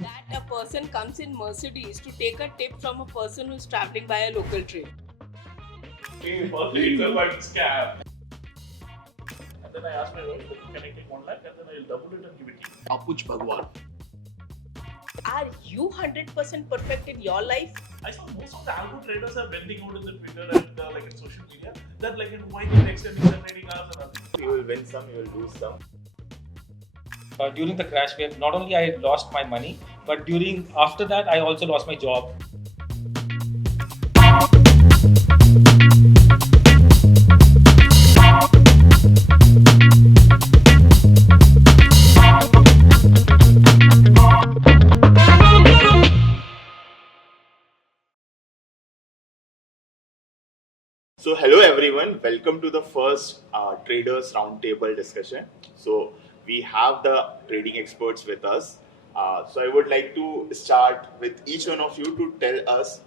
that a person comes in Mercedes to take a tip from a person who's traveling by a local train. It's a but scam. And then I asked my wife, can I take 1 lakh and then I'll double it and give it to you. Apuch Bhagwan. Are you 100% perfect in your life? I saw most of the algo traders are bending out in the Twitter and like in social media that like in why they're extending the trading hours and other. You will win some, you will lose some. During the crash wave, not only I lost my money, but after that I also lost my job. So hello everyone, welcome to the first Traders Roundtable discussion. So we have the trading experts with us. So I would like to start with each one of you to tell us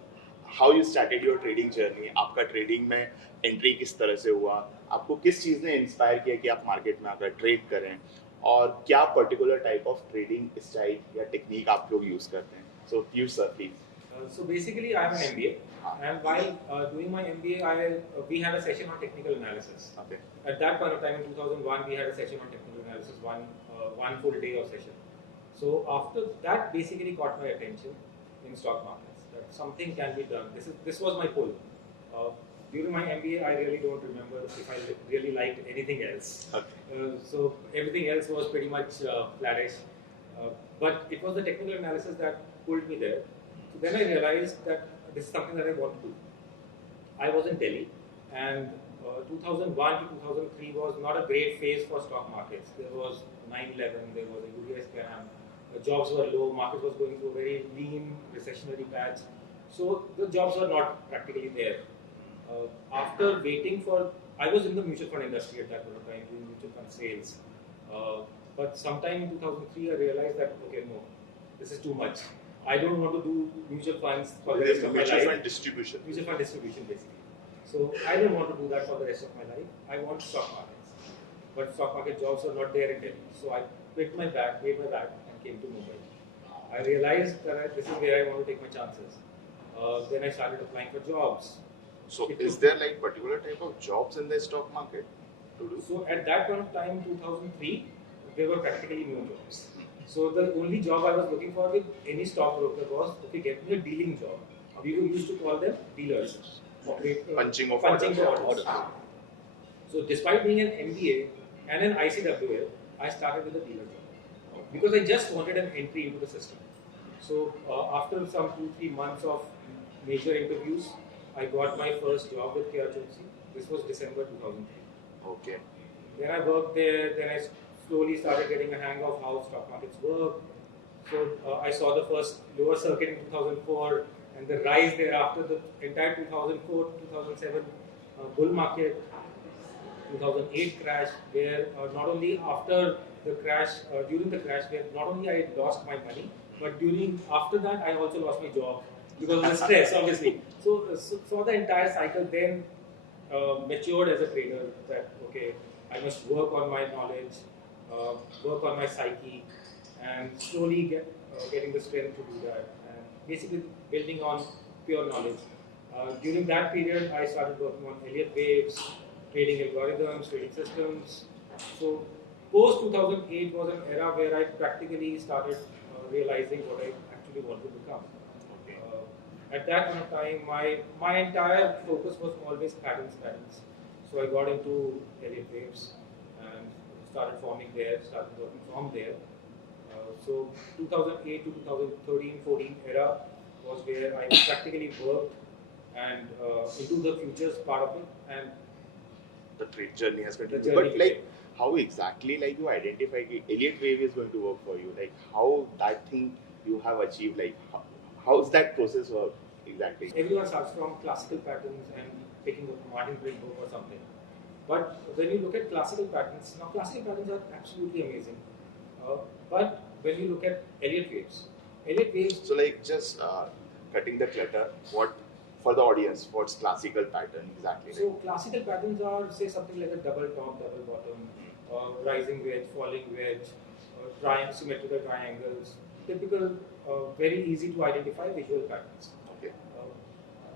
how you started your trading journey. आपका trading में entry किस तरह से हुआ? आपको किस चीज़ ने inspire किया कि आप market में आकर trade करें? और क्या particular type of trading style या technique आप लोग use करते हैं? So Piyush sir, please. So basically, I have an MBA, and while doing my MBA, we had a session on technical analysis. Okay. At that point of time, in 2001, we had a session on technical analysis, one full day of session. So after that, basically caught my attention in stock markets that something can be done. This was my pull. During my MBA, I really don't remember if I really liked anything else. Okay. So everything else was pretty much flattish. But it was the technical analysis that pulled me there. So then I realized that this is something that I want to do. I was in Delhi, and 2001 to 2003 was not a great phase for stock markets. There was 9/11, there was a UBS scam, jobs were low, market was going through a very lean recessionary patch. So the jobs were not practically there. After waiting for, I was in the mutual fund industry at that point of time, doing mutual fund sales. But sometime in 2003, I realized that, okay, no, this is too much. I don't want to do mutual funds for the rest of my life. Mutual fund distribution. Mutual fund distribution, basically. So I don't want to do that for the rest of my life. I want stock markets. But stock market jobs were not there in Delhi. So I paid my bag, and came to Mumbai. I realized that this is where I want to take my chances. Then I started applying for jobs. So is there like particular type of jobs in the stock market to do? So at that point of time, 2003, there were practically no jobs. So the only job I was looking for with any stockbroker was, okay, get me a dealing job. We used to call them dealers. Punching of orders. So despite being an MBA and an ICWL, I started with a dealer job. Because I just wanted an entry into the system. So after some 2-3 months of major interviews, I got my first job with Jyoti. This was December 2003. Okay. Then I worked there, then I slowly started getting a hang of how stock markets work. So I saw the first lower circuit in 2004 and the rise thereafter, the entire 2004 to 2007 bull market, 2008 crash, where not only after the crash, during the crash, where not only I lost my money, but after that I also lost my job because of the stress, obviously. So for the entire cycle, then matured as a trader that, okay, I must work on my knowledge, work on my psyche, and slowly getting the strength to do that, and basically building on pure knowledge. During that period, I started working on Elliott waves, trading algorithms, trading systems. So post 2008 was an era where I practically started realizing what I actually wanted to become. Okay. At that point of time, my entire focus was always patterns. So I got into Elliott waves and started forming there, started working from there. So 2008 to 2013-14 era was where I practically worked and into the futures part of it, and the trade journey has continued. But like, how exactly like you identify Elliott wave is going to work for you? Like how that thing you have achieved? Like how's that process work exactly? Everyone starts from classical patterns and picking up a Martin Green book or something. But when you look at classical patterns, now classical patterns are absolutely amazing. But when you look at Elliott waves. So like just cutting the clutter, what for the audience, what's classical pattern exactly? So classical patterns are, say, something like a double top, double bottom, rising wedge, falling wedge, symmetrical triangles. typical, very easy to identify visual patterns. Okay.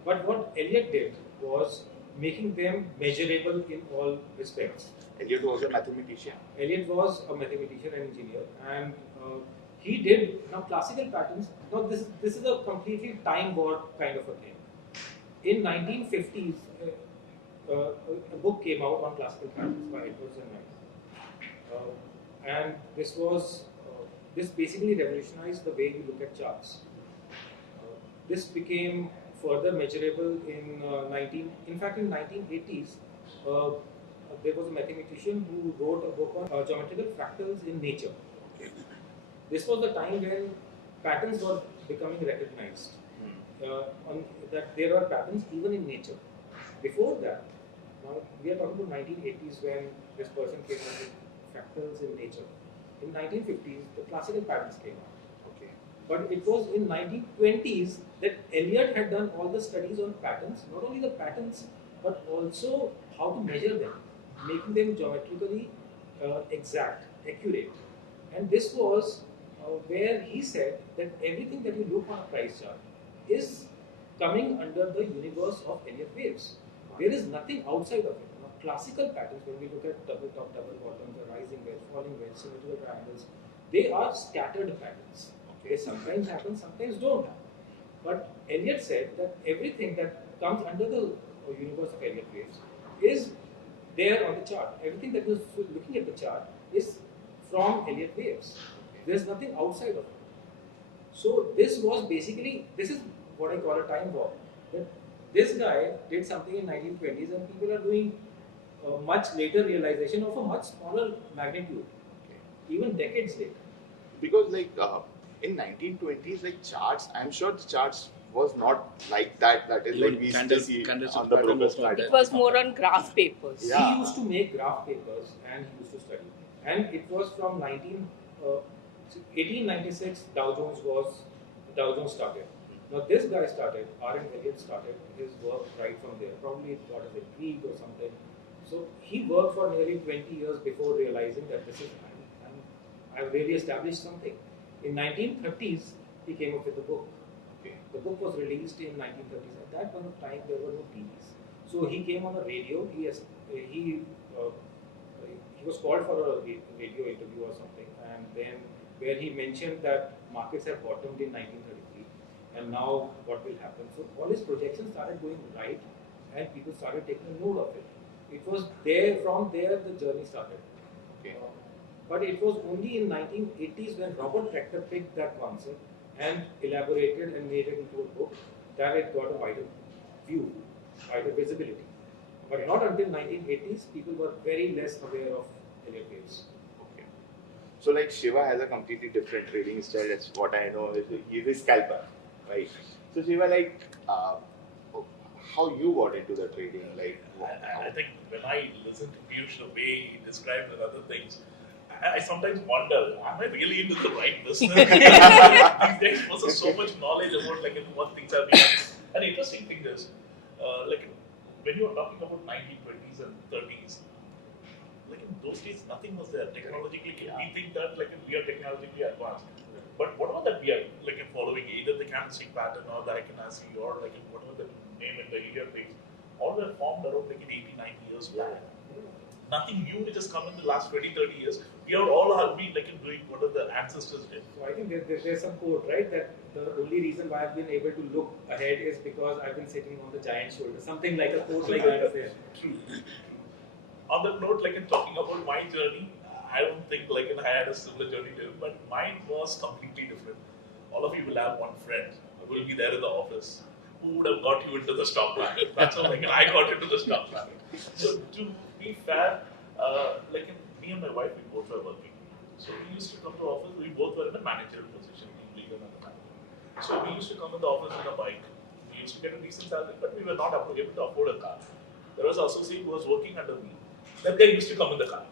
But what Elliot did was making them measurable in all respects. Elliot was a mathematician. Elliot was a mathematician and engineer, and he did now classical patterns. Now this is a completely time war kind of a thing. In 1950s, a book came out on classical patterns by Edwards and Knight, and this basically revolutionized the way we look at charts. This became further measurable in in 1980s. There was a mathematician who wrote a book on geometrical fractals in nature. This was the time when patterns were becoming recognized. That there are patterns even in nature. Before that, now we are talking about 1980s when this person came up with fractals in nature. In 1950s, the classical patterns came out. Okay. But it was in 1920s that Elliot had done all the studies on patterns, not only the patterns, but also how to measure them, making them geometrically exact, accurate. And this was where he said that everything that you look on a price chart is coming under the universe of Elliott waves. There is nothing outside of it. Now, classical patterns, when we look at double top, double bottom, the rising wedge, falling wedge, symmetrical triangles, they are scattered patterns. They sometimes happen, sometimes don't happen. But Elliott said that everything that comes under the universe of Elliott waves is there on the chart. Everything that is looking at the chart is from Elliott waves. There's nothing outside of it. So this was basically, this is what I call a time bomb. That this guy did something in 1920s and people are doing a much later realization of a much smaller magnitude, even decades later. Because in 1920s, charts, I'm sure the charts was not like that. That is Even we candle- see candlestick on the pattern progress was not chart. there. It was more on graph papers. Yeah. He used to make graph papers and he used to study. And it was from 1896 Dow Jones started. Now this guy started, R.N. Elliott started his work right from there. Probably it got as a league or something. So he worked for nearly 20 years before realizing that this is I've really established something. In 1930s, he came up with the book. The book was released in 1930s. At that point of time, there were no TVs. So he came on a radio. He was called for a radio interview or something, and then where he mentioned that markets have bottomed in 1933, and now what will happen? So all his projections started going right, and people started taking note of it. It was there, from there the journey started. Okay. But it was only in 1980s when Robert Tractor picked that concept and elaborated and made it into a book that it got a wider view, wider visibility. But not until 1980s, people were very less aware of Elliott waves. Okay. So Shiva has a completely different trading style. That's what I know. He's a scalper, right? So Shiva, how you got into the trading? I think when I listen to Piyush, the way he described and other things, I sometimes wonder, am I really into the right business? These days, there's so much knowledge about what things are being. An interesting thing is, when you are talking about 1920s and 30s, in those days, nothing was there. Technologically, we think that we are technologically advanced. But whatever that we are following, either the candlestick pattern or the Akinasi or whatever the name in the Elliott things, all were formed around 80, 90 years back. Nothing new which has come in the last 20, 30 years. We are all been doing what the ancestors did. So I think there's some quote, right, that the only reason why I've been able to look ahead is because I've been sitting on the giant shoulder. Something like a quote like that is there. True. On that note, in talking about my journey, I don't think I had a similar journey to him, but mine was completely different. All of you will have one friend who will be there in the office who would have got you into the stock market. That's how I got into the stock market. So to be fair, me and my wife, we both were working. So we used to come to office. We both were in a managerial position, team leader and the manager. So we used to come to the office in a bike. We used to get a decent salary, but we were not able to afford a car. There was an associate who was working under me. That guy used to come in the car.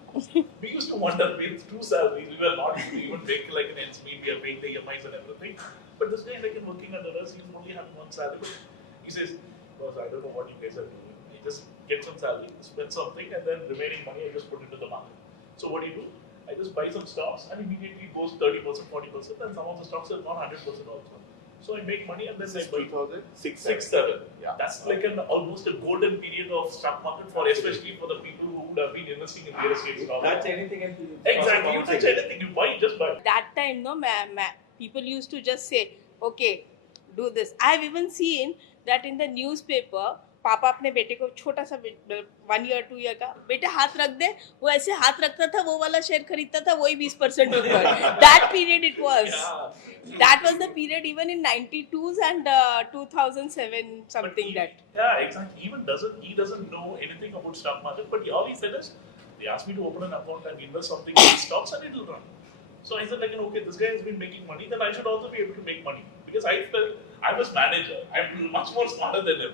We used to wonder, with two salaries, we were not even making an ends meet, we are paying the EMIs and everything. But this guy, working under us, he only having one salary. He says, boss, I don't know what you guys are doing. I just get some salary, spend something, and then remaining money I just put into the market. So what do? I just buy some stocks and immediately it goes 30%, 40%, and some of the stocks have gone 100% also. So I make money and then I buy 2006, 7. Yeah. That's like almost a golden period of stock market for especially for the people who would have been investing in real estate stocks. Touch anything and Exactly, you touch anything, you buy, just buy. That time, no, people used to just say, okay, do this. I've even seen that in the newspaper, पापा अपने बेटे को छोटा सा 1 year 2 year का बेटे हाथ रख दे, वो ऐसे हाथ रखता था, वो वाला शेयर खरीदता था, वही 20% ऊपर. That period it was. Yeah. That was the period even in 92s and 2007 something But that. Yeah, exactly. He doesn't know anything about stock market, but all he said is, they asked me to open an account and invest something in stocks and it'll run. So I said like, okay, this guy has been making money, then I should also be able to make money. Because I felt I was manager, I'm much more smarter than him.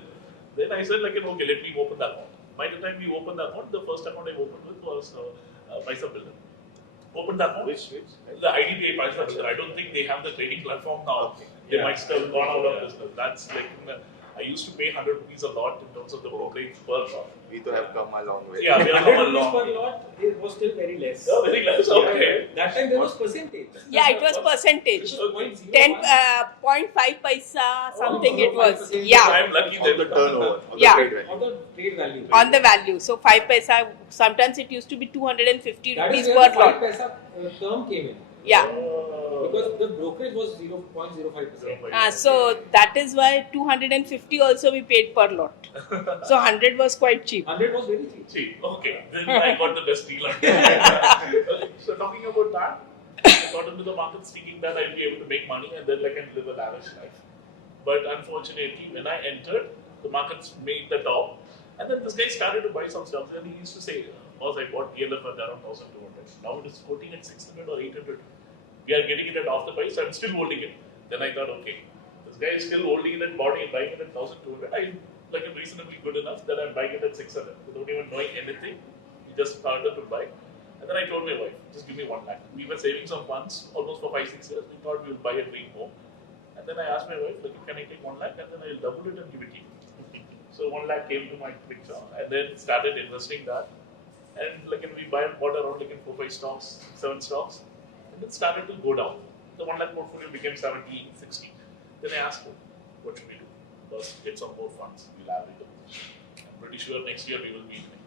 Then I said like, okay, let me open the account. By the time we opened the account, the first account I opened with was Paisa Builder. Opened the account. Which? The IDBI Paisa Builder. I don't think they have the trading platform now. They Yeah. might still gone out of business. That's like, I used to pay 100 rupees a lot in terms of the brokerage per lot. We to have come a long way. Yeah, we have 100 come a rupees long per way. lot, it was still very less. Oh, very less. Okay. That time there was percentage. Yeah, it was percentage. It was 10, 0.01. 0.5 paisa, something it was. 0.5%. Yeah, I'm lucky On the that turnover, on Yeah. the trade value. On the trade value. on the value. So 5 paisa, sometimes it used to be 250 That rupees is per where the 5 lot. paisa term came in. Yeah. Because the brokerage was 0.05%. So that is why 250 also we paid per lot. So 100 was quite cheap. 100 was very cheap. See, okay, then I got the best deal. So talking about that, I got into the market thinking that I'll be able to make money and then I can live a lavish life. But unfortunately, when I entered, the markets made the top, and then this guy started to buy some stocks, and he used to say, "Boss, I bought PLF at around 1,200. Now it is quoting at 600 or 800. We are getting it at half the price. I'm still holding it." Then I thought, okay, this guy is still holding it and buying it at 1,200. I like it reasonably good enough that I'm buying it at 600 without even knowing anything. He just started to buy. And then I told my wife, just give me 1 lakh. We were saving some funds almost for 5-6 years. We thought we would buy a dream home. And then I asked my wife, like, can I take 1 lakh? And then I'll double it and give it to you. So 1 lakh came to my picture and then started investing that. And like we bought around like 4-5 stocks, 7 stocks. And it started to go down. The 1 lakh portfolio became 70, 60. Then I asked him, what should we do? First, get some more funds. We'll average the position. I'm pretty sure next year we will be winning.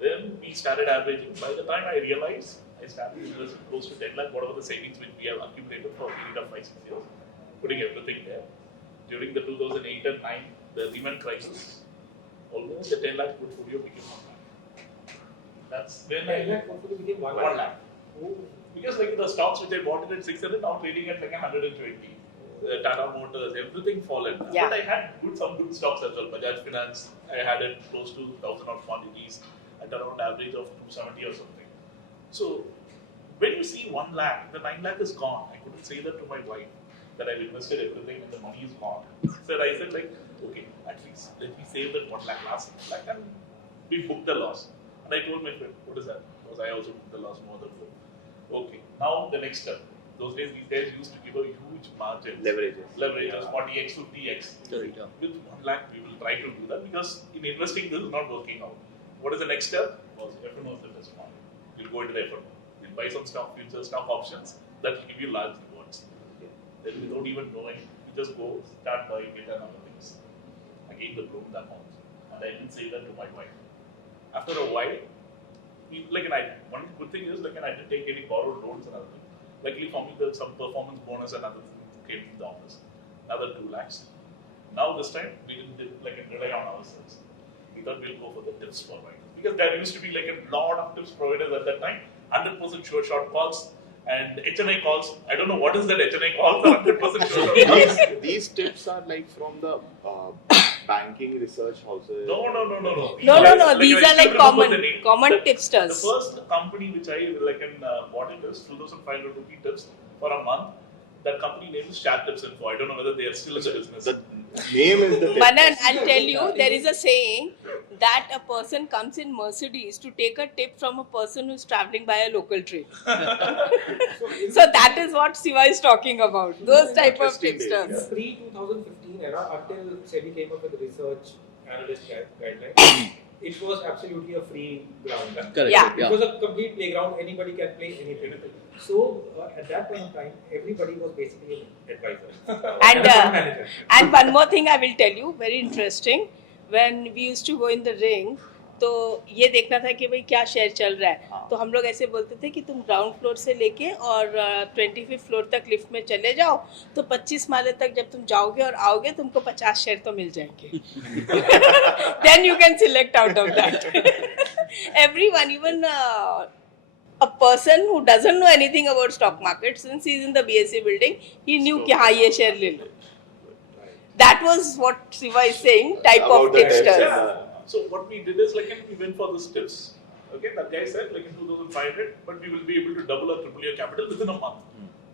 Then we started averaging. By the time I realized, I started investing close to 10 lakh, whatever the savings which we have accumulated for a period of 5-6 years, putting everything there. During the 2008 and 9, the Lehman crisis, almost the 10 lakh portfolio became 1 lakh. That's when 10 lakh portfolio became 1 1 lakh. lakh. Because like the stocks which I bought it at 600, now trading at like 120. Tata Motors, everything fallen. Yeah. But I had some good stocks as well. Bajaj Finance, I had it close to 1,000 odd quantities at around average of 270 or something. So when you see 1 lakh, the 9 lakh is gone. I couldn't say that to my wife that I've invested everything and the money is gone. So I said like, okay, at least let me save that 1 lakh last 1 lakh and we booked the loss. And I told my friend, what is that? Because I also booked the loss more than 4. Okay, now the next step. Those days, these guys used to give a huge margin. Leverages. 40x, 50x. Correct. With 1 lakh, we will try to do that because in investing, this is not working out. What is the next step? Was F&O is the best one. We'll go into the F&O. We'll buy some stock futures, stock options that will give you large rewards. Then without even knowing, you just go, start buying it and other things. Again, the bloom that comes. And I didn't say that to my wife. After a while, one good thing is, I didn't take any borrowed loans and other things. Luckily for me, there's some performance bonus and other things came in the office. Another 2 lakhs. Now this time, we didn't rely on ourselves. We thought we'll go for the tips provider. Because there used to be a lot of tips providers at that time. 100% sure shot calls and HNI calls. I don't know what is that HNI calls, 100% sure shot calls. These tips are like from the banking research houses. No. No. These are like common tipsters. The first company which I bought it is 2,500 rupee tips for a month. That company name is Chat Tips Info. I don't know whether they are still in the business. The name is the tip. Manan, I'll tell you, there is a saying that a person comes in Mercedes to take a tip from a person who's traveling by a local train. So that is what Siva is talking about. Those type of Interesting tipsters. days, Pre-2015 era, until SEBI came up with research analyst guidelines, it was absolutely a free ground. Correct. Yeah. It was a complete playground. Anybody can play anything. So at that point in time, everybody was basically an advisor And, a fund manager. And one more thing I will tell you, very interesting. When we used to go in the ring, तो ये देखना था कि भाई क्या share चल रहा है. तो हम लोग ऐसे बोलते थे कि तुम ग्राउंड फ्लोर से लेके और 25th फ्लोर तक लिफ्ट में चले जाओ, तो 25 माले तक जब तुम जाओगे और आओगे तुमको 50 शेयर तो मिल जाएंगे. Then you can select out of that. Everyone, even a person who doesn't know anything about stock market, since he's in the BSc building, he knew कि हाँ ये शेयर ले लो. That was what Siva is saying, type About of the tipsters. Yeah. So what we did is we went for the tips. Okay, that guy said in 2,500, but we will be able to double our triple year capital within a month.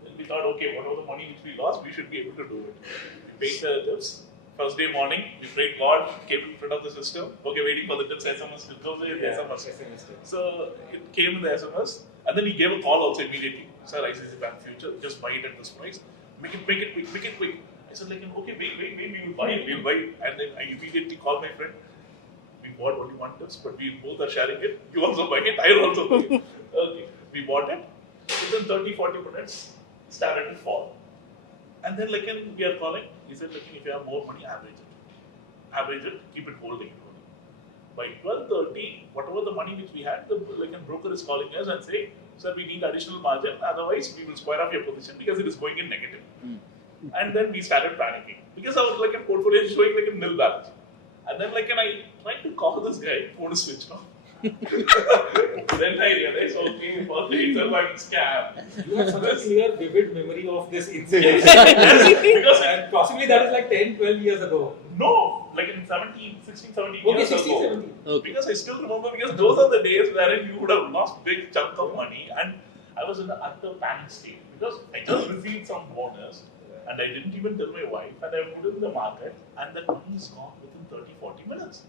Then we thought, okay, whatever the money which we lost, we should be able to do it. We paid the tips. First day morning, we prayed God, came in front of the system. Okay, waiting for the tips SMS to go there. SMS. So it came in the SMS, and then he gave a call also immediately. Sir, ICICI Bank Future, just buy it at this price. Make it quick. I said okay, wait, we will buy it. And then I immediately called my friend. We bought only one tips, but we both are sharing it. You also buy it, I will also buy it. Okay, we bought it. Within 30-40 minutes, it started to fall. And then we are calling. He said if you have more money, average it, keep it holding. By 12:30, whatever the money which we had, the broker is calling us and saying, sir, we need additional margin. Otherwise, we will square off your position because it is going in negative. And then we started panicking because our portfolio is showing a nil balance. And then I tried to call this guy, phone is switched off. Then I realized, okay, for the interbank scam. You have such a clear, vivid memory of this incident. Because And possibly that is 10, 12 years ago. no, in 16, 17 Okay, years 16, ago. 17. Okay. Because I still remember, because those are the days wherein you would have lost big chunk of money, and I was in the utter panic state because I just received some bonus and I didn't even tell my wife, and I put it in the market, and that money is gone within 30-40 minutes.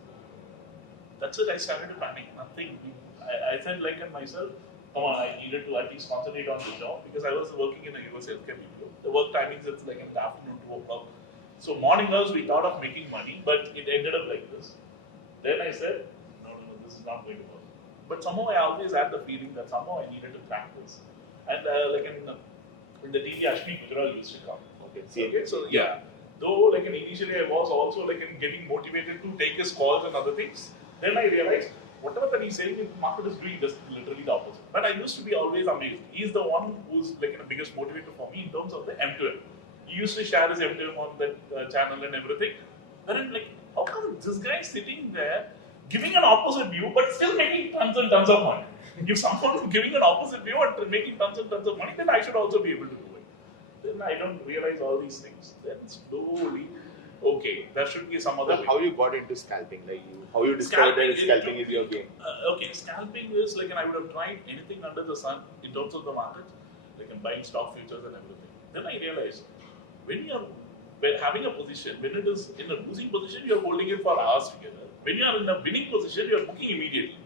That's it, I started to panic. Nothing. I said myself, come on, I needed to at least concentrate on the job because I was working in a US healthcare BPO. The work timings it's in the afternoon 2 o'clock. So morning hours we thought of making money, but it ended up like this. Then I said, no, this is not going to work. But somehow I always had the feeling that somehow I needed to practice. And in the TV, Ashmi Gujaral used to come. Okay, so yeah. Though initially I was also getting motivated to take his calls and other things. Then I realized whatever that he's saying, the market is doing just literally the opposite. But I used to be always amazed. He's the one who's the biggest motivator for me in terms of the M2M. He used to share his M2M on that channel and everything. Then how come this guy is sitting there giving an opposite view but still making tons and tons of money? If someone giving an opposite view and making tons and tons of money, then I should also be able to do it. Then I don't realize all these things. Then slowly, okay, there should be some other way. How you got into scalping? How you discovered that scalping is your game? Okay, scalping is I would have tried anything under the sun in terms of the market, buying stock futures and everything. Then I realized when having a position, when it is in a losing position, you are holding it for hours together. When you are in a winning position, you are booking immediately.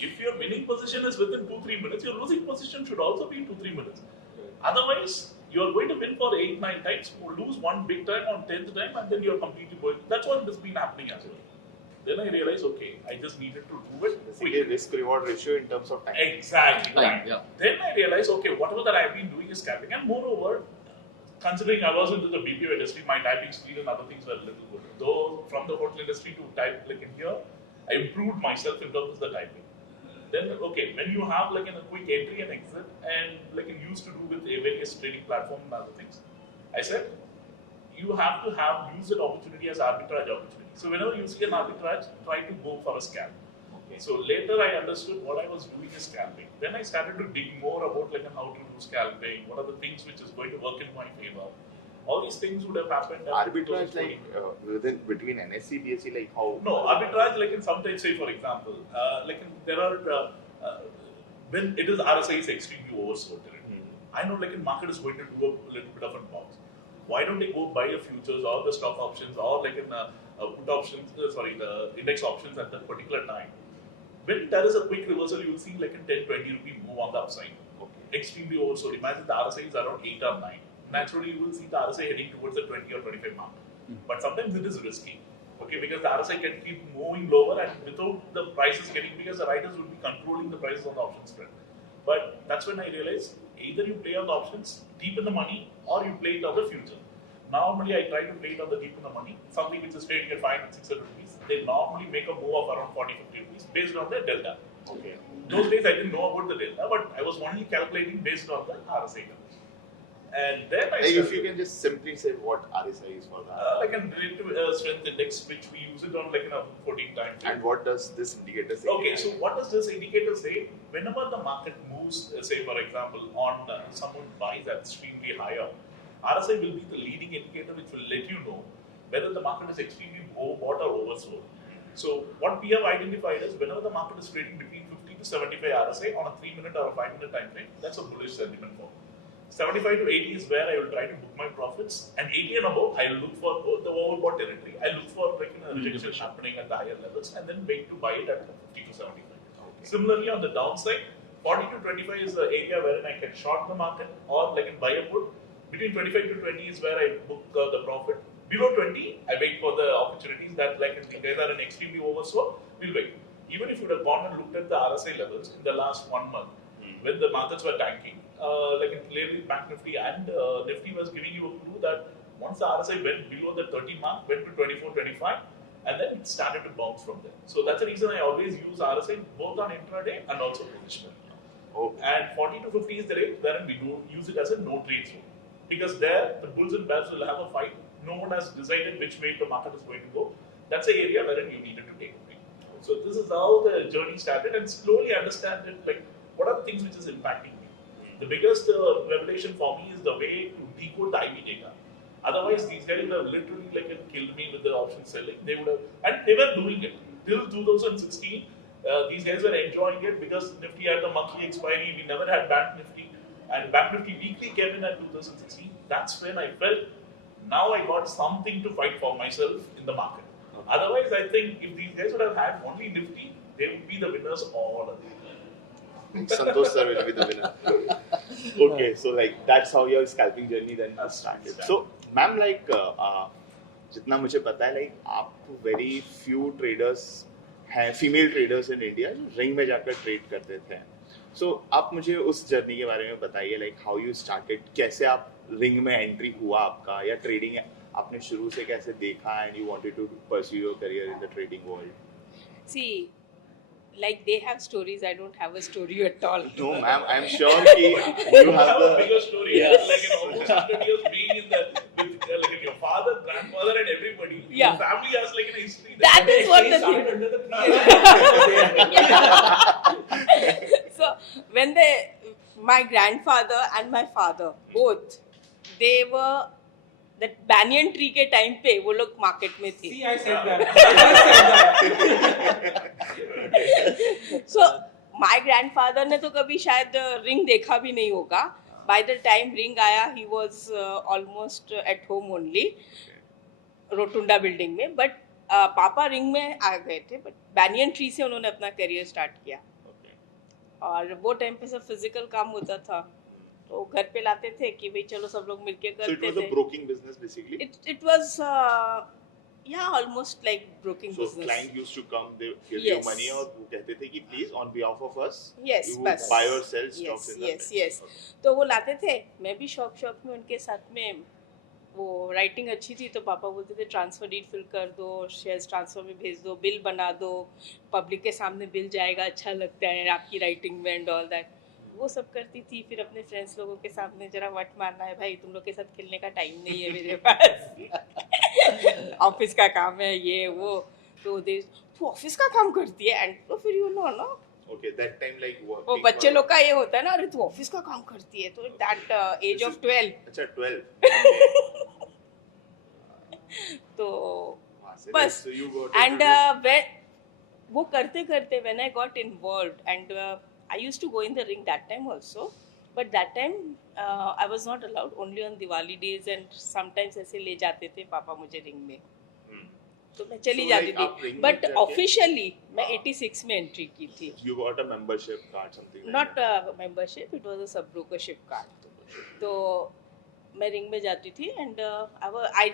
If your winning position is within 2-3 minutes, your losing position should also be 2-3 minutes. Otherwise, you are going to win for 8-9 times, lose one big time on 10th time, and then you are completely going. That's what has been happening as well. Then I realized, okay, I just needed to do it quickly. Risk-reward ratio in terms of time. Exactly. Right. Yeah. Then I realized, okay, whatever that I've been doing is scalping, and moreover, considering I was into the BPO industry, my typing speed and other things were a little good. Though from the hotel industry to type in here, I improved myself in terms of the typing. Then okay, when you have a quick entry and exit and used to do with various trading platform and other things, I said you have to use that opportunity as arbitrage opportunity. So whenever you see an arbitrage, try to go for a scalp. Okay. So later I understood what I was doing is scalping. Then I started to dig more about how to do scalping, what are the things which is going to work in my favor. All these things would have happened. Arbitrage between NSE, BSE, how? No, arbitrage in sometimes, say for example, there are when it is RSI is extremely oversold. I know market is going to do a little bit of a bounce. Why don't they go buy a futures or the stock options or put options? The index options at that particular time. When there is a quick reversal, you will see 10-20 rupee move on the upside. Okay. Extremely oversold. Imagine the RSI is around 8 or 9. Naturally, you will see the RSI heading towards the 20 or 25 mark. But sometimes it is risky. Okay, because the RSI can keep moving lower and without the prices getting, because the riders would be controlling the prices on the option spread. But that's when I realized either you play on the options, deep in the money, or you play it on the future. Normally, I try to play it on the deep in the money, something which is trading at 500, 600 rupees. They normally make a move of around 40, 50 rupees based on the delta. Okay. Those days I didn't know about the delta, but I was only calculating based on the RSI numbers. And then I Like if started, you can just simply say what RSI is for that. like a relative strength index, which we use it on like in a 14 times. And what does this indicator say? Okay, so what does this indicator say? Whenever the market moves, say for example, on someone buys extremely higher, RSI will be the leading indicator which will let you know whether the market is extremely overbought or oversold. So what we have identified is whenever the market is trading between 50 to 75 RSI on a 3-minute or a 5-minute time frame, that's a bullish sentiment for me. 75 to 80 is where I will try to book my profits, and 80 and above, I will look for the overbought territory. I look for like a rejection happening at the higher levels, and then wait to buy it at 50 to 75. Okay. Similarly, on the downside, 40 to 25 is the area wherein I can short the market or like in buy a put. Between 25 to 20 is where I book the profit. Below 20, I wait for the opportunities that like if guys are an extremely oversold, we'll wait. Even if you would have gone and looked at the RSI levels in the last 1 month, when the markets were tanking, like in clearly Bank Nifty and Nifty was giving you a clue that once the RSI went below the 30 mark, went to 24, 25, and then it started to bounce from there. So that's the reason I always use RSI both on intraday and also positional. Okay. And 40 to 50 is the rate wherein we do use it as a no trade zone. Because there, the bulls and bears will have a fight. No one has decided which way the market is going to go. That's the area wherein you needed to take a trade. So this is how the journey started, and slowly understand it, like what are the things which is impacting me. The biggest revelation for me is the way to decode the IB data. Otherwise, these guys would have literally like killed me with the option selling. They would have, and they were doing it till 2016. These guys were enjoying it because Nifty had the monthly expiry. We never had Bank Nifty, and Bank Nifty weekly came in at 2016. That's when I felt now I got something to fight for myself in the market. Otherwise, I think if these guys would have had only Nifty, they would be the winners all of them. Santosh sir will be the winner. Okay, so like that's how your scalping journey then started. So, ma'am, like जितना मुझे पता है, like आप very few traders हैं, female traders in India जो ring में जाकर trade करते थे. So, आप मुझे उस जर्नी के बारे में बताइए, like how you started, कैसे आप रिंग में एंट्री हुआ आपका, या ट्रेडिंग आपने शुरू से कैसे देखा and you wanted to pursue your career in the trading world. See, like they have stories, I don't have a story at all. No, ma'am, I'm sure that you have a the bigger story. Yes. Like in almost 100 years being in the with like in your father, grandfather, and everybody. Yeah. Your family has like a history. That is what the started thing. under the So when my grandfather and my father both, they were that banyan tree के time पे वो लोग market में थे. See, I said that. I just said that. So my grandfather ने तो कभी शायद रिंग देखा भी नहीं होगा. By the time रिंग आया, he was almost at home only, rotunda building में. But पापा रिंग में आ गए थे. But banyan tree से उन्होंने अपना करियर स्टार्ट किया. और वो टाइम पे सब फिजिकल काम होता था, तो घर पे लाते थे कि भाई चलो सब लोग मिलके करते थे. So it was a broking business basically. It was yeah, almost like broking So business. client used to come, they give Yes. you money और वो कहते थे कि please on behalf of us, Yes, you बस. buy or sell stocks Yes, in the yes, market. yes. तो वो लाते थे, मैं भी शौक में उनके साथ में, वो राइटिंग अच्छी थी तो पापा बोलते थे ट्रांसफर डीड फिल कर दो, शेयर्स ट्रांसफर में भेज दो, बिल बना दो, पब्लिक के सामने बिल जाएगा, अच्छा लगता है आपकी राइटिंग में एंड ऑल दैट. वो सब करती थी. फिर अपने फ्रेंड्स लोगों के सामने जरा वट मारना है, भाई तुम लोग के साथ खेलने का टाइम नहीं है मेरे पास, ऑफिस का काम है ये वो. तो तू ऑफिस का काम करती है, एंड तो फिर यू नो ना, Okay, that time like working. वो बच्चे लोग का ये होता है ना, अरे तू ऑफिस का काम करती है. तो दैट एज ऑफ 12. अच्छा 12. तो वहाँ से बस. so you got and introduced. वो करते करते when I got involved, and I used to go in the ring that time also, but that time I was not allowed, only on Diwali days, and sometimes ऐसे ले जाते थे पापा मुझे ring में, तो मैं चली So, जाती like, आप थी. ring में बट जाके- ऑफिशियली मैं 86 में एंट्री की थी. You got a membership card, something like not that. Membership, it was a सब ब्रोकरशिप कार्ड. तो मैं रिंग में जाती थी, and I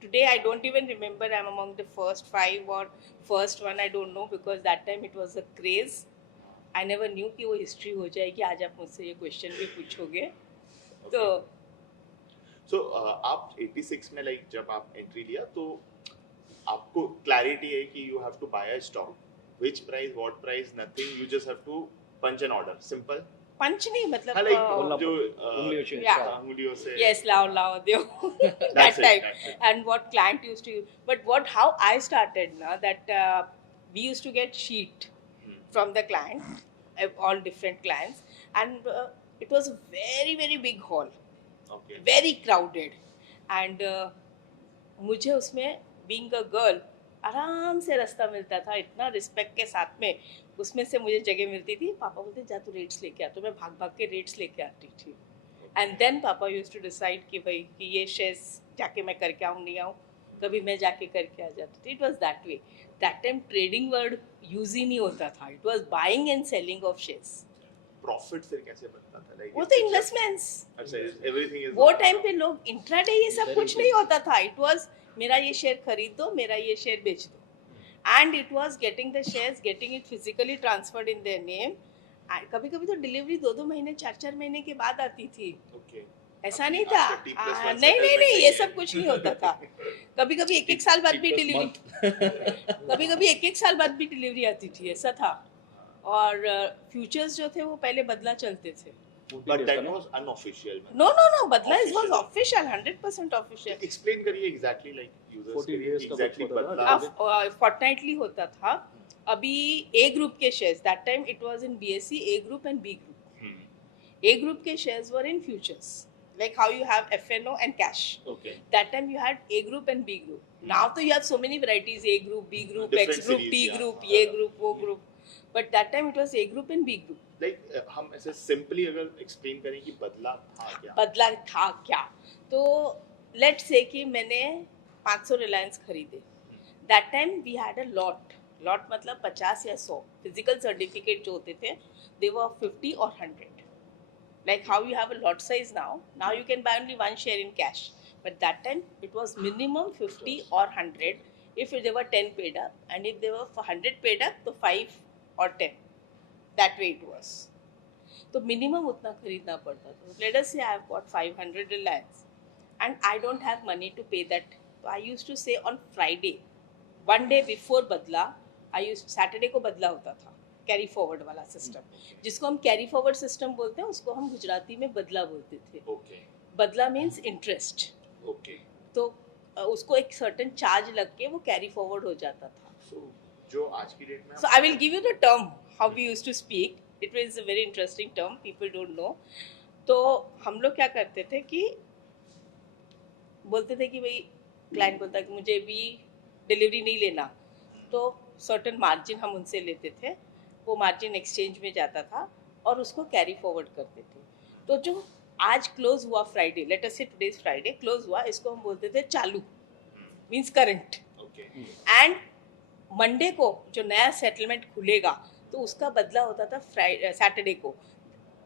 today I don't even remember I'm among the first 5 or first one, I don't know, because that time it was a craze. I never knew कि वो history हो जाएगी. आज आप मुझसे ये question भी पूछोगे. तो So आप 86 में like जब आप entry लिया तो आपको clarity है कि you have to buy a stock, which price, what price, nothing. You just have to punch an order. Simple. पंच नहीं मतलब हाँ, like जो yeah. उंगलियों से. Yes, lao deo. That That's it, type. that's it. And what client used to use. But how I started now, that we used to get sheet from the client, all different clients, and it was a very very big hall, Okay. very crowded, and मुझे उसमें being a girl आराम से रास्ता मिलता था, इतना respect के साथ में उसमें से मुझे जगह मिलती थी. पापा बोलते जा तू रेट्स लेके आ, तो मैं भाग भाग के रेट्स लेके आती थी. एंड देन पापा यूज्ड टू डिसाइड कि भाई कि ये शेयर्स जाके मैं करके आऊँ नहीं आऊँ, कभी मैं जाके करके आ जाती थी. It was that way. That time trading word use ही नहीं होता था. It was buying and selling of shares. Profit फिर कैसे बनता था? Like वो तो इन्वेस्टमेंट्स. अच्छा, everything is. वो टाइम पे लोग इंट्राडे ये सब कुछ नहीं होता था. इट वाज मेरा ये शेयर खरीद दो, मेरा ये शेयर बेच दो. And it was getting the shares, getting it physically transferred in their name. कभी कभी तो डिलीवरी 2-2 महीने 4-4 महीने के बाद आती थी. Okay. ऐसा नहीं था. नहीं ये सब कुछ नहीं होता था. कभी कभी एक साल बाद भी डिलीवरी कभी एक साल बाद भी डिलीवरी आती थी. ऐसा था. और फ्यूचर्स जो थे वो पहले बदला चलते थे. But that was unofficial. No बदला is was official, 100% official. Explain करिए exactly like users 40 के लिए days का exactly कुछ होता बदला. था. फोर्टनाइटली होता था. अभी ए ग्रुप के shares, that time it was in BSC A group and B group. A group के shares were in futures, like how you have FNO and cash. Okay. That time you had A group and B group. Now so you have so many varieties: A group, B group, Different X group, series, T yeah. group, A group, O group. But that time it was A group and B group. Like हम ऐसे simply अगर explain करें कि बदला था क्या? बदला था क्या? तो let's say कि मैंने 500 रिलायंस खरीदे. That time we had a lot. Lot मतलब 50 या 100. Physical certificate जो होते थे, they were 50 or 100. Like how you have a lot size now you can buy only one share in cash. But that time it was minimum 50 or 100 if there were 10 paid up, and if there were 100 paid up, तो 5 or 10. That way it was. तो minimum उतना खरीदना पड़ता था. Let us say I have got 500 Reliance and I don't have money to pay that. So I used to say on Friday, one day before बदला, Saturday को बदला होता था. कैरी फॉरवर्ड वाला सिस्टम, जिसको हम कैरी फॉरवर्ड सिस्टम बोलते हैं, उसको हम गुजराती में बदला बोलते थे. Okay. बदला मीन्स इंटरेस्ट. Okay. तो उसको एक सर्टेन चार्ज लग के वो कैरी फॉरवर्ड हो जाता था. So जो आज की डेट में so I will give you the term how we used to speak. It is a very interesting term, people don't know. तो हम लोग क्या करते थे कि बोलते थे कि भाई क्लाइंट बोलता कि मुझे भी डिलीवरी नहीं लेना, तो सर्टेन मार्जिन हम उनसे लेते थे. वो मार्जिन एक्सचेंज में जाता था और उसको कैरी फॉरवर्ड करते थे. तो जो आज क्लोज हुआ फ्राइडे, लेट अस से टुडे फ्राइडे क्लोज हुआ, इसको हम बोलते थे चालू, मींस करंट. एंड मंडे को जो नया सेटलमेंट खुलेगा तो उसका बदला होता था सैटरडे को.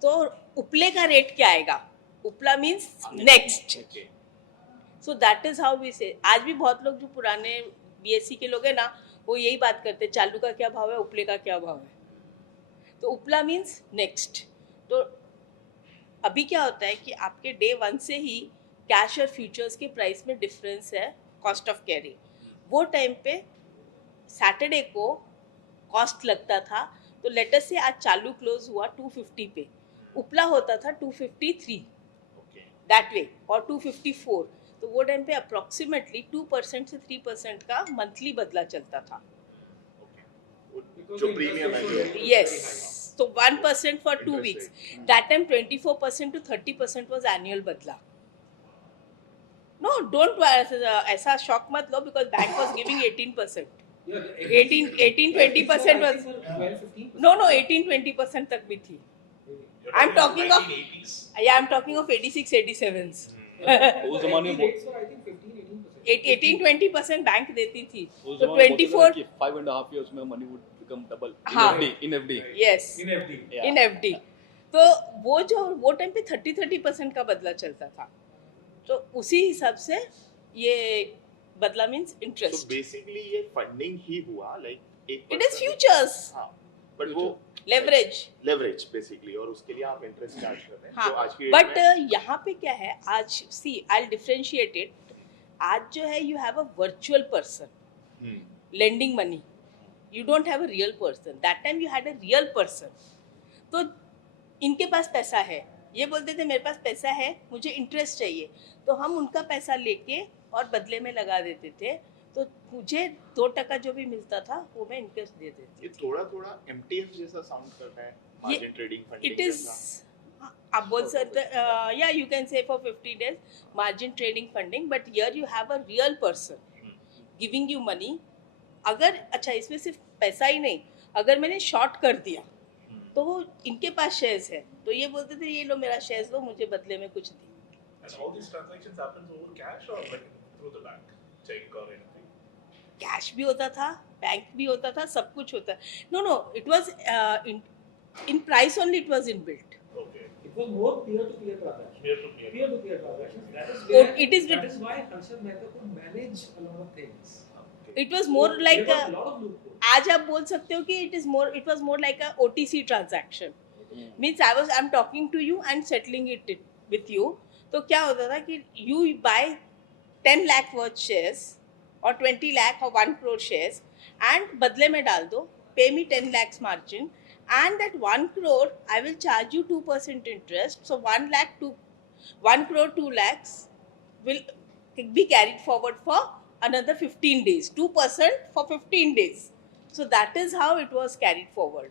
तो उपले का रेट क्या आएगा? उपला means next. So that is how we say. आज भी बहुत लोग जो पुराने बीएससी के लोग हैं ना, वो यही बात करते हैं, चालू का क्या भाव है, उपले का क्या भाव है. तो उपला मीन्स नेक्स्ट. तो अभी क्या होता है कि आपके डे 1 से ही कैश और फ्यूचर्स के प्राइस में डिफरेंस है, कॉस्ट ऑफ कैरी. वो टाइम पे सैटरडे को कॉस्ट लगता था. तो लेट अस से आज चालू क्लोज हुआ 250 पे, उपला होता था 253 दैट वे और 254. तो वो टाइम पे अप्रोक्सीमेटली 2% से 3% का मंथली बदला चलता था. जो प्रीमियम है. Yes. So 1% for 2 weeks. That time 24% to 30% was annual badla. No, don't ऐसा शॉक मत लो, because bank was giving 18%. 18-20% was. No, 18-20% तक भी थी. I'm talking of 86-87s. उस जमाने में 18-20% बैंक देती थी. तो 24 5.5 years में money would become double in FD. Yes. In FD. तो वो टाइम पे 30% का बदला चलता था. तो उसी हिसाब से ये बदला मीन्स So इंटरेस्ट. basically ये फंडिंग ही हुआ like एक इट इज person- फ्यूचर्स, हाँ बट वो लेवरेज. लेवरेज बेसिकली, और उसके लिए आप इंटरेस्ट चार्ज कर रहे हैं हाँ जो आज की बट date में यहाँ पे क्या है आज, सी आई डिफरेंशिएट इट. आज जो है you have a virtual person lending money. You don't have a real person. That time you had a real person. तो इनके पास पैसा है, ये बोलते थे मेरे पास पैसा है, मुझे इंटरेस्ट चाहिए, तो हम उनका पैसा लेके और बदले में लगा देते थे. तो मुझे 2% जो भी मिलता था वो मैं इंटरेस्ट दे देती ये थी. थोड़ा MTF जैसा साउंड कर रहा है, margin trading funding it is, आप बोल सकते या you can say for 50 days margin trading funding, but here you have a real person giving you money. अगर अच्छा इसमें सिर्फ पैसा ही नहीं, अगर मैंने शॉर्ट कर दिया तो वो इनके पास शेयर्स है, तो ये बोलते थे ये लो मेरा शेयर्स दो, मुझे बदले में कुछ दी. And all these transactions happens over cash or like through the bank, check or anything? Cash भी होता था, बैंक भी होता था, सब कुछ होता. No it was in price only, it was in built. Okay. It was more peer-to-peer transactions. Peer-to-peer. Peer-to-peer transactions. That is Oh, where, it is that with- is why Harshad Mehta could manage a lot of things. It was more There like were a lot of loopholes. आज आप बोल सकते हो कि it was more like a OTC transaction. Means I am talking to you and settling it with you. तो क्या होता था कि you buy 10 lakh worth shares और 20 lakh और 1 crore शेयर्स एंड बदले में डाल दो, पे मी 10 lakhs margin, and that 1 crore I will charge you 2% interest. So 1 lakh to 1 crore 2 lakhs will be carried forward for another 15 days. 2% for 15 days. So that is how it was carried forward.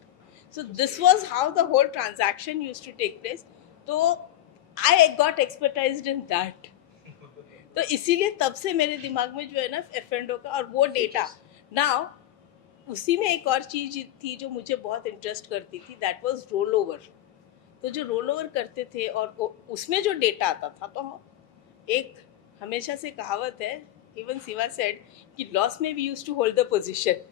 So this was how the whole transaction used to take place. So I got expertised in that. तो इसीलिए तब से मेरे दिमाग में जो है ना F&O का और वो डेटा. नाउ उसी में एक और चीज थी जो मुझे बहुत इंटरेस्ट करती थी, दैट वाज रोल ओवर. तो जो रोल ओवर करते थे और उसमें जो डेटा आता था, तो एक हमेशा से कहावत है, इवन सिवा सेड कि लॉस में we used to hold the position,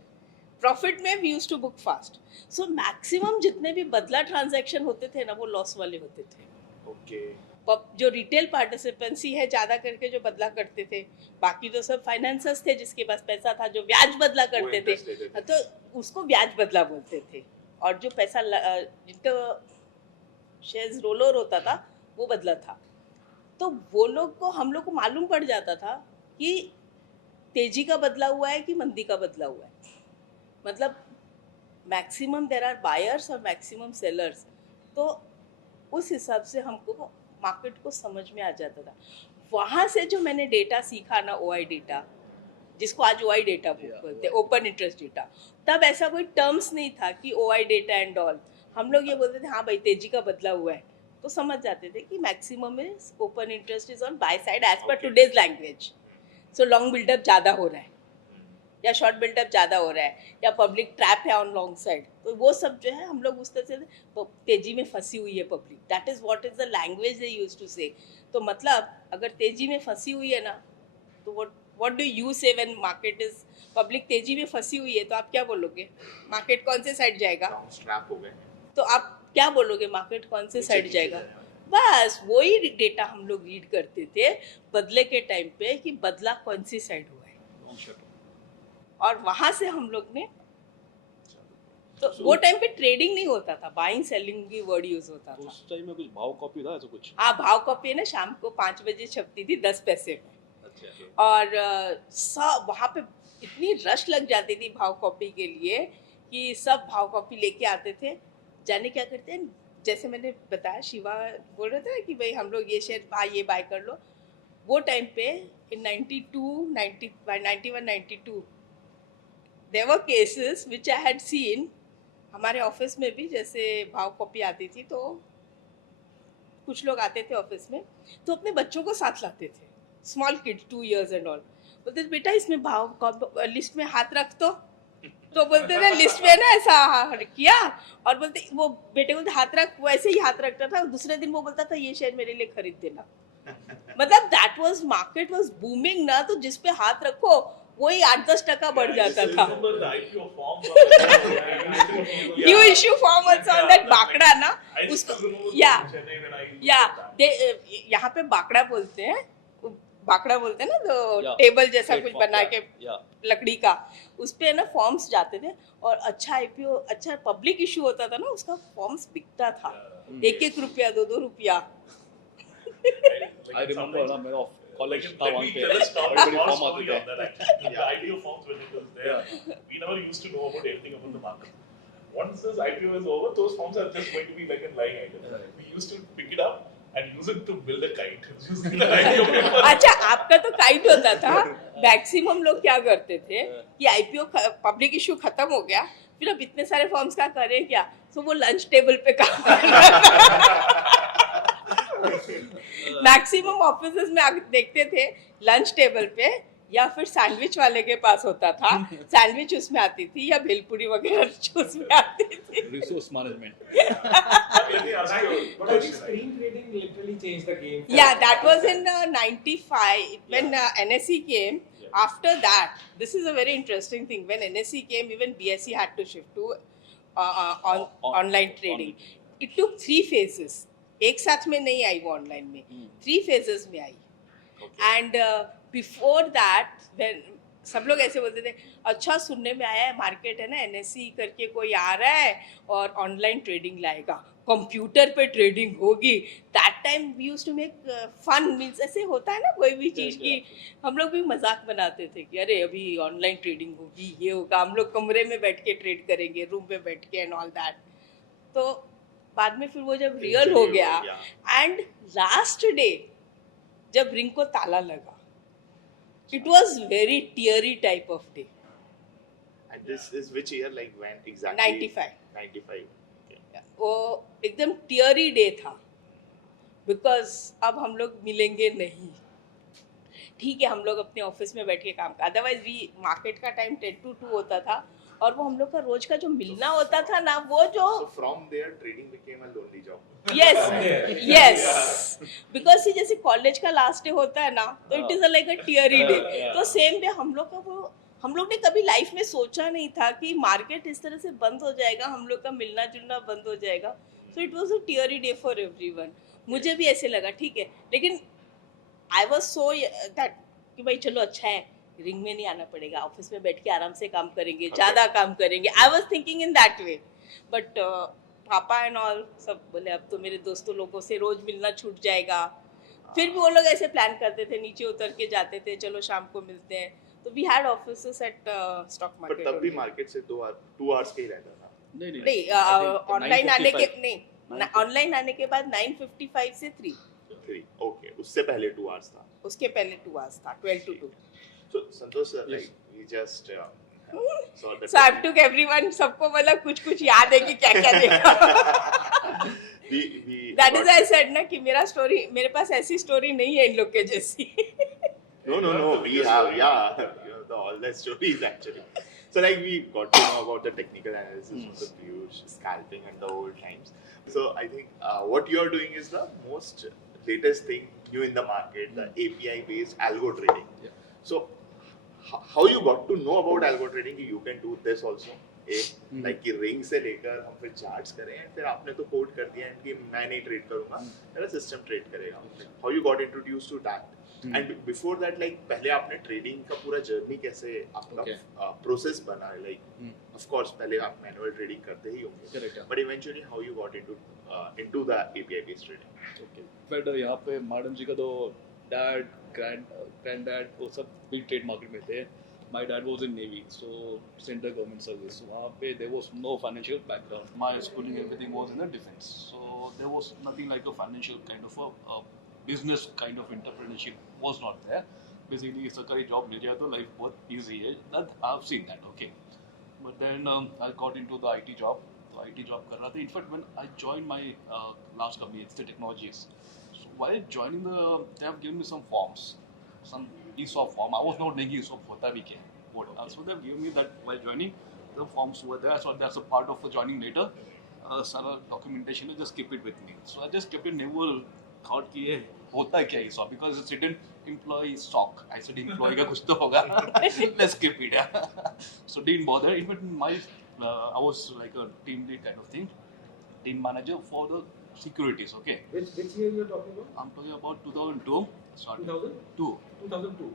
profit में we used to book fast. So maximum जितने भी बदला ट्रांजैक्शन होते थे ना वो लॉस वाले होते थे. ओके जो रिटेल पार्टिसिपेंसी है ज्यादा करके जो बदला करते थे, बाकी तो सब फाइनेंसर्स थे जिसके पास पैसा था जो ब्याज बदला करते थे, interest लेते थे. तो उसको ब्याज बदला बोलते थे. और जो पैसा जिनका शेयर्स रोल ओवर होता था वो बदला था. तो वो लोग को, हम लोग को मालूम पड़ जाता था कि तेजी का बदला हुआ है कि मंदी का बदला हुआ है. मतलब मैक्सिमम देयर आर बायर्स और मैक्सिमम सेलर्स. तो उस हिसाब से हमको मार्केट को समझ में आ जाता था. वहाँ से जो मैंने डेटा सीखा ना, OI डेटा, जिसको आज OI डेटा बोलते हैं, ओपन इंटरेस्ट डेटा, तब ऐसा कोई टर्म्स नहीं था कि OI डेटा एंड ऑल. हम लोग ये बोलते थे हाँ भाई तेजी का बदला हुआ है, तो समझ जाते थे कि maximum is open interest is on buy side as पर today's language. So long buildup ज़्यादा हो रहा है या शॉर्ट बिल्डअप ज़्यादा हो रहा है या पब्लिक ट्रैप है ऑन लॉन्ग साइड, तो वो सब जो है हम लोग उस तरह से तेजी में फंसी हुई है public. That is what is the language they used to say. तो मतलब अगर तेजी में फंसी हुई है ना, तो व्हाट डू यू से व्हेन मार्केट इज, पब्लिक तेजी में फंसी हुई है तो आप क्या बोलोगे, मार्केट कौन से साइड जाएगा? स्ट्रैप हो गए. तो आप क्या बोलोगे, मार्केट कौन से साइड नीचे जाएगा? जाएगा. बस वही डेटा हम लोग रीड करते थे बदले के टाइम पे कि बदला कौन सी साइड हुआ है, और वहां से हम लोग ने, तो वो टाइम पे ट्रेडिंग नहीं होता था, बाइंग सेलिंग की वर्ड यूज होता था. उस टाइम में कुछ भाव कॉपी था ऐसा कुछ? हाँ, भाव कॉपी है ना, शाम को 5 बजे छपती थी 10 पैसे में. अच्छा. और सब वहाँ पे इतनी रश लग जाती थी भाव कॉपी के लिए कि सब भाव कॉपी लेके आते थे. जाने क्या करते हैं, जैसे मैंने बताया, शिवा बोल रहे थे ना कि भाई हम लोग ये शेयर ये बाय कर लो. वो टाइम पे in 91, 92 there were cases which I had seen. हमारे ऑफिस में भी जैसे भाव कॉपी आती थी तो कुछ लोग आते थे ऑफिस में, तो अपने बच्चों को साथ लाते थे, small kids 2 years and all. बोलते थे बेटा इसमें भाव लिस्ट में हाथ रख, तो बोलते थे लिस्ट में ना ऐसा किया, और बोलते वो बेटे को हाथ रख, वो ऐसे ही हाथ रखता था. दूसरे दिन वो बोलता था ये शेयर मेरे लिए खरीद देना. मतलब that was, market was booming ना, तो जिस पे हाथ रखो वही 8-10% बढ़ जाता था. Remember the IPO forms? New issue form also on that बाकड़ा ना, उसको या यहाँ पे बाकड़ा बोलते हैं. बाकड़ा बोलते हैं ना, तो Yeah. टेबल जैसा कुछ Platform, बना yeah, के yeah. लकड़ी का, उस पे ना फॉर्म्स जाते थे और अच्छा आईपीओ, अच्छा पब्लिक इशू होता था ना, उसका फॉर्म्स बिकता था, एक रुपया 2 रुपया. I remember ना मेरा कॉलेज था Let वहाँ me पे tell a small बड़े बड़े फॉर्म story आते on थे. that actually. The IPO forms when it was there, we never used to know about anything about the market. Once this IPO is over, those forms are just going to be like a lying item. We used to pick it up and use it to build a kite. Using the IPO paper. अच्छा, आपका तो kite होता था. Maximum लोग क्या करते थे कि आईपीओ पब्लिक इशू खत्म हो गया, फिर अब इतने सारे फॉर्म्स का करें क्या, तो वो लंच टेबल पे काम मैक्सिमम ऑफिसेस में आप देखते थे लंच टेबल पे, या फिर सैंडविच वाले के पास होता था, सैंडविच उसमें आती थी, या भेलपुरी वगैरह उसमें आती थी. Resource management. Let me ask you a But I think question. screen trading literally changed the game. Yeah, that was in 95 when NSE came. After that, this is a very interesting thing. When NSE came, even BSE had to shift to online trading. It took 3 phases. एक साथ में नहीं आई वो online में, 3 phases में आई. And before that when सब लोग ऐसे बोलते थे, अच्छा सुनने में आया है मार्केट है ना, एनएसई करके कोई आ रहा है और ऑनलाइन ट्रेडिंग लाएगा, कंप्यूटर पे ट्रेडिंग होगी. That time we used to make fun, means ऐसे होता है ना कोई भी चीज़ की, हम लोग भी मजाक बनाते थे कि अरे अभी ऑनलाइन ट्रेडिंग होगी, ये होगा, हम लोग कमरे में बैठ के ट्रेड करेंगे, रूम में बैठ के एंड ऑल दैट. तो बाद में फिर वो जब रियल हो गया, एंड लास्ट डे जब रिंग को ताला लगा, it was very teary type of day. And this is which year, like when exactly? 95. 95. Okay. वो एकदम teary day था, because अब हम लोग मिलेंगे नहीं. ठीक है, हम लोग अपने ऑफिस में बैठ के काम कर, अदरवाइज वी मार्केट का टाइम 10 to 2 होता था, और वो हम लोग का रोज का जो मिलना होता था ना, वो जो So from there, trading became a lonely job. yes, because जैसे कॉलेज का लास्ट डे होता है ना, तो it is like a teary day. तो सेम डे हम लोग का वो, हम लोग ने कभी लाइफ में सोचा नहीं था कि मार्केट इस तरह से बंद हो जाएगा, हम लोग का मिलना जुलना बंद हो जाएगा. So it was a teary day for everyone. मुझे भी ऐसे लगा, ठीक है, लेकिन आई वाज सो दैट कि भाई चलो अच्छा है, रिंग में नहीं आना पड़ेगा, ऑफिस में बैठ के आराम से काम करेंगे, ज़्यादा काम करेंगे. I was thinking in that way, but पापा एंड ऑल सब बोले अब तो मेरे दोस्तों लोगों से रोज मिलना छूट जाएगा. फिर भी वो लोग ऐसे प्लान करते थे, नीचे उतर के जाते थे, चलो शाम को मिलते हैं. तो we had offices at stock But market. तब भी मार्केट से 2 hours का ही रहता था. नहीं, ऑनलाइन आने के नहीं, ऑनलाइन आने के बाद 9:55 से 3. 3. Okay. उससे पहले 2 hours था. उसके पहले 2 hours था, 12 to 2. So Santosh sir, Yes. like we just saw that. So I took everyone, सबको मतलब कुछ याद है कि क्या क्या देखा. we That is got- I said ना कि मेरा स्टोरी, मेरे पास ऐसी स्टोरी नहीं है इन लोग के जैसी. No. We have, yeah. You know, all the stories actually. So like we got to know about the technical analysis of the Piyush, scalping and the old times. So I think what you are doing is the most latest thing new in the market, the API based algo trading. Yeah. So how you got to know about algo trading? You can do this also. Like कि ring से लेकर हम फिर charts करें, फिर आपने तो code कर दिया कि मैं नहीं ट्रेड करूंगा, मेरा सिस्टम ट्रेड करेगा. How you got introduce to that? And before that, like पहले आपने ट्रेडिंग का पूरा जर्नी कैसे आपका प्रोसेस बना? लाइक ऑफ कोर्स पहले आप मैनुअल ट्रेडिंग करते ही होंगे, but eventually how you got into the API based trading? Okay, but यहाँ पे मैडम जी का तो डैड, ग्रैंड डैड वो सब भी ट्रेड मार्केट में थे. My dad was in Navy, so central government service. So वहाँ पे there was no financial background. My schooling, everything was in the defense. So there was nothing like a financial kind of a business kind of entrepreneurship was not there. Basically, सरकारी job मिल जाए तो life बहुत easy है. That I've seen that, okay. But then I got into the IT job. So IT job कर रहा था. In fact, when I joined my last company, it's the technologies. So while joining they have given me some forms. Some ESOP form. I was not knowing ESOP होता भी क्या. So they have given me that while joining. The forms were there, so that's a part of the joining later. सारा documentation है, just keep it with me. So I just kept it, never thought कि ये होता है क्या ESOP, because it's written employee stock. I said employee का कुछ तो होगा. Let's keep it. So didn't bother. In fact, I was like a team lead kind of thing, team manager for the securities. Okay. Which year you are talking about? I'm talking about 2002. Started 2002. 2002.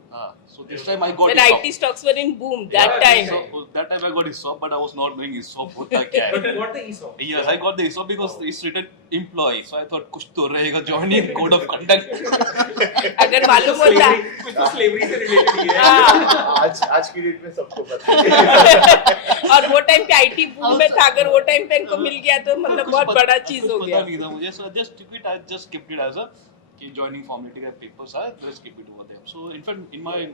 So this time I got When ESOP. IT stocks were in boom, that Yeah, time. So that time I got ESOP, but I was not doing ESOP. Hota kya But hai? you got the ESOP. Yes, I got the ESOP because it's written employee. So I thought kuch to rahega joining code of conduct. अगर मालूम होता कुछ तो slavery से related ही है. हाँ, आज की डेट में सबको पता है और वो टाइम पे IT बूम में था, अगर वो टाइम पे इनको मिल गया तो मतलब बहुत बड़ा चीज हो कुछ गया. पता नहीं था मुझे. So I just took it. I just kept it as a joining formality का papers are, just keep it over there. So in fact, in my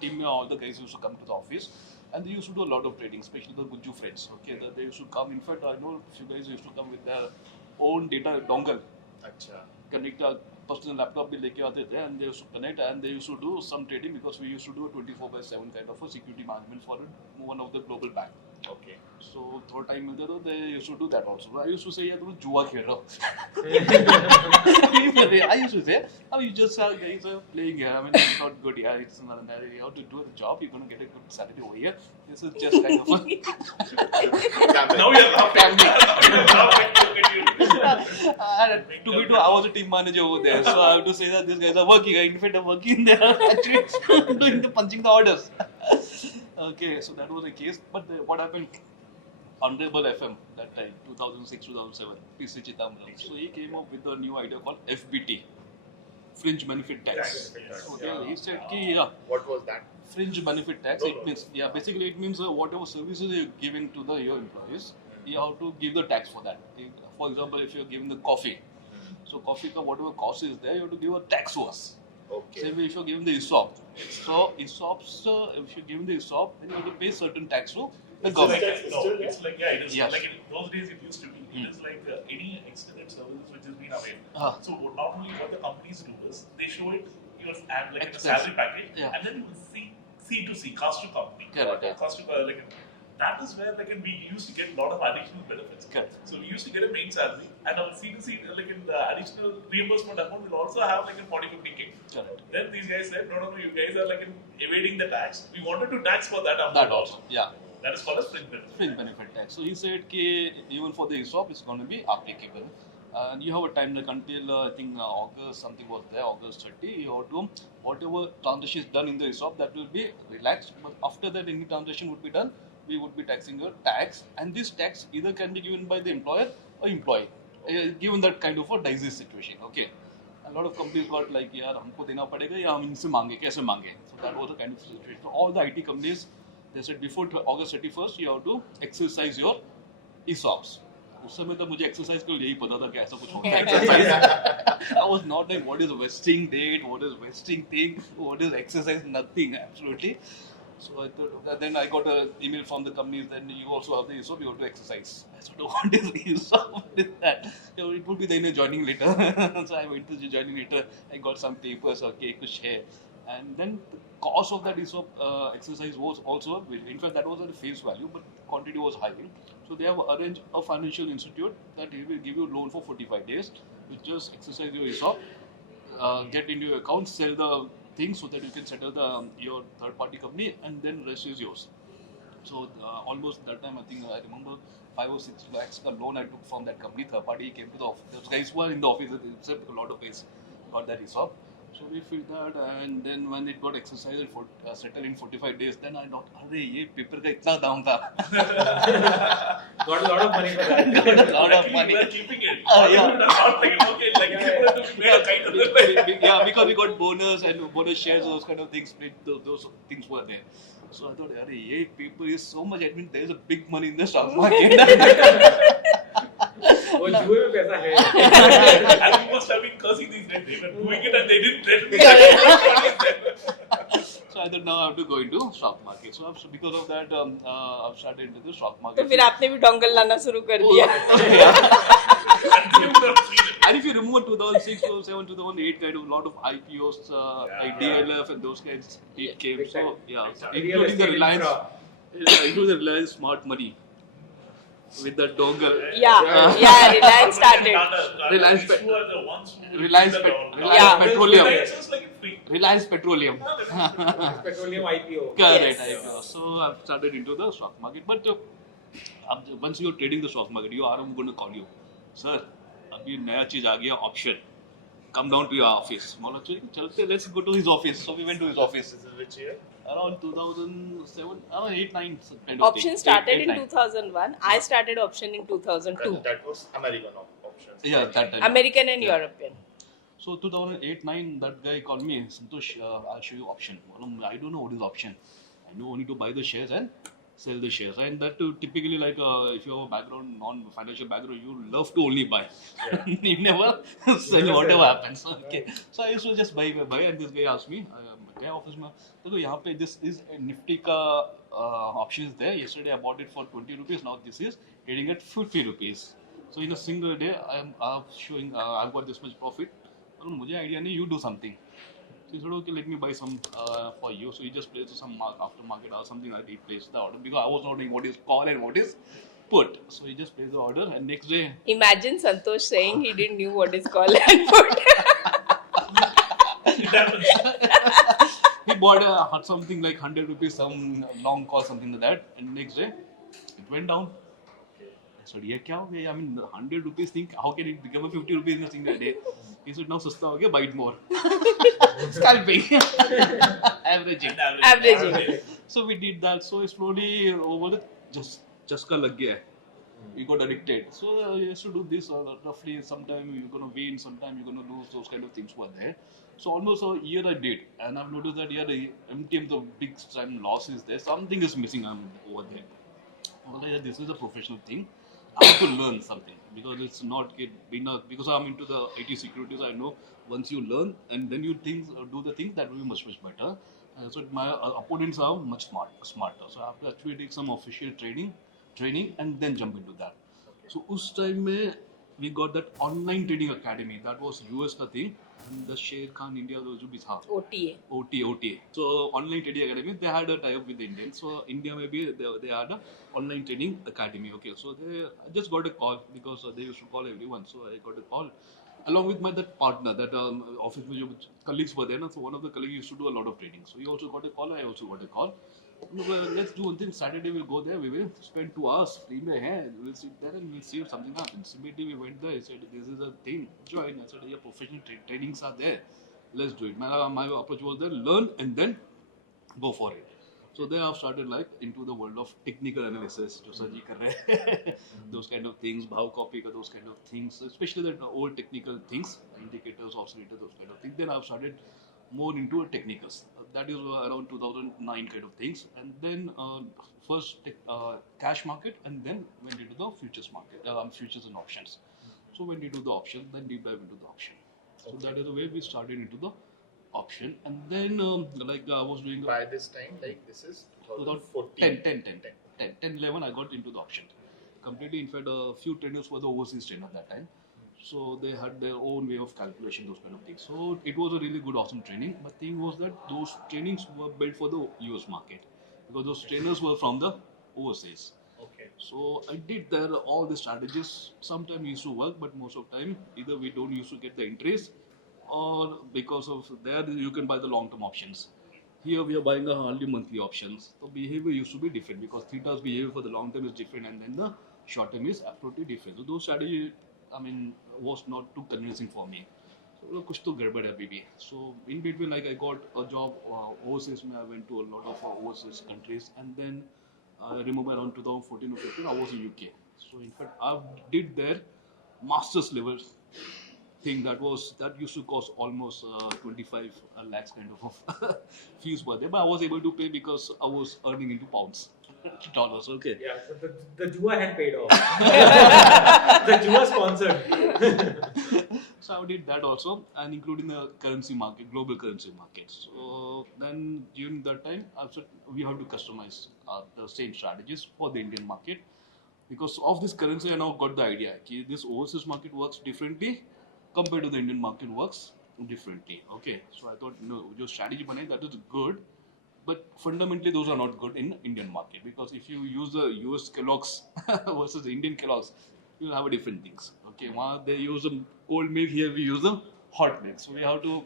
team, all the guys used to come to the office, and they used to do a lot of trading, especially the Gujju friends. Okay, they used to come. In fact, I know a few guys used to come with their own data dongle. अच्छा Connect a personal laptop भी लेके आते थे, and they used to connect, and they used to do some trading because we used to do a 24/7 kind of a security management for one of the global bank. Okay So थोड़ा time मिलता था, they used to do that also. I used to say, यार तुम जुआ खेल रहे हो. I used to say, oh, you just guys are playing here. I mean, it's not good. Yeah, it's not that. You have to do the job. You're gonna get a good salary over here. This is just kind of a Now you're laughing. Look at you. I was a team manager over there, so I have to say that these guys are working. In fact, I'm working there, actually doing punching the orders. Okay, so that was the case. But what happened? Rountable FM that time, 2006, 2007, PC Chitambram. So he came up with a new idea called FBT, Fringe Benefit Tax. Okay, he said, what was that fringe benefit tax. It means, basically it means whatever services you're giving to your employees, you have to give the tax for that. For example, if you're giving the coffee, so coffee ka whatever cost is there, you have to give a tax to us. okay Same way if you're giving the ESOP. So ESOPs, if you're giving the ESOP, then you have to pay certain tax to the government. It's like, yeah, it is Yes. like in those days it used to be. It is like any extended services which has been available. Ah. So not only what the companies do is they show it your ad like in a Expense. salary package, Yeah. and then you will see C to C, cost to company, Correct, yeah. cost to like. That is where like we used to get a lot of additional benefits. Correct. So we used to get a main salary, and our C to C like in the additional reimbursement amount will also have like a 40-50K. Correct. Then these guys said, no, you guys are like evading the tax. We wanted to tax for that amount. That also, yeah. That is called a fringe benefit. Fringe benefit tax. So he said that even for the ESOP, it's going to be applicable. And you have a time like until I think August something was there, August 30. You have to whatever transaction is done in the ESOP that will be relaxed. But after that, any transaction would be done, we would be taxing your tax, and this tax either can be given by the employer or employee, given that kind of a dicey situation. Okay. A lot of companies got like, यार हमको देना पड़ेगा या हम इनसे मांगे कैसे मांगे. So that was the kind of situation. So all the IT companies, they said before August 31st you have to exercise your ESOPs. उस समय तो मुझे exercise के लिए यही पता था कि ऐसा कुछ होगा exercise. I was not like what is vesting date, what is vesting thing, what is exercise, nothing absolutely. So I thought, then I got an email from the companies. Then you also have the ESOP, you have to exercise. I said, what is ESOP? What is that? So it would be then a joining letter. So I went to the joining letter. I got some papers, okay, to share. And then the cost of that ESOP exercise was also, in fact, that was at face value, but quantity was high. So they have arranged a financial institute that he will give you a loan for 45 days. You just exercise your ESOP, get into your account, sell the thing so that you can settle your third party company, and then rest is yours. So almost that time I think I remember 5 or 6 lakhs the loan I took from that company. Third party came to the office. Those guys were in the office itself. A lot of guys got that ESOP. So we filled that, and then when it got exercised for settled in 45 days, then I thought, "Arey, ये paper का इतना दाम था." Got a lot of money for that. Got a lot of Luckily, money. we were keeping it. Yeah. We would have not like, okay, like we would have made a kind of Yeah, because we got bonus and bonus shares, those kind of things. Those things were there. So I thought, "Arey, ये paper is so much. I mean, there is a big money in the stock market." वो जुए में पैसा है. And we must have been cursing these guys. They were doing it and they didn't let me. So I thought now I have to go into stock market. So because of that, I've started into the stock तो market. फिर आपने भी dongle लाना शुरू कर दिया. And they would have seen it. And if you remember 2006, 2007, 2008, kind of a lot of IPOs, like DLF and those kinds, it came. Big So time. yeah, Real including the estate Reliance, infra. including the Reliance Smart Money with the dongle. Yeah, Reliance started. Reliance These two are the ones who Reliance did the Pet- down. Reliance Petroleum. Reliance was like free. Reliance Petroleum. Petroleum IPO. Correct. Yes. IPO. So I've started into the stock market. But once you're trading the stock market, your RM going to call you, sir, अभी नया चीज आ गया option. come down to your office. Let's go to his office. So we went to his office. This is which year? Around 2007, around 8, 9 kind of Option thing. started 8, in 2001. I started option in 2002. That was American options. Yeah, that time. American and Yeah. European. So 2008-9, that guy called me, Santosh, I'll show you option. I don't know what is option. I know only to buy the shares and sell the shares. And that typically like if you have a background, non-financial background, you love to only buy. Yeah. You never sell whatever happens. Okay. So I used to just buy and this guy asked me, क्या office में देखो यहाँ पे this is Nifty का option is there. Yesterday I bought it for 20 rupees. Now this is trading at 50 rupees. So in a single day I'm showing I've got this much profit. मुझे idea नहीं, you do something. So he said, okay, let me buy some for you. So he just placed some after market or something like that. He placed the order because I was not knowing what is call and what is put. So he just placed the order and next day. Imagine Santosh saying he didn't knew what is call and put. It happens. He bought something like 100 rupees, some long call, something like that. And next day, it went down. I said, yeah, kya ho gaya? I mean, 100 rupees thing, how can it become a 50 rupees in a single day? He said, now sasta ho gaya, buy it more. Scalping. Averaging. Averaging. So we did that. So slowly over the just ka lag gaya. We got addicted. So I used to do this roughly. Sometime you're gonna win, sometime you're gonna lose. Those kind of things were there. So almost a year I did, and I've noticed that the MTM, the big time loss is there. Something is missing over there. Well, yeah, this is a professional thing. I have to learn something because it's not because I'm into the IT securities. I know once you learn and then you do the things, that will be much better. So my opponents are much smarter. So I have to actually take some official training and then jump into that. So us time we got that online trading academy. That was US ka thing. And the Sher Khan India, those would be OTA. So online trading academy, they had a tie-up with the Indians. So India maybe they had a online trading academy. Okay, so I just got a call because they used to call everyone. So I got a call along with that partner, that office colleagues were there. So one of the colleagues used to do a lot of trading. So he also got a call. I also got a call. Well, let's do one thing. Saturday we'll go there. We will spend 2 hours free mein hai. We'll sit there and we'll see if something happens. Immediately we went there. He said, "This is a thing. Join." I said, "Yeah, professional trainings are there. Let's do it." My approach was there. Learn and then go for it. So there I've started like into the world of technical analysis. जो sir जी कर रहे हैं. Those kind of things, भाव copy का those kind of things, especially the old technical things, indicators, oscillators, those kind of things. Then I've started more into technicals. That is around 2009 kind of things. And then first cash market, and then went into the futures market, futures and options. So went into the option, then deep dive into the option. So that is the way we started into the option. And then I was doing By this time, like this is 2014. 10, 11, I got into the option. Completely, in fact, a few traders were the overseas trader at that time. So they had their own way of calculation, those kind of things. So it was a really good, awesome training. But thing was that those trainings were built for the US market because those trainers were from the overseas. Okay. So I did there all the strategies. Sometimes used to work, but most of the time either we don't used to get the interest, or because of there you can buy the long-term options. Here we are buying the only monthly options. So behavior used to be different because theta's behavior for the long term is different, and then the short term is absolutely different. So those strategy, was not too convincing for me. So kuch to gadbad hai abhi. So in between, like I got a job overseas. I went to a lot of overseas countries, and then I remember around 2014 or 15, I was in UK. So in fact, I did their master's level thing that used to cost almost 25 lakhs kind of fees per day, but I was able to pay because I was earning into pounds, dollars. Okay. Yeah, so the Jua had paid off. The Jua sponsored. So I did that also, and including the currency market, global currency market. So then during that time, I said we have to customize the same strategies for the Indian market. Because of this currency, I now got the idea that this overseas market works differently compared to the Indian market works differently. Okay, so I thought, no, your strategy that is good, but fundamentally those are not good in Indian market, because if you use the US Kellogg's versus the Indian Kellogg's, you'll have different things. Okay, while they use the cold milk, here we use the hot milk. So we have to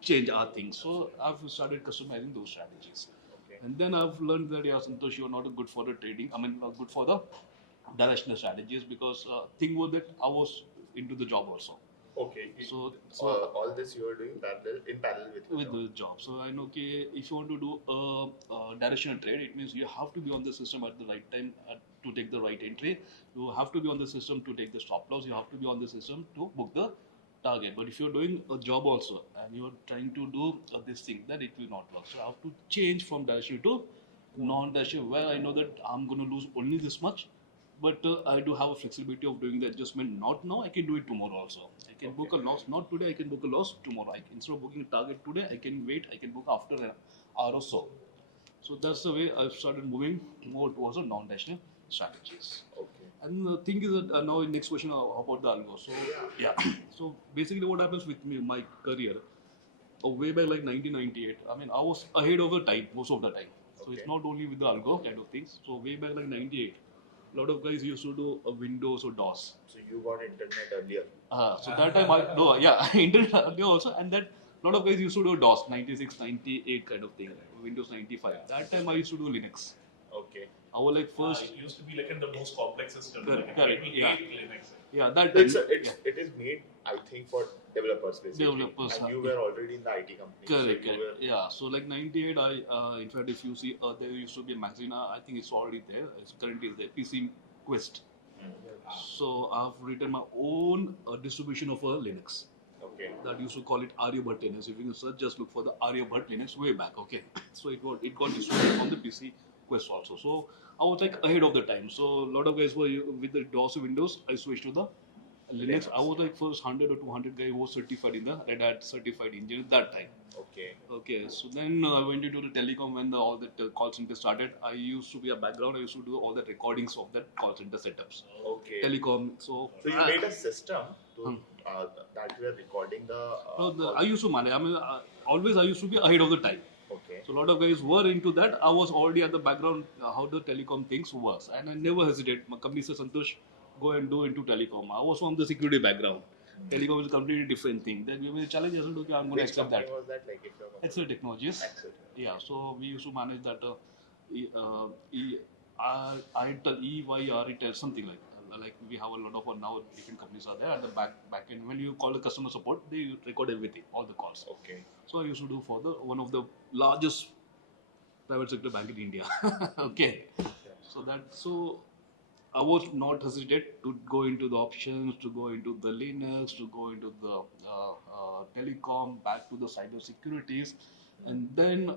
change our things. So I've started customizing those strategies. Okay. And then I've learned that, yeah, Santosh, you're not good for the trading. Good for the directional strategies, because thing was that I was into the job also. Okay. So All this you are doing in parallel with your with job. the job. So I know okay, if you want to do a directional trade, it means you have to be on the system at the right time to take the right entry. You have to be on the system to take the stop loss. You have to be on the system to book the target. But if you're doing a job also and you're trying to do this thing, then it will not work. So I have to change from directional to non-directional, where I know that I'm going to lose only this much. But I do have a flexibility of doing the adjustment. Not now, I can do it tomorrow also. I can book a loss not today. I can book a loss tomorrow. Instead of booking a target today, I can wait. I can book after an hour or so. So that's the way I've started moving more towards a non-national strategies. Okay. And the thing is that now next question about the algo. So yeah, so basically what happens with me, my career, way back like 1998. I mean, I was ahead of the time most of the time. So Okay. it's not only with the algo kind of things. So way back like 98, a lot of guys used to do Windows or DOS. So you got internet earlier. So that time I no yeah internet earlier also, and that lot of guys used to do DOS 96, 98 kind of thing, Windows 95. That time I used to do Linux. Okay. I was like first It used to be like in the most complex system. Correct, Like correct, it yeah. Linux. yeah that time It is made, I think, for developers basically. Developers, And you were already in the IT company. correct, So you correct. were, Yeah, so like 98, in fact, if you see, there used to be a magazine, I think it's already there, it's currently there, PC Quest. So I've written my own distribution of a Linux. okay. That used to call it Aryabhat Linux. If you can search, just look for the Aryabhat Linux way back, okay? So it got distributed from the PC Quest also. So I was like ahead of the time. So a lot of guys were with the DOS Windows, I switched to the Linux. I was like first 100 or 200 guy who was certified in the Red Hat certified engineer at that time. Okay. Okay, so then I went into the telecom when all the call center started. I used to be a background. I used to do all the recordings of that call center setups. Okay. Telecom. So So you made a system to, that you were recording the. I used to manage. I mean, always I used to be ahead of the time. Okay. So a lot of guys were into that. I was already at the background how the telecom things works, and I never hesitate. My company said, Santosh, go and do into telecom. I was from the security background. Telecom is a completely different thing. Then when the challenge, I said, okay, I'm going to Which accept company that. was that? Like if you're Excel Technologies. Excel. Yeah, so we used to manage that EYR, something like that. Like we have a lot of now different companies are there at the back end. When you call the customer support, they record everything, all the calls. Okay. So I used to do for the one of the largest private sector bank in India. Okay, so I was not hesitate to go into the options, to go into the Linux, to go into the telecom, back to the cyber securities, and then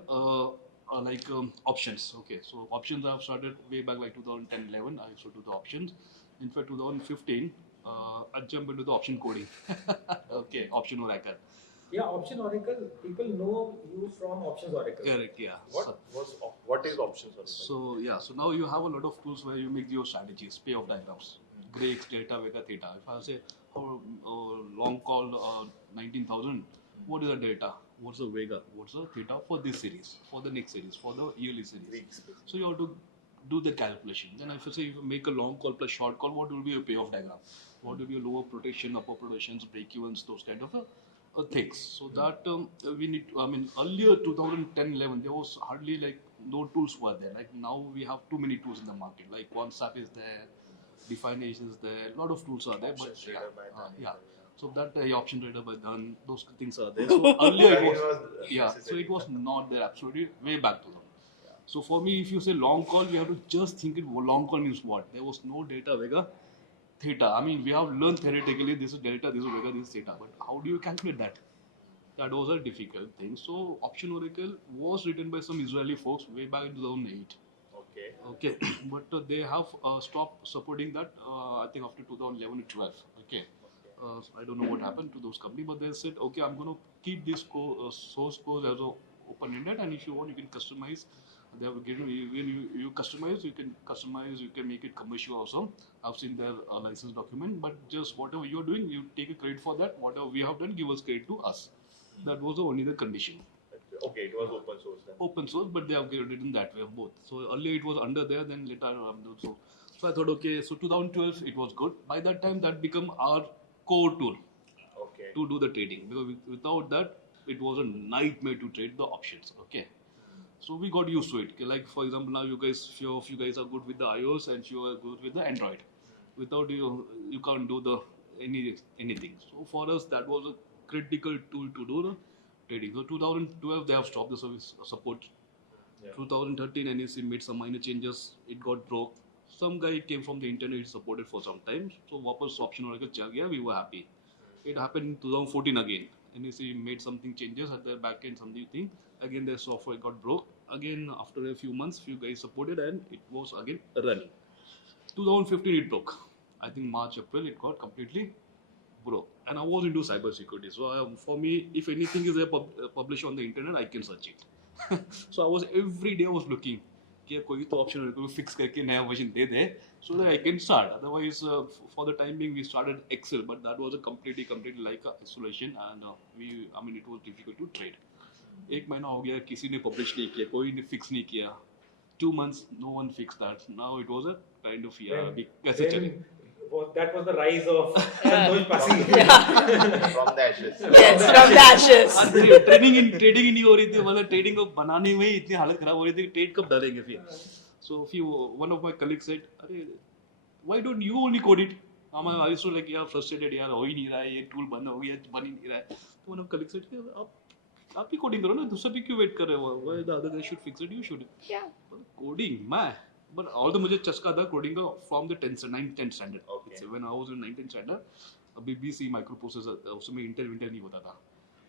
options. Okay, so options I've started way back like 2010-11. I used to do the options. In fact, 2015, I jumped into the option coding. Okay, option oracle. Yeah, Option Oracle, people know you from Options Oracle. Correct, yeah. What is options? So yeah, so now you have a lot of tools where you make your strategies, payoff diagrams, Greeks, delta, vega, theta. If I say long call 19,000, what is the delta? What's the vega? What's the theta for this series, for the next series, for the yearly series? Weeks. So you have to do the calculation. Then if you say if you make a long call plus short call, what will be a payoff diagram? What will be a lower protection, upper protections, break evens, those kind of things. So that we need to, I mean, earlier 2010-11, there was hardly like no tools were there. Like now we have too many tools in the market. Like OneSap is there, Definition is there, a lot of tools are there. Options But trader by Dhan. yeah. So that option trader by Dhan, those things are there. So earlier it was, yeah. So it was not there absolutely way back to them. So for me, if you say long call, we have to just think it long call means what? There was no delta, vega, theta. I mean, we have learned theoretically this is delta, this is vega, this is theta. But how do you calculate that? That was a difficult thing. So Option Oracle was written by some Israeli folks way back in 2008. Okay. Okay, but they have stopped supporting that. I think after 2011 or 12. Okay. So I don't know what happened to those companies, but they said, okay, I'm going to keep this source code as a open-ended, and if you want, you can customize. They have given when you customize, you can make it commercial also. I've seen their license document, but just whatever you're doing, you take a credit for that. Whatever we have done, give us credit to us. That was only the condition. Okay, it was open source then. Open source, but they have written that way of both. So earlier it was under there, then later so I thought, okay, so 2012 it was good. By that time, that became our core tool Okay. to do the trading, because without that, it was a nightmare to trade the options. Okay. So we got used to it. Okay, like for example, now few of you guys are good with the iOS and few are good with the Android. Without you can't do the anything. So for us, that was a critical tool to do the trading. So 2012 they have stopped the service support. 2013 NEC made some minor changes. It got broke. Some guy came from the internet, it supported for some time. So वापस option oracle चल गया. We were happy. It happened in 2014 again. NEC made something changes at the back end, something thing. Again their software got broke. Again after a few months, few guys supported and it was again running. 2015 it broke. I think March, April it got completely broke. And I was into cyber security. So for me, if anything is there published on the internet, I can search it. So I was every day I was looking कि कोई तो option को fix करके नया version they they so that I can start. Otherwise, for the time being, we started Excel, but that was a completely like a isolation, and it was difficult to trade. एक महीना हो गया किसी ने publish नहीं किया, कोई ने fix नहीं किया. 2 months, no one fixed that. Now it was a kind of कैसे चले? That was the rise of Santosh Pasi. From the ashes. Yes, from the ashes. Trading ही नहीं हो रही थी, मतलब ट्रेडिंग को बनाने में ही इतनी हालत खराब हो रही थी कि ट्रेड कब डालेंगे फिर. So one of my colleagues said, अरे why don't you only code it? I used to like यार frustrated यार हो ही नहीं रहा है, ये टूल बंद हो गया, बन ही नहीं रहा है. तो one of colleagues said आप ही कोडिंग करो ना, दूसरा भी क्यों वेट कर रहे हो? Why the other guy should fix it? You should. Yeah. Coding मैं. But although मुझे चस्का था कोडिंग का from the 9th standard. Okay. So when I was in 9th standard, अभी BBC microprocessor उसमें Intel नहीं होता था.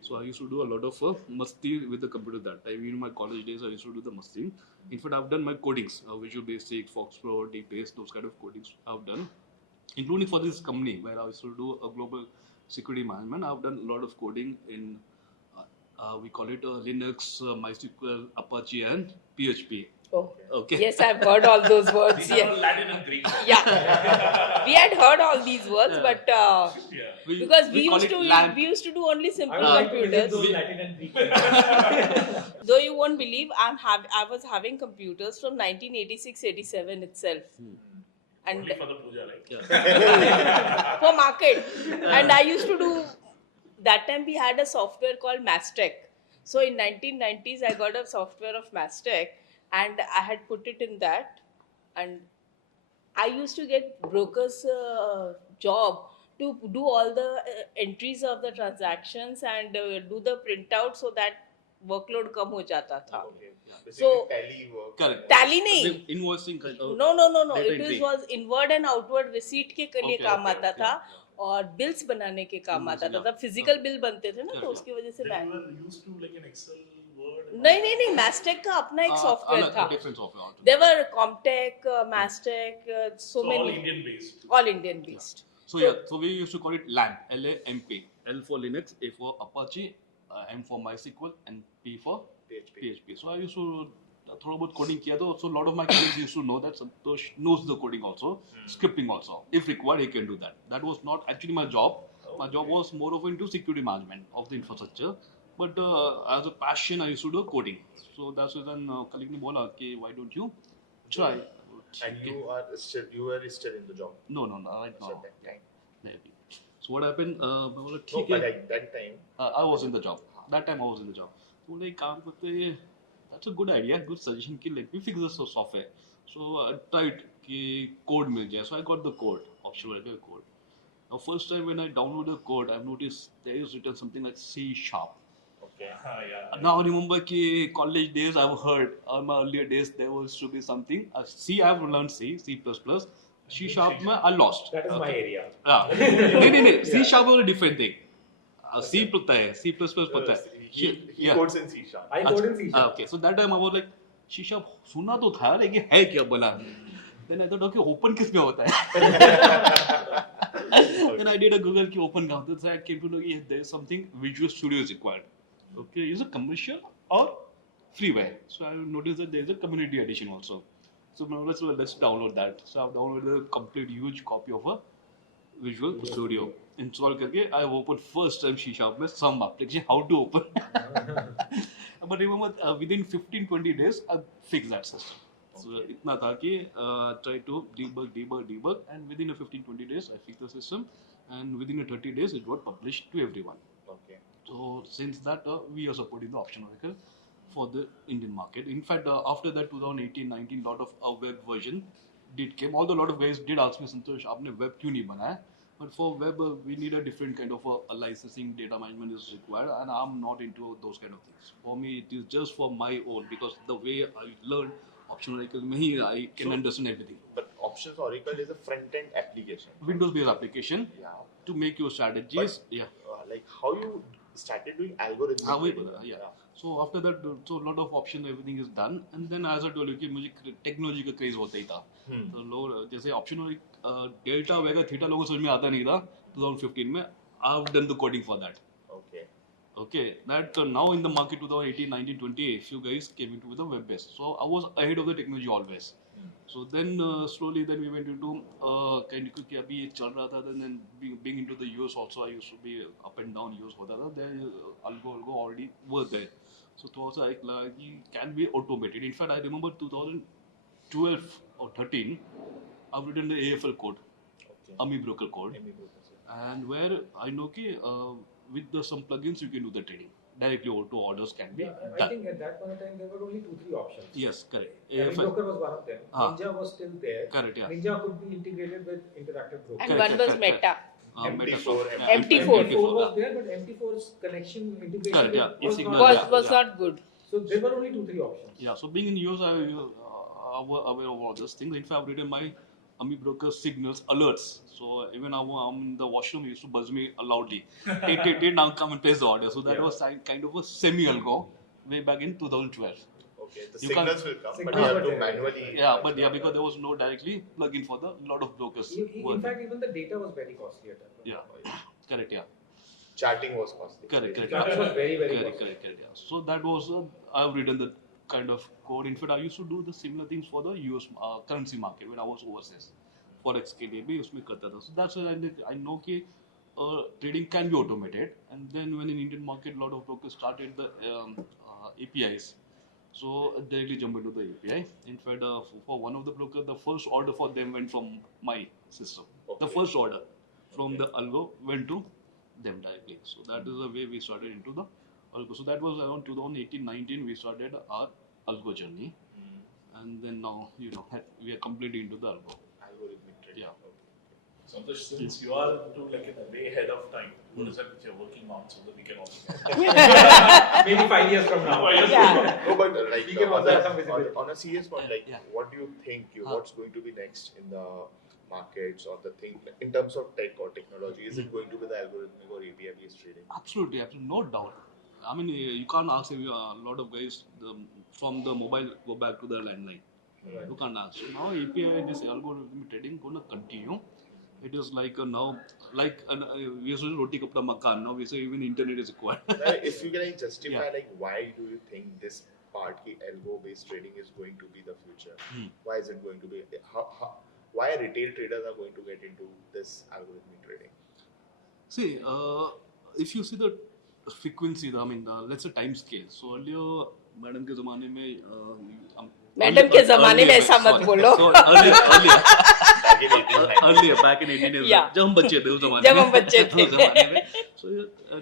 So I used to do a lot of masti with the computer that time. In my college days, I used to do the masti. In fact, I've done my codings, Visual Basic, Foxpro, DBase, those kind of codings I've done. Including for this company where I used to do a global security management. I've done a lot of coding in, we call it Linux, MySQL, Apache and PHP. Oh. Okay. Yes, I've heard all those words. These are Yeah. all Latin and Greek. Yeah. We had heard all these words, but Yeah. because we call used it to LAN. we used to do only I simple would like to visit computers. those Latin and Greek. Though you won't believe, I was having computers from 1986-87 itself, and Only for the puja, right? for market. And I used to do. That time we had a software called Mastech. So in 1990s, I got a software of Mastech, and I had put it in that, and I used to get brokers' job to do all the entries of the transactions and do the printout so that workload कम हो जाता था. Okay. Basically, So- tally work. Correct. Tally नहीं. Invoicing kind of. No. Data It entry. was inward and outward receipt के लिए Okay, काम okay, आता okay. था और बिल्स बनाने के काम Bills, आता था. yeah. तब फिजिकल बिल बनते थे ना, तो Correct. उसकी वजह से They bank. were used to like an Excel, Word. and नहीं, Mastech का अपना एक सॉफ्टवेयर था. Different software. There were Comtech, Mastech, so So all many, Indian based. all Indian based. So we used to call it LAMP, L-A-M-P. L for Linux, A for Apache, M for MySQL, and P for PHP. So I used to थोड़ा बहुत coding किया था. So a lot of my colleagues used to know that Santosh knows the coding also, scripting also. If required, he can do that. That was not actually my job. My job was more of into security management of the infrastructure. But as a passion, I used to do coding. So that's when colleague ने बोला कि why don't you try? And you were still in the job. No, right now. So that time. Maybe. So what happened? मैं बोला No, ठीक but है. at that time. I was in the job. That time I was in the job. तो बोले एक काम करते हैं. That's a good idea, good suggestion कि let me fix this software. So I tried कि code मिल जाए. So I got the code, optional code. Now first time when I downloaded the code, I've noticed there is written something like C#. Okay. Yeah. Now I remember कि college days I've heard on my earlier days there was to be something. C I've learned C++. C# में I lost. That is my area. नहीं. C# was a different thing. C पता है, C++ पता है. He codes in C#. I code in C#. Okay, so that time I was like, C# सुना तो था लेकिन है क्या बना? Then I thought, okay, open किस में होता है? Then I did a Google कि open कहाँ होता है? So I came to know yes, there is something Visual Studio is required. Okay, is it commercial or freeware? So I noticed that there is a community edition also. So now let's download that. So I've downloaded a complete huge copy of a Visual Studio. Install करके I opened first time C# में some application how to open. But remember within 15-20 days I fixed that system. So इतना था कि try to debug and within a 15-20 days I fixed the system and within a 30 days it got published to everyone. Okay. So since that we are supporting the option oracle for the Indian market. In fact after that 2018-19 lot of web version did came. Although a lot of guys did ask me Santosh आपने web क्यों नहीं बनाया? But for web, we need a different kind of a licensing, data management is required, and I'm not into those kind of things. For me, it is just for my own, because the way I learned option Oracle, I can understand everything. But Options Oracle is a front-end application. Windows-based application to make your strategies. Like how you started doing algorithms. So after that, so a lot of option, everything is done, and then as I told you कि मुझे technology का craze होता ही था. तो लोग जैसे option और delta वेगा theta लोगों को समझ में आता नहीं था 2015 में. I've done the coding for that. Okay, that now in the market 2018, 19, 20, few guys came into the web based. So I was ahead of the technology always. So then slowly then we went into kind of क्योंकि अभी ये चल रहा था, then being into the US also, I used to be up and down US होता था. Then algo already were there. So it was like it can be automated. In fact, I remember 2012 or 13, I've written the AFL code, AMI broker code, and where I know कि with some plugins you can do the trading directly. Auto orders can be done. I think at that point in time there were only 2-3 options. Yes, correct. AMI broker was one of them. Ninja was still there. Correct, yeah. Ninja could be integrated with interactive broker. And one was Meta. MT4 was there, but MT4's connection integration was not good. So there were only 2-3 options. Yeah, so being in US, I was aware of all those things. In fact, I've written my AMI broker signals, alerts. So even I'm in the washroom, he used to buzz me loudly. Now come and place the order. So that was kind of a semi-algo way back in 2012. Okay, the signals will come, but you have to manually. Because there was no directly plugin for the lot of brokers. In fact, even the data was very costly at that point. Correct, Charting was costly. Correct. Charting was very costly. Correct. So that was I've written the kind of code. In fact, I used to do the similar things for the US currency market when I was overseas. Forex के लिए भी उसमें करता था. So that's why I know कि trading can be automated. And then when in Indian market, a lot of brokers started the APIs. So directly jump into the API. In fact, for one of the brokers, the first order for them went from my system. The first order from the algo went to them directly. So that is the way we started into the algo. So that was around 2018-19 we started our algo journey. And then now, we are completely into the algo. Algorithmic trading. Santosh, since you are into like in a way ahead of time, what is that you're working on so that we can also maybe 5 years from now. No, but like We can also have some visibility. on a serious point, like what do you think what's going to be next in the markets or the thing in terms of tech or technology? Is it going to be the algorithmic or API based trading? Absolutely, no doubt. I mean, you can't ask a lot of guys from the mobile go back to the landline. You can't ask. So now API, this algorithmic trading gonna continue. It is like now, we say roti kapda makan. Now we say even internet is required. If you can justify, like why do you think this part ki algo based trading is going to be the future? Why is it going to be? Why retail traders are going to get into this algorithmic trading? See, if you see the frequency, let's say time scale. So earlier, madam के ज़माने में madam के ज़माने में ऐसा मत बोलो. So earlier, back in 18 years, जब हम बच्चे थे उस ज़माने में, so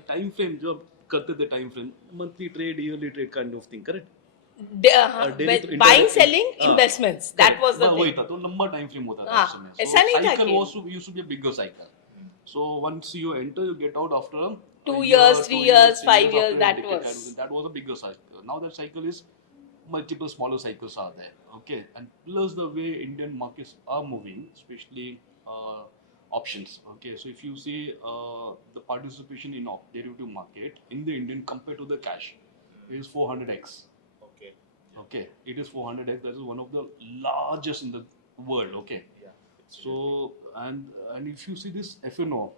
time frame जो करते थे time frame, monthly trade, yearly trade kind of thing, correct? Buying, selling, investments. That was the वही thing. था, तो लंबा time frame होता था उस समय. ऐसा नहीं था cycle used to be a bigger cycle. So once you enter, you get out after 2 years, 3 years, 5 years. That was a bigger cycle. Now that cycle is multiple smaller cycles are there. Okay, and plus the way Indian markets are moving, especially options. Okay, so if you see the participation in derivative market in the Indian compared to the cash is 400x. Okay, it is 400x. That is one of the largest in the world. Okay. Yeah. So and if you see this FNO,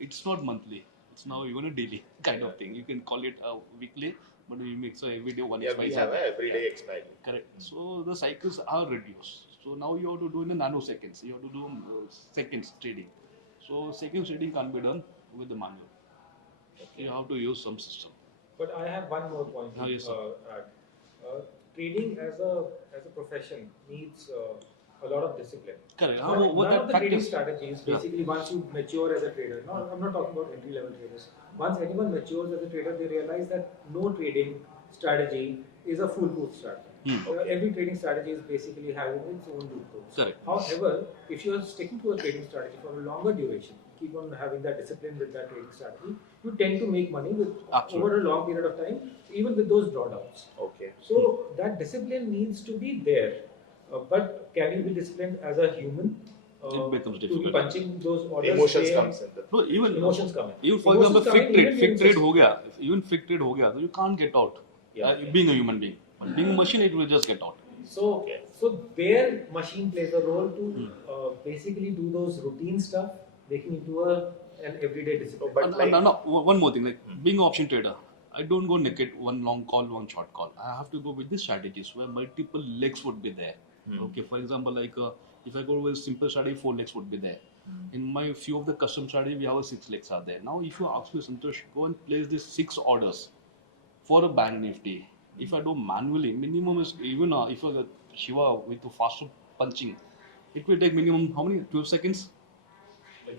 it's not monthly. It's now even a daily kind of thing. You can call it weekly, but we make so every day one expiry. We have an everyday expiry. Correct. So the cycles are reduced. So now you have to do in the nanoseconds. You have to do seconds trading. So seconds trading can't be done with the manual. You have to use some system. But I have one more point to add. Trading as a profession needs a lot of discipline. Correct. None of the trading strategies, basically once you mature as a trader, I'm not talking about entry level traders. Once anyone matures as a trader, they realize that no trading strategy is a foolproof strategy. Every trading strategy is basically having its own loopholes. Correct. However, if you are sticking to a trading strategy for a longer duration, keep on having that discipline with that trading strategy, you tend to make money with Absolutely. over a long period of time, even with those drawdowns. Okay. So that discipline needs to be there. But can you be disciplined as a human? It becomes to be difficult. punching those orders. Emotions comes in. No, even Emotions come in. Even for Emotions example, come in, fake even trade emotions- हो गया. Even fake trade हो गया, so you can't get out. Yeah. Being a human being, but being a machine, it will just get out. So, so their machine plays a role to basically do those routine stuff, making into an everyday discipline. But like- no, one more thing, like being an option trader, I don't go naked, one long call, one short call. I have to go with the strategies where multiple legs would be there. Okay, for example, like if I go with simple strategy, 4 legs would be there. In my few of the custom strategy, we have 6 legs are there. Now, if you ask me, Santosh, go and place these 6 orders for a bank nifty. If I do manually, minimum is even if I get Shiva with the faster punching, it will take minimum how many? 12 seconds.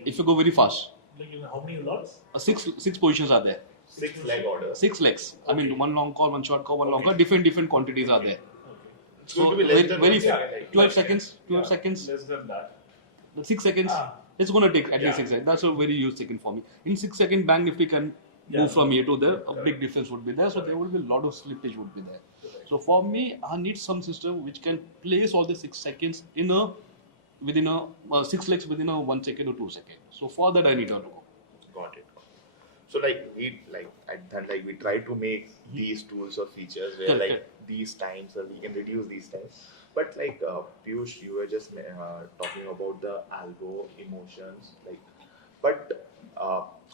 If you go very fast, Like in how many lots? 6 positions are there. 6 leg orders. 6 legs. I mean, one long call, one short call, one long call. Different quantities are there. It's going to be less than very 12 1 second. seconds. 12 seconds. Less than that. 6 seconds. It's going to take at least 6 seconds. That's a very huge second for me. In 6 seconds, bank nifty can move from here to there. A big difference would be there. So there will be a lot of slippage would be there. So for me, I need some system which can place all the 6 seconds within a 6 legs within a 1 second or 2 seconds. So for that, I need a logo. Got it. So at Dhan, we try to make these tools or features where Correct. these times, or we can reduce these times. But Piyush, you were just talking about the algo emotions. But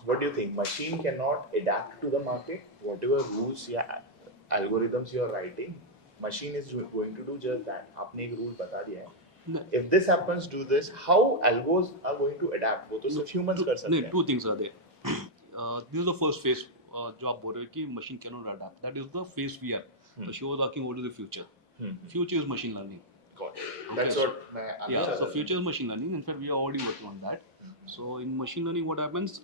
what do you think? Machine cannot adapt to the market. Whatever rules algorithms you are writing, machine is going to do just that. आपने एक rule बता दिया है. No. If this happens, do this. How algos are going to adapt? वो तो सिर्फ humans कर सकते हैं. Two things are there. This is the first phase. जो आप बोल रहे हो कि machine cannot adapt. That is the phase we are. So she was asking what is the future. Future is machine learning. Got it. That's Okay, what मैं Yeah, answer so था. future is machine learning. In fact, we are already working on that. So in machine learning, what happens?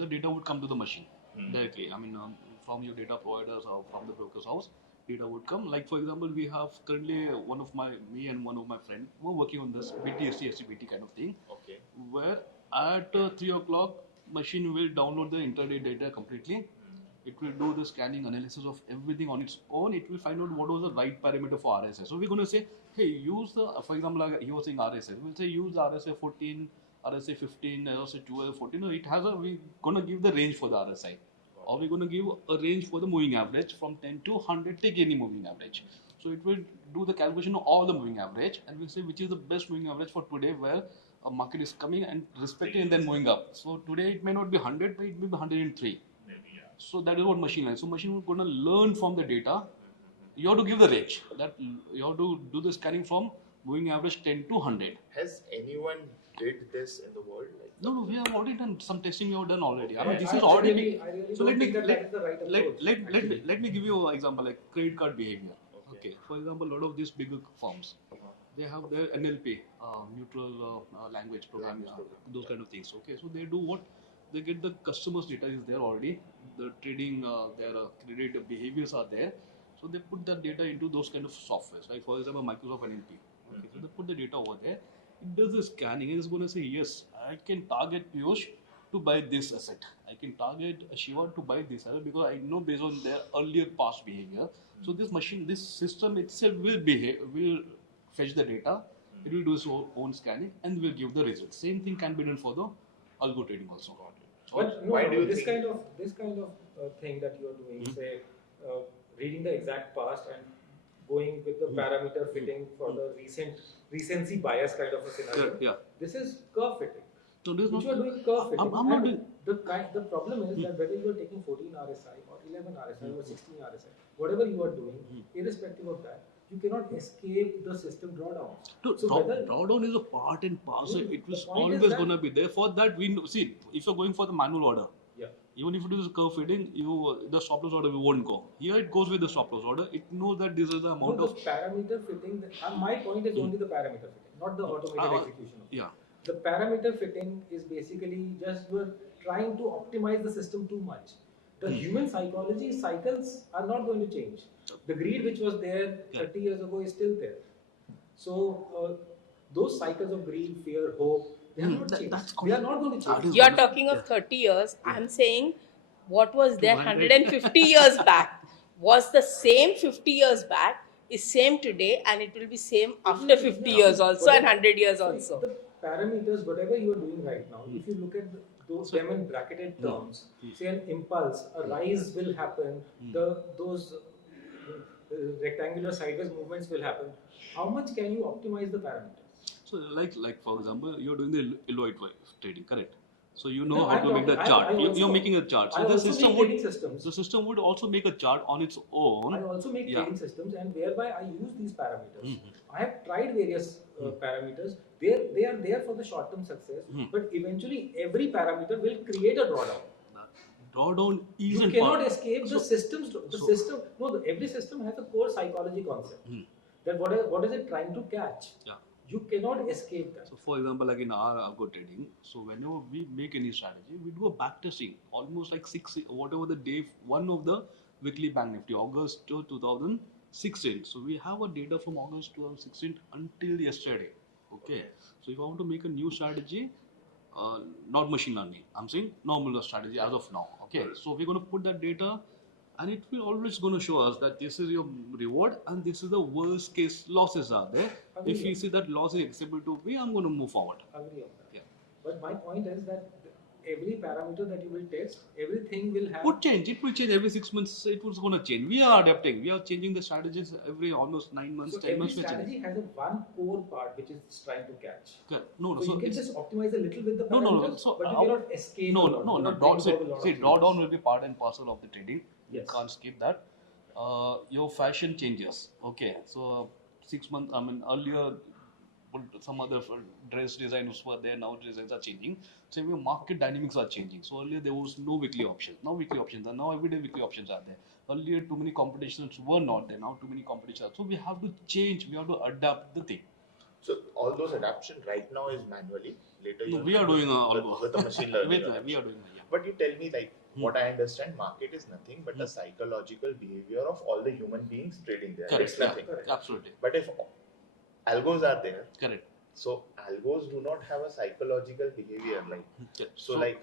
The data would come to the machine directly. I mean, from your data providers or from the broker's house, data would come. Like for example, we have currently me and one of my friend were working on this BT, SCBT kind of thing, Okay. where at 3 o'clock, machine will download the intraday data completely. It will do the scanning analysis of everything on its own. It will find out what was the right parameter for RSI. So we're going to say, hey, use the, for example, like he was saying RSI. We'll say use RSI 14, RSI 15, RSI 12, 14. No, it has we're going to give the range for the RSI. Or we're going to give a range for the moving average from 10 to 100, take any moving average. So it will do the calculation of all the moving average and we'll say which is the best moving average for today where a market is coming and respecting and then moving up. So today it may not be 100, but it may be 103. Maybe, yeah. So that is what machine learning. So machine is going to learn from the data. You have to give the range. That you have to do the scanning from moving average 10 to 100. Has anyone did this in the world? No, we have already done some testing. We have done already. I Okay. mean, this I is already. really So don't let me think that is the right approach, let me give you an example like credit card behavior. Okay. Okay. For example, a lot of these bigger firms, they have their NLP, neutral language programming, those kind of things. Okay, so they do what? They get the customers' data is there already. The trading, their credit behaviors are there. So they put that data into those kind of softwares. Like for example, Microsoft NLP. Okay, so they put the data over there. It does the scanning and it's going to say, yes, I can target Piyush to buy this asset. I can target Shiva to buy this asset because I know based on their earlier past behavior. So this machine, this system itself will fetch the data. It will do its own scanning and will give the result. Same thing can be done for the algo trading also. But no, Why do you this think- kind of thing that you are doing, say, reading the exact past and going with the parameter fitting for the recency bias kind of a scenario. Yeah. This is curve fitting. So this is Which not. you are doing curve fitting. I'm not and doing. the problem is that whether you are taking 14 RSI or 11 RSI or 16 RSI, whatever you are doing, irrespective of that, you cannot escape the system drawdowns. Dude, So whether- drawdown is a part and parcel. Mm, It was the point is always that- going to be there. For that, we know, see, if you're going for the manual order, Yeah. even if it is curve fitting, the stop loss order we won't go. Here it goes with the stop loss order. It knows that this is the amount No, of. the parameter fitting, my point is only the parameter fitting, not the automated execution of it. Yeah. The parameter fitting is basically just you're trying to optimize the system too much. The human psychology cycles are not going to change. The greed which was there 30 years ago is still there. So those cycles of greed, fear, hope, They have not changed. They are not going to change. You're talking of 30 years. I'm saying what was there 150 years back was the same 50 years back, is same today, and it will be same after 50 years also and 100 years also. The parameters, whatever you are doing right now, if you look at those them in bracketed terms, say an impulse, a rise will happen, those rectangular sideways movements will happen. How much can you optimize the parameters? So like for example, you're doing the Eloy trading, correct? So you know No, how I'm to make the talking- chart. I also- You're making a chart. So I the also system make would trading systems. the system would also make a chart on its own. I also make Yeah. trading systems, and whereby I use these parameters. I have tried various parameters. They are there for the short-term success, but eventually every parameter will create a drawdown. Drawdown You isn't cannot part. escape the systems. Every system has a core psychology concept. That what is it trying to catch? Yeah. You cannot escape that. So for example, like in our algo trading, so whenever we make any strategy, we do a back testing almost like whatever the day one of the weekly bank nifty, August 2016. So we have a data from August 2016 until yesterday. Okay. So if I want to make a new strategy, not machine learning, I'm saying normal strategy as of now. Okay. So we're going to put that data, and it will always going to show us that this is your reward and this is the worst case losses are there. If we see that loss is acceptable to be, I'm going to move forward. Agree on that. Yeah. But my point is that every parameter that you will test, everything will have. Would change. It will change every 6 months. It was going to change. We are adapting. We are changing the strategies every almost 9 months, So 10 every months. We are strategy changing. has a one core part which is trying to catch. Correct. No, So, so you can it's, just optimize a little with the no, parameters, no, no. So but you our- cannot escape. no, a no, lot. no, You no. cannot Dot, bring about a lot see, of drawdown things. will be part and parcel of the trading. Yes. You can't skip that. Your fashion changes. Okay, so 6 months. I mean, earlier some other dress designs were there. Now designs are changing. So your market dynamics are changing. So earlier there was no weekly options. Now weekly options are. Now everyday weekly options are there. Earlier too many competitions were not there. Now too many competitions. So we have to change. We have to adapt the thing. So all those adaptation right now is manually. Later No, you we are doing with the machine learning. we adaptation. are doing yeah. But you tell me, like, what I understand, market is nothing but the psychological behavior of all the human beings trading there. Correct. It's nothing. Yeah, absolutely. But if algos are there, Correct. so algos do not have a psychological behavior, like Yeah. so like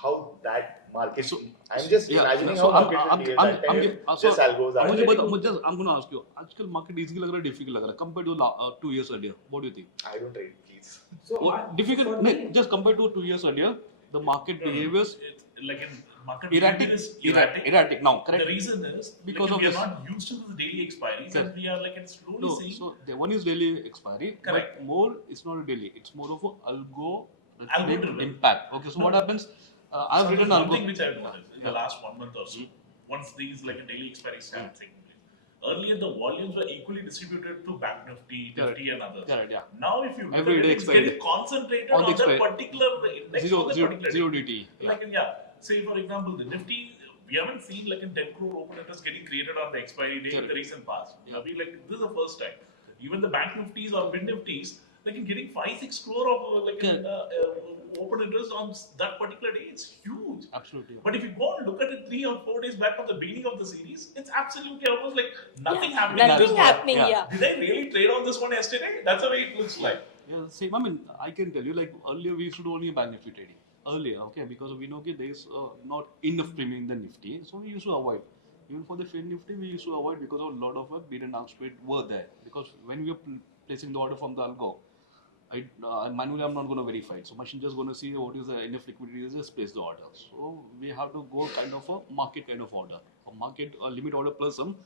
how that market. So- I'm just yeah, imagining so how I'm- market I'm- should behave. I'm- that time I'm- if so just algos are मुझे there. बता I'm going to ask you आजकल market easy लग रहा है difficult लग रहा है compared to 2 years earlier. What do you think? I don't trade, please. So Difficult. for No, me- just compared to 2 years earlier, the market behaviors It's like in market erratic, behavior is erratic now. Correct. The reason is Because like, of we are this. not used to the daily expiries, Correct. and we are like it's slowly No, seeing. so the one is daily expiry, Correct. but more it's not a daily. It's more of a algorithmic Algo-driven. impact. Okay, so No. what happens? I've So written there's one algo. thing which I've noticed in the Yeah. last 1 month or so. Once these like a daily expiry start taking place. Earlier the volumes were equally distributed to Bank Nifty, Correct. Nifty and others. Correct. Yeah. Now if you look Every at day it, it's expiry. getting concentrated On the on that expiry. particular index Zero, on that zero, particular zero day. DT. Yeah. Like in, say for example the Nifty, we haven't seen like in 10 crore open interest getting created on the expiry day in Correct. the recent past. Yeah. I mean like this is the first time. Even the Bank Nifties or Mid Nifties, like in getting 5-6 crore of open interest on that particular day, it's huge. Absolutely. But if you go and look at it 3 or 4 days back from the beginning of the series, it's absolutely almost like nothing happening. Nothing This one. happening, Yeah. yeah. Did I really trade on this one yesterday? That's the way it looks like. Yeah, same. I mean, I can tell you, like earlier we used to do only Bank Nifty trading. Earlier, okay, because we know okay, there is not enough premium in the Nifty, so we used to avoid. Even for the Fed Nifty, we used to avoid because of a lot of bid and ask spread were there. Because when we were placing the order from the algo, manually I'm not going to verify it. So machine just going to see what is the enough liquidity is, just place the order. So we have to go kind of a market kind of order, a market limit order plus some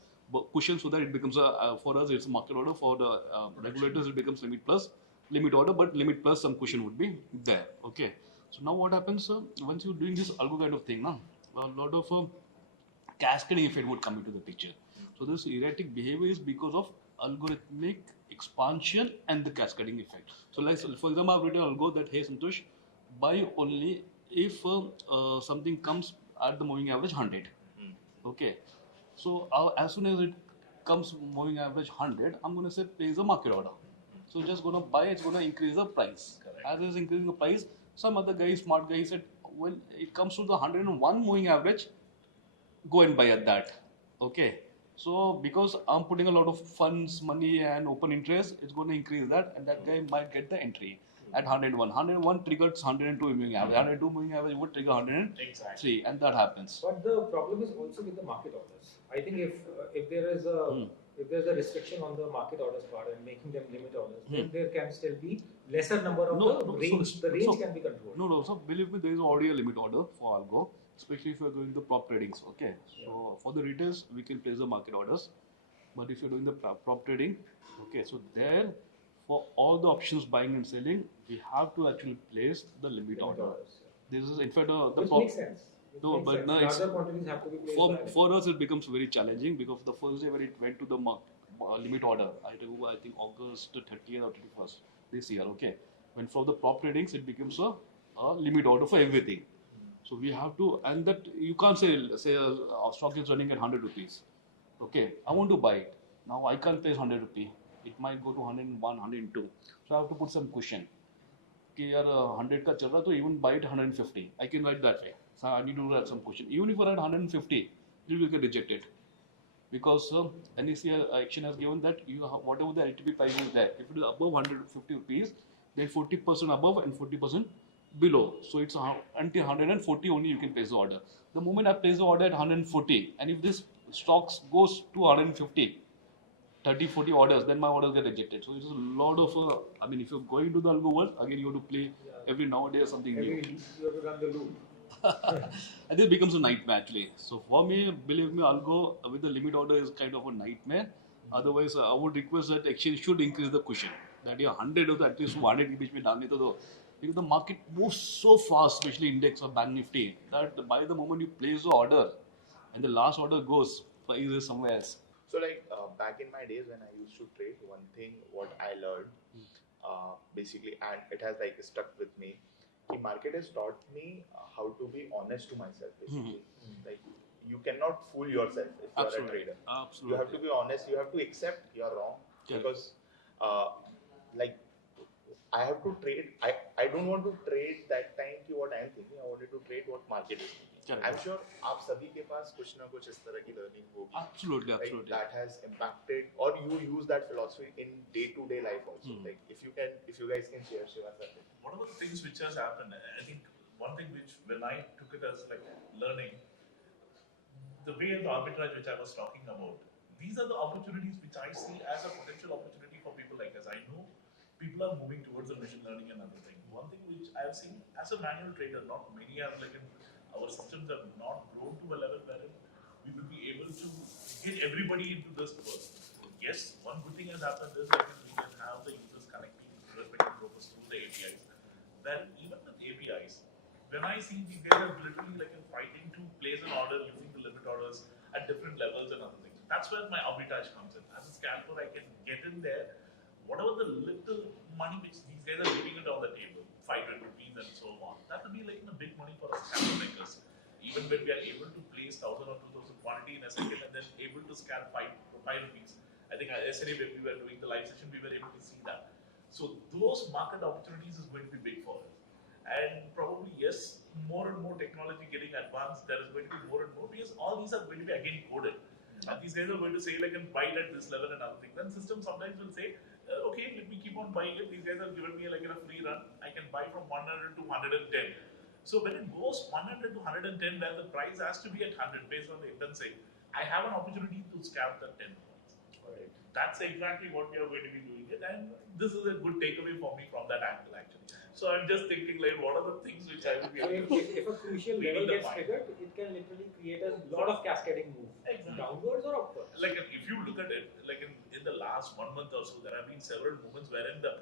cushion so that it becomes a for us it's a market order, for the regulators it becomes limit plus limit order, but limit plus some cushion would be there. Okay. So now what happens once you're doing this algo kind of thing, now a lot of cascading effect would come into the picture. So this erratic behavior is because of algorithmic expansion and the cascading effect. So like for example, I've written algo that hey Santosh, buy only if something comes at the moving average 100. Okay. So as soon as it comes moving average 100, I'm going to say place a market order. So just going to buy, it's going to increase the price. Correct. As it's increasing the price, some other guy, smart guy, said, well, it comes to the 101 moving average, go and buy at that. Okay. So because I'm putting a lot of funds, money and open interest, it's going to increase that and that guy might get the entry. at 101. 101 triggers 102 moving average. 102 moving average would trigger 103, Exactly. and that happens. But the problem is also with the market orders. I think if there is a if there's a restriction on the market orders part and making them limit orders, then there can still be lesser number of the range. The range can be controlled. No. So believe me, there is already a limit order for algo, especially if you are doing the prop tradings. Okay. So for the retails, we can place the market orders, but if you're doing the prop trading, okay. So there, for all the options buying and selling, we have to actually place the limit order. Orders. This is in fact the Which prop. makes sense. No, Makes but sense. no, it's- Larger quantities have to be placed. by- For us, it becomes very challenging because the first day when it went to the limit order, I think August 30th or 31st this year, okay. When from the prop tradings, it becomes a limit order for everything. So we have to, and that you can't say our stock is running at 100 rupees. Okay, I want to buy it. Now I can't place 100 rupees. It might go to 101, 102. So I have to put some cushion. कि यार 100 का चल रहा तो even buy it 150. I can write that way. So I need to write some cushion. Even if I write 150, it will get rejected because NEC action has given that you have, whatever the LTP price is there, if it is above 150 rupees, then 40% above and 40% below. So it's until 140 only you can place the order. The moment I place the order at 140, and if this stocks goes to 150, 30, 40 orders, then my orders get rejected. So it's a lot of, I mean, if you're going to the algo world, again you have to play every nowadays something new. You have to run the loop. And this becomes a nightmare actually. So for me, believe me, algo with the limit order is kind of a nightmare. Otherwise, I would request that exchange should increase the cushion. That 100 or at least 100 के बीच में डालने तो दो. Because the market moves so fast, especially index or bank nifty, that by the moment you place the order and the last order goes, price is somewhere else. So like back in my days when I used to trade, one thing what I learned basically, and it has like stuck with me, the market has taught me how to be honest to myself basically. Like you cannot fool yourself if you are a trader. Absolutely. You have to be honest, you have to accept you're wrong. Correct. Because like I have to trade, I don't want to trade that time ki what I am thinking, I wanted to trade what market is thinking. Correct. I'm sure आप सभी के पास कुछ ना कुछ इस तरह की learning होगी. Absolutely, Right? absolutely. That has impacted, or you use that philosophy in day-to-day life also. Like if you guys can share, Shiva sir. One of the things which has happened, I think one thing which when I took it as like learning, the way the arbitrage which I was talking about, these are the opportunities which I see as a potential opportunity for people like us. I know people are moving towards the machine learning and other things. One thing which I have seen as a manual trader, not many have like our systems have not grown to a level wherein we will be able to get everybody into this world. Yes, one good thing has happened is that we can have the users connecting to respective brokers through the APIs. Then even with APIs, when I see these guys are literally like fighting to place an order using the limit orders at different levels and other things. That's where my arbitrage comes in. As a scalper, I can get in there, whatever the little money which these guys are leaving it on the table, 500 rupees and so on, that will be like a big money for us scalper like us. Even when we are able to place 1,000 or 2,000 quantity in a second and then able to scalp 5 rupees. I think yesterday when we were doing the live session, we were able to see that. So those market opportunities is going to be big for us. And probably yes, more and more technology getting advanced, there is going to be more and more because all these are going to be again coded. And these guys are going to say like and buy it at this level and other things. Then system sometimes will say, okay, let me keep on buying it. These guys are giving me like a free run. I can buy from 100 to 110. So when it goes 100 to 110, where the price has to be at 100 based on the intensity, I have an opportunity to scalp that 10 points. Right. That's exactly what we are going to be doing it, and this is a good takeaway for me from that angle actually. So I'm just thinking like, what are the things which I will be able to If a crucial level gets triggered, it can literally create a lot of cascading moves, Exactly. downwards or upwards. like if you look at it, like in the last 1 month or so, there have been several moments wherein the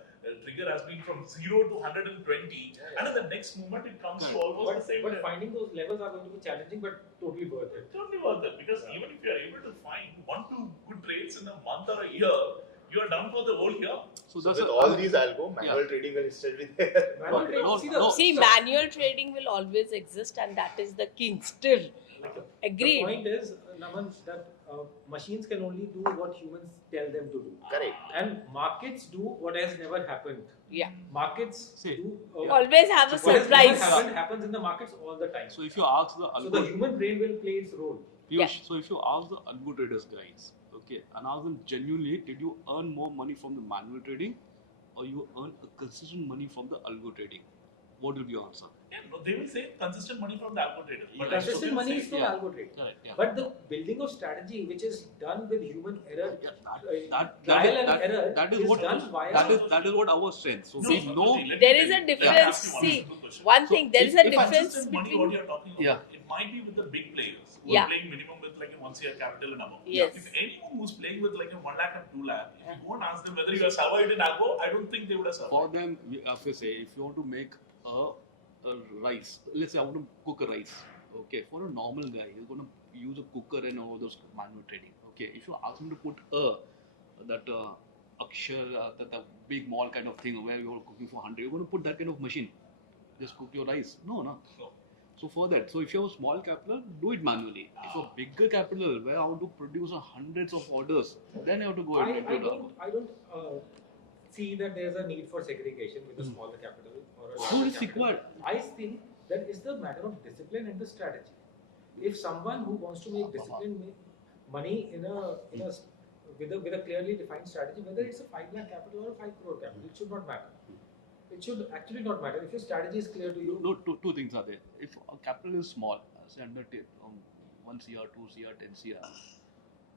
trigger has been from 0 to 120, and in the next moment it comes to almost the same. But finding those levels are going to be challenging, but totally worth it. Totally worth it because even if you are able to find 1-2 good trades in a month or a year, you are done for the whole year. So with all these algo, manual trading will still be there. Manual trading, See, manual trading will always exist, and that is the king still. Agreed. The point is, Naman, that machines can only do what humans tell them to do. Correct. And markets do what has never happened. Yeah. Markets See, do Always have a what has never surprise. happened happens in the markets all the time. So if you ask the So the algo, human brain will play its role. Piyush, so if you ask the algo traders guys, okay, and ask them genuinely, did you earn more money from the manual trading or you earn a consistent money from the algo trading? What will be your answer? Yeah, no, they will say consistent money from the algo trader. But Consistent money is from yeah. algo trade. Correct, yeah. But the building of strategy, which is done with human error, That trial and error, that is is what done via. that is what our strength. So we know. There is a difference. See, one thing, there is a difference consistent money, between. what you're talking about, Yeah. it might be with the big players who Yeah. are playing minimum with like a 1 year capital and above. Yes. If anyone who's playing with like a 1 lakh and 2 lakh, if you go and ask them whether you have survived in algo, I don't think they would have survived. For them, we have to say, if you want to make a rice, let's say I want to cook a rice. Okay, for a normal guy, he's going to use a cooker and all those manual trading. Okay, if you ask him to put that akshar, that big mall kind of thing where you're cooking for 100, you're going to put that kind of machine. Just cook your rice. No. No. So for that, so if you have a small capital, do it manually. If you have a bigger capital where I want to produce hundreds of orders, then I have to go and do it. I don't see that there's a need for segregation with a smaller capital or a So larger it's capital. required. I think that it's the matter of discipline and the strategy. If someone who wants to make discipline money in a with a clearly defined strategy, whether it's a 5 lakh capital or a 5 crore capital, it should not matter. It should actually not matter. If your strategy is clear to you. No, two things are there. If a capital is small, say under 1 CR, 2 CR, 10 CR,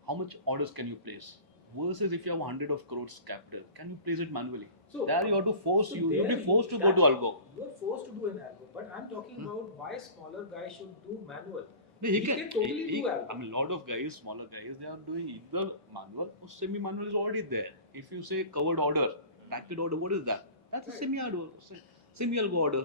how much orders can you place? Versus if you have 100 of crores capital, can you place it manually? So there you have to force so you'll be forced to go to algo. You are forced to do an algo, but I'm talking about why smaller guys should do manual. No, He can totally do algo. I mean, a lot of guys, smaller guys, they are doing either manual or semi-manual is already there. If you say covered order, packet order, what is that? That's a semi-algo order.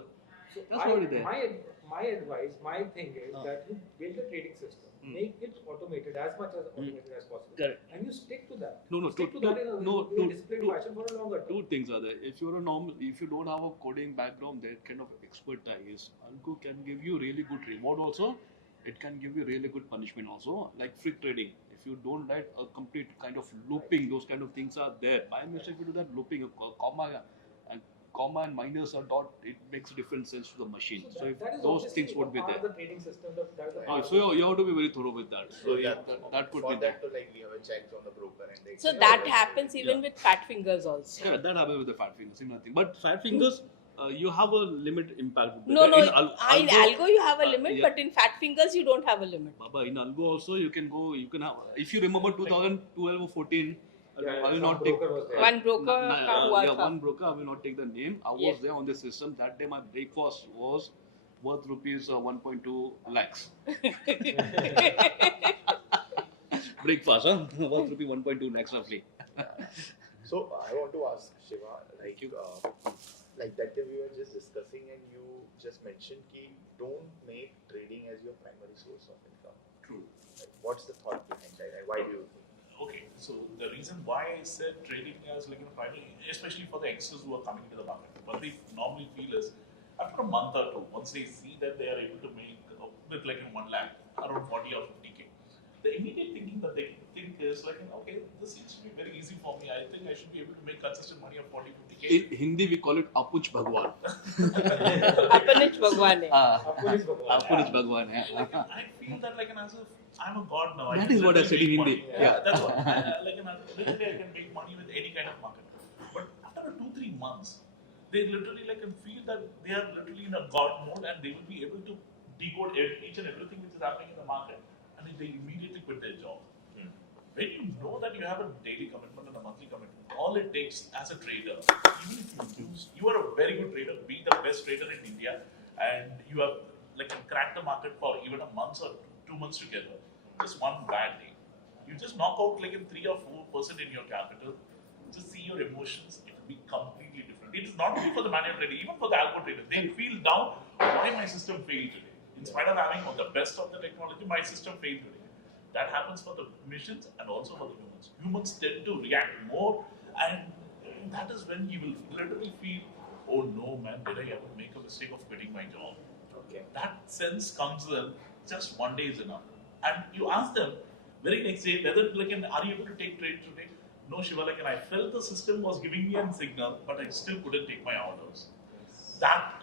So That's already there. My advice, my thing is that you build a trading system, make it automated as much as automated as possible, Correct. and you stick to that. No, stick to that in a disciplined fashion for a longer term. Two things are there. If you're a normal, if you don't have a coding background, that kind of expertise, algo can give you really good reward also. It can give you really good punishment also, like freak trading. If you don't write a complete kind of looping, those kind of things are there. By mistake, you do that looping, a comma and minus or dot, it makes different sense to the machine. So if that is those obviously things would be part there. of the trading system. That is a Oh, part so you have to be very thorough with that. So yeah, that could for be that there. to like we have a check on the broker and they So that happens even with fat fingers also. Yeah, that happens with the fat fingers, similar thing. But fat fingers, you have a limit impact. No, In algo you have a limit, yeah. but in fat fingers you don't have a limit. Baba, in algo also you can have. If you remember 2012 or 14, I will not take. broker was there. One broker का हुआ था. One broker. I will not take the name. I was Yes. there on the system. That day my breakfast was worth rupees 1.2 lakhs. Breakfast, huh? Worth rupees 1.2 lakhs roughly. So I want to ask Shiva, like that day we were just discussing and you just mentioned ki don't make trading as your primary source of income. True. Like, what's the thought behind that and why do you think? Okay, so the reason why I said trading as like a primary, especially for the youngsters who are coming into the market, what they normally feel is after a month or two, once they see that they are able to make with like in 1 lakh, around 40 or 50K, the immediate thinking that they think is like, okay, this seems to be very easy for me. I think I should be able to make consistent money of 40, 50K. In Hindi we call it Apuch Bhagwan. Apanich Bhagwan hai. Apunis Bhagwan. Apuch Bhagwan. I feel that like as if I'm a god now. That can is what I literally said in make Hindi. money. Yeah. That's what. Literally I can make money with any kind of market. But after 2-3 months, they literally can feel that they are literally in a god mode and they will be able to decode each and everything which is happening in the market, and they immediately quit their job. When you know that you have a daily commitment and a monthly commitment, all it takes as a trader, even if you are a very good trader, be the best trader in India, and you have cracked the market for even a month or 2 months together, just one bad day, you just knock out in 3 or 4% in your capital. Just see your emotions; it will be completely different. It is not only for the manual trader, even for the algo trader. They feel down. Why my system failed today? In spite of having the best of the technology, my system failed today. That happens for the machines and also for the humans. Humans tend to react more, and that is when you will literally feel, oh no man, did I ever make a mistake of quitting my job? Okay. That sense comes in just 1 day is enough. And you ask them very next day whether are you able to take trade today? No, Shiva, I felt the system was giving me a signal, but I still couldn't take my orders. That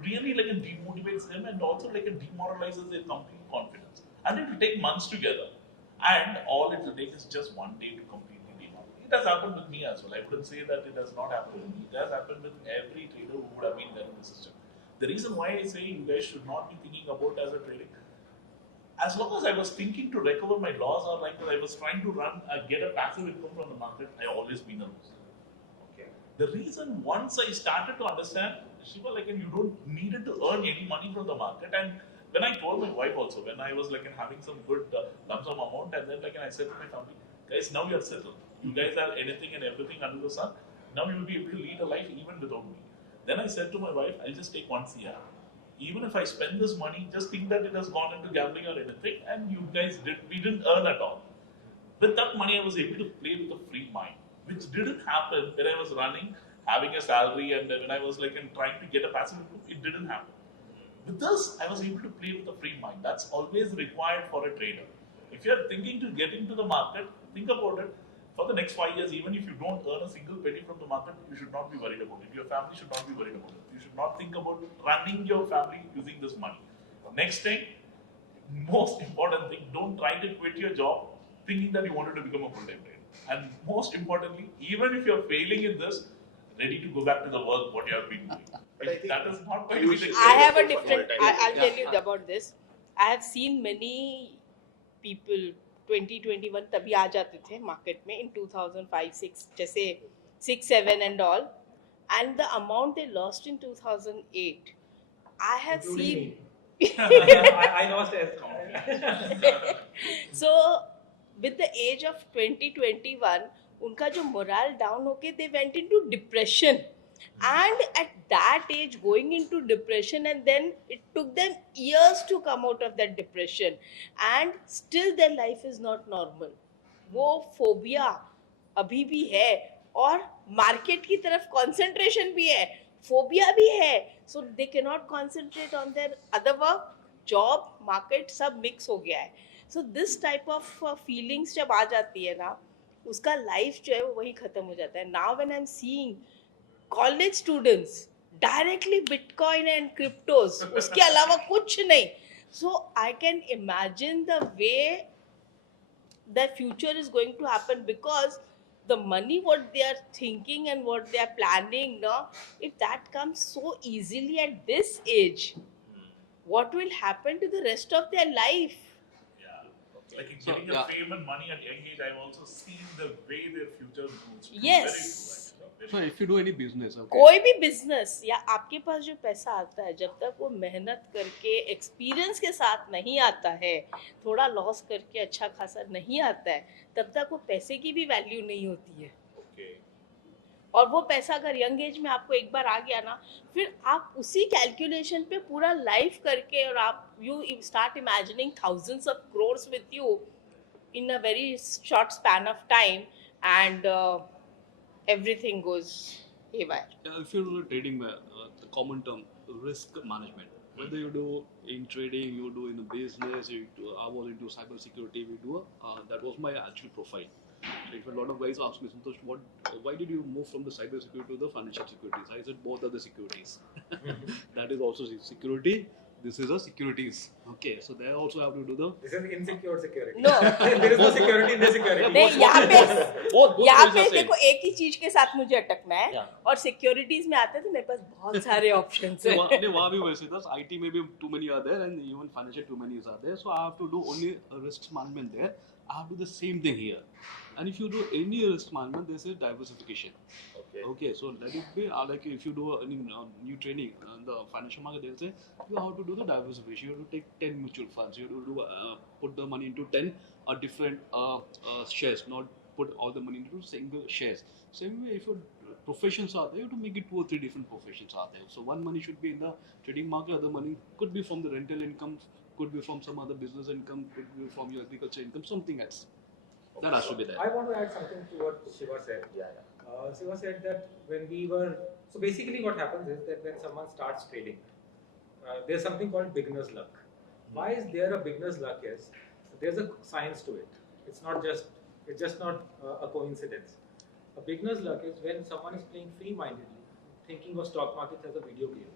really demotivates them and also demoralizes their complete confidence. And it will take months together. And all it will take is just 1 day to completely demotivate. it has happened with me as well. I wouldn't say that it has not happened with me. It has happened with every trader who would have been there in the system. The reason why I say you guys should not be thinking about as a trading, as long as I was thinking to recover my loss or like I was trying to get a passive income from the market, I always been a loser. Okay. The reason once I started to understand, Shiva, like you don't needed to earn any money from the market, and when I told my wife also, when I was like having some good lump sum amount, and then like I said to my family, guys, now you are settled. You guys are anything and everything under the sun. Now you will be able to lead a life even without me. Then I said to my wife, I'll just take 1 CR. Even if I spend this money, just think that it has gone into gambling or anything, and you guys we didn't earn at all. With that money, I was able to play with a free mind, which didn't happen when I was running, having a salary, and when I was like trying to get a passive income, it didn't happen. With this, I was able to play with a free mind. That's always required for a trader. If you're thinking to get into the market, think about it. For the next 5 years, even if you don't earn a single penny from the market, you should not be worried about it. Your family should not be worried about it. You should not think about running your family using this money. Next thing, most important thing, don't try to quit your job thinking that you wanted to become a full-time trader. And most importantly, even if you're failing in this, ready to go back to the work what you have been doing. That is not going to be the case. I have a different, I'll tell you about this. I have seen many people 2021 तभी आ जाते थे market में in 2005-6 जैसे 6-7 and all, and the amount they lost in 2008 I have seen I lost it. So with the age of 2021 उनका जो morale down होके they went into depression, and at that age going into depression, and then it took them years to come out of that depression, and still their life is not normal. वो phobia अभी भी है और market की तरफ concentration भी है, phobia भी है, so they cannot concentrate on their other work, job, market सब mix हो गया है. So this type of feelings जब आ जाती है ना, उसका life जो है वो वही खत्म हो जाता है. Now when I'm seeing college students directly Bitcoin and cryptos, उसके अलावा कुछ नहीं. So I can imagine the way the future is going to happen, because the money what they are thinking and what they are planning now, if that comes so easily at this age, what will happen to the rest of their life? Like getting a fame and money at young age, I've also seen the way their future moves. Yes. So if you do any business, okay. कोई भी business या आपके पास जो पैसा आता है, जब तक वो मेहनत करके एक्सपीरियंस के साथ नहीं आता है, थोड़ा लॉस करके अच्छा खासा नहीं आता है, तब तक वो पैसे की भी वैल्यू नहीं होती है. और वो पैसा अगर यंग एज में आपको एक बार आ गया ना, फिर आप उसी कैलकुलेशन पे पूरा लाइफ करके, और आप you start imagining thousands of crores with you in a very short span of time, and everything goes haywire. If you do trading, the common term, risk management. Whether you do in trading, you do in the business, I was into cyber security, that was my actual profile. Like a lot of guys ask me, Santosh, why did you move from the cyber security to the financial securities? I said both are the securities. That is also security. This is a securities. Okay, so they also have to do the. This is insecure security. No. There is no security in the security. नहीं, यहाँ पे देखो एक ही चीज के साथ मुझे अटकना है, और सिक्योरिटीज में आते हैं तो मेरे पास बहुत सारे ऑप्शंस हैं. वहाँ भी वैसे था, IT में भी too many are there, and even financial too many are there. So I have to do only risk management there. I have to do the same thing here. And if you do any risk management, there is a diversification. Okay, so let it be like if you do any new training in the financial market, they'll say you have to do the diversification. You have to take 10 mutual funds. You have to do put the money into 10 different shares, not put all the money into single shares. Same way, if your professions are there, you have to make it 2 or 3 different professions are there. So one money should be in the trading market, other money could be from the rental income, could be from some other business income, could be from your agriculture income, something else. That has to be there. I want to add something to what Shiva said. Shiva said that when we were, so basically what happens is that when someone starts trading, there's something called beginner's luck. Why is there a beginner's luck? Is there's a science to it. It's just not a coincidence. A beginner's luck is when someone is playing free-mindedly, thinking of stock market as a video game.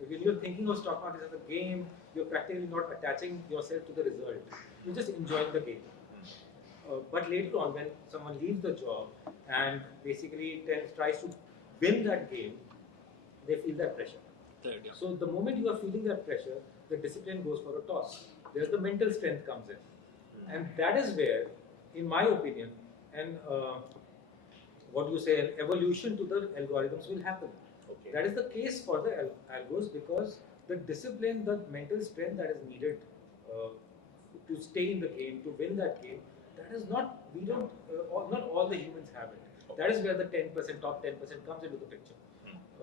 If you're thinking of stock market as a game, you're practically not attaching yourself to the result. You're just enjoying the game. But later on, when someone leaves the job, and basically tries to win that game, they feel that pressure. Third, yeah. So the moment you are feeling that pressure, the discipline goes for a toss. There's the mental strength comes in, and that is where, in my opinion, and what you say, an evolution to the algorithms will happen. Okay. That is the case for the algos, because the discipline, the mental strength that is needed to stay in the game, to win that game, that is not, not all the humans have it. That is where the 10%, top 10% comes into the picture.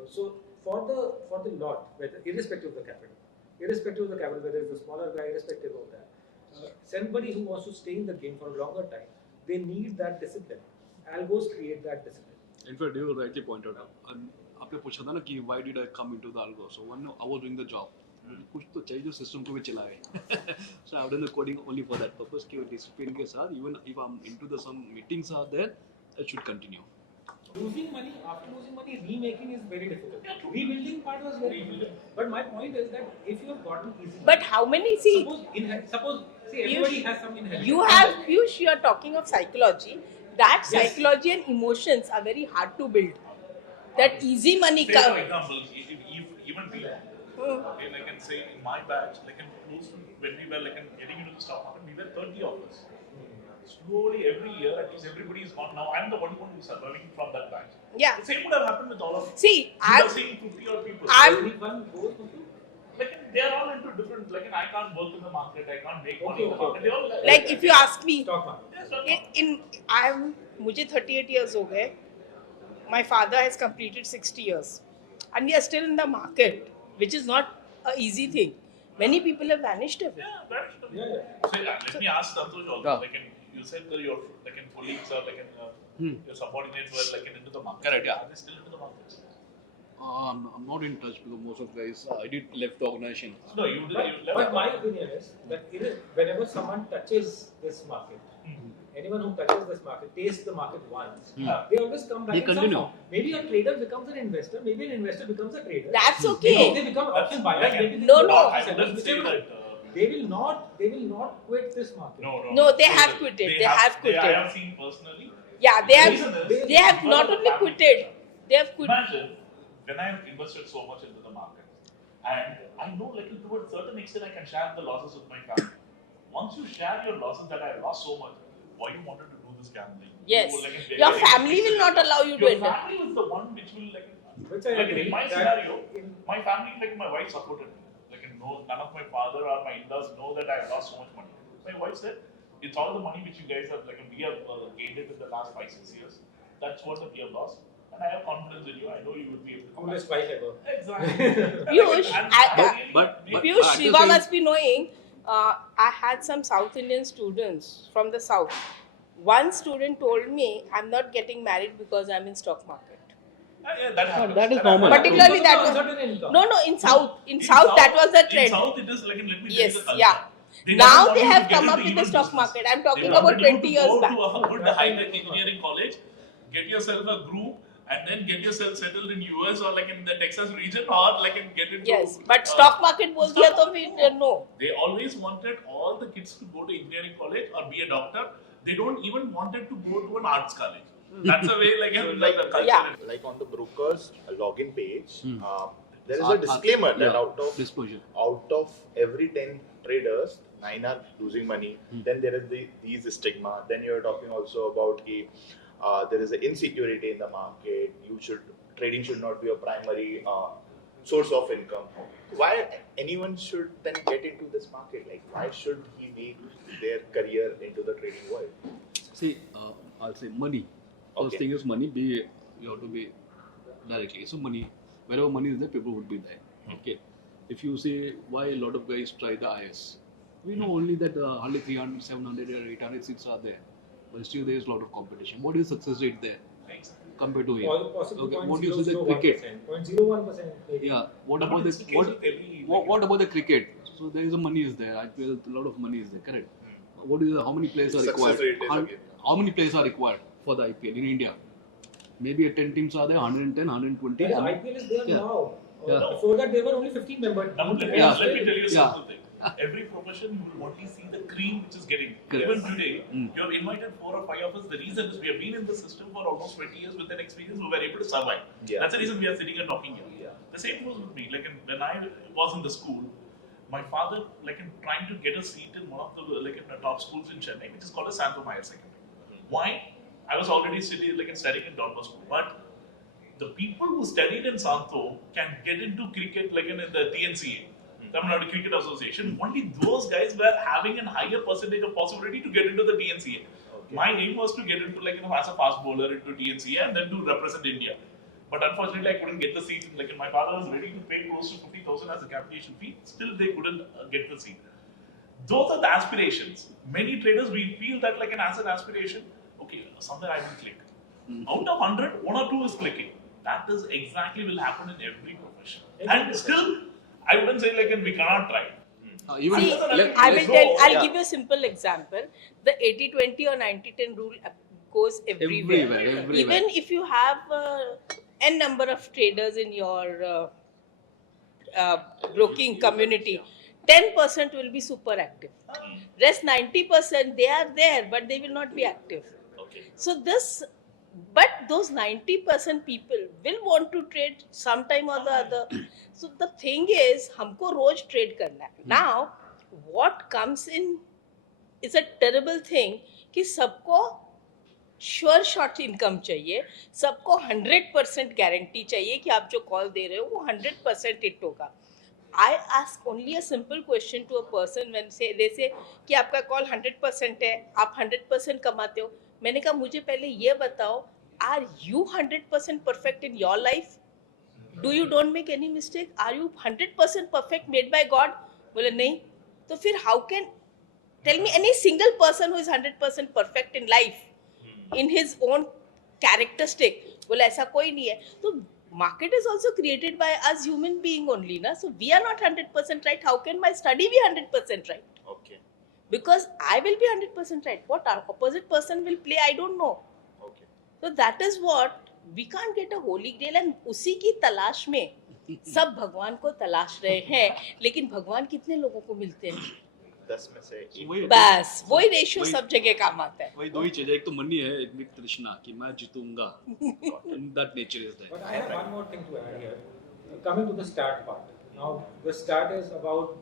So for the lot, irrespective of the capital, whether it's a smaller guy, irrespective of that, somebody who wants to stay in the game for a longer time, they need that discipline. Algos create that discipline. In fact, you rightly pointed out. आपने पूछा था ना कि why did I come into the algo? So when I was doing the job, कुछ तो चाहिए जो system को भी चलाए. So I've done the coding only for that purpose कि वो discipline के साथ, even if I'm into the some meetings are there, I should continue. Losing money, after losing money, remaking is very difficult. Rebuilding part was very difficult. But my point is that if you have gotten easy money, But how many, see, suppose everybody has some inheritance. Piyush, you are talking of psychology. That Yes. psychology and emotions are very hard to build. That easy money Say for comes. example, even we, okay, like and say in my batch, like in close to when we were like in getting into the stock market, we were 30 of us. Slowly every year, at least everybody is gone. Now I'm the one who's surviving from that batch. Yeah. The same would have happened with all of you. See, You are I'm, seeing 50 odd people. Everyone goes to Like they are all into different. Like I can't work in the market. I can't make money in the Okay, market. They all like if you ask me, stock market. Yes, stock market. मुझे 38 years हो गए. My father has completed 60 years, and we are still in the market, which is not an easy thing. Many people have vanished away. Yeah, that's the Yeah. So, let me ask Santosh also. Yeah. Like you said that your like colleagues are like your subordinates were like into the market. Correct, yeah. Are they still into the market? I'm not in touch because most of the guys I did left the organization. No, you did. You left. But my opinion is that whenever someone touches this market, anyone who touches this market, tastes the market once, they always come back They in continue. somehow. Maybe a trader becomes an investor, maybe an investor becomes a trader. That's Maybe okay. they become option buyers, maybe they No, become no. option I sellers, wouldn't say whichever. that. They will not quit this market. No, they have quitted. They have quitted. I have seen personally. Yeah, The reason is they have not because of only the family. quitted, they have quit. Imagine when I have invested so much into the market, and I know like to a certain extent I can share the losses with my family. Once you share your losses that I lost so much, why you wanted to do this gambling? Yes. You, like, Your family will not allow you to Your invest. family is the one which will like. Which I Like agree. in my that scenario, in- my family, like my wife supported me. Like none of my father or my in-laws know that I lost so much money. My wife said, "It's all the money which you guys have like we have gained it in the last 5-6 years. That's what we have lost, and I have confidence in you. I know you will be able to." Coolest wife ever. Exactly. Piyush, but- Piyush, at the Shiva same- must be knowing. I had some South Indian students from the South. One student told me, "I'm not getting married because I'm in stock market." Yeah, that happens. that is That normal. happens. Particularly that Because was of uncertain income. no, in South. In In South, that was the In trend. South, it is like let me tell you Yes, the culture. yeah. They Now don't want they you to have get come up into with the even stock business. market. I'm talking They about wanted 20 you years to go back. to a good high-tech engineering college, get yourself a group, and then get yourself settled in US or like in the Texas region, or like in get into. Yes, but stock market बोल दिया तो फिर no. They always wanted all the kids to go to engineering college or be a doctor. They don't even wanted to go to an arts college. That's the way like, like the culture. Yeah. is. Like on the broker's login page, there is Uh, a disclaimer that yeah, out disclosure. of every 10 traders, 9 are losing money. Then there is these stigma. Then you are talking also about there is an insecurity in the market. Trading should not be a primary source of income. Why anyone should then get into this market? Like why should he make their career into the trading world? See, I'll say money. First Okay. thing is money. You have to be directly. So money, wherever money is there, people would be there. Okay. If you say why a lot of guys try the IS, we know only that hardly 300, 700 or 800 seats are there, but still there is a lot of competition. What is success rate there compared to here? Possibly Okay. What do you say the cricket? 0.01%. maybe. Yeah. What No, about but the it's the case with every, what about the cricket? So there is a money is there. I feel a lot of money is there. Correct. What is how many players are Success required? rate is again. How many players are required for the IPL in India? Maybe 10 teams are there, 110, 120. Yes, IPL is there Yeah. now. Yeah. Before that, there were only 15 members. Now, let me Yeah. tell you Yeah. something. every profession you will only see the cream which is getting. Correct. Even today, you have invited 4 or 5 of us. The reason is we have been in the system for almost 20 years with an experience. We were able to survive. Yeah. That's the reason we are sitting and talking here. Yeah. The same goes with me. Like when I was in the school, my father, like in trying to get a seat in one of the in the top schools in Chennai, which is called a Santosh Pasi Secondary. Why? I was already studying in Don Bosco, but the people who studied in Santo can get into cricket in the TNCA, Tamil Nadu Cricket Association. Only those guys were having a higher percentage of possibility to get into the TNCA. Okay. My aim was to get into as a fast bowler into TNCA and then to represent India. But unfortunately, I couldn't get the seat. My father was ready to pay close to 50,000 as a capitation fee. Still, they couldn't get the seat. Those are the aspirations. Many traders, we feel that as an aspiration, okay, somewhere I will click. Out of 100, 1 or 2 is clicking. That is exactly will happen in every profession. And still, I wouldn't say we cannot try. Even See, I'll give you a simple example. The 80-20 or 90-10 rule goes everywhere. Even if you have n number of traders in your broking community, 10% will be super active. Rest 90% they are there, but they will not be active. Okay. So but those 90% people will want to trade sometime or the other. So the thing is, हमको रोज trade करना है. Now, what comes in is a terrible thing कि सबको sure short income चाहिए, सबको 100% guarantee चाहिए कि आप जो कॉल दे रहे हो वो 100% हिट होगा. I ask only a simple question to a person when they say कि आपका कॉल 100% है, आप 100% कमाते हो. मैंने कहा मुझे पहले ये बताओ, are you 100% perfect in your life? Do you don't make any mistake? Are you 100% perfect made by God? बोले नहीं. तो फिर how can tell me any single person who is 100% perfect in life? In his own characteristic, बोले ऐसा कोई नहीं है. तो market is also created by us human being only, na? So we are not 100% right. How can my study be 100% right? Okay. Because I will be 100% right. What our opposite person will play, I don't know. Okay. So that is what we can't get a holy grail, and उसी की तलाश में सब भगवान को तलाश रहे हैं, लेकिन भगवान कितने लोगों को मिलते हैं? 10 में से एक. बस वही रेशियो सब जगह काम आता है. वही दो ही चीजें, एक तो मनी है, एक भी तृष्णा कि मैं जीतूंगा. And that nature is there. But I have one more thing to add here. Coming to the stat part. Now, the stat is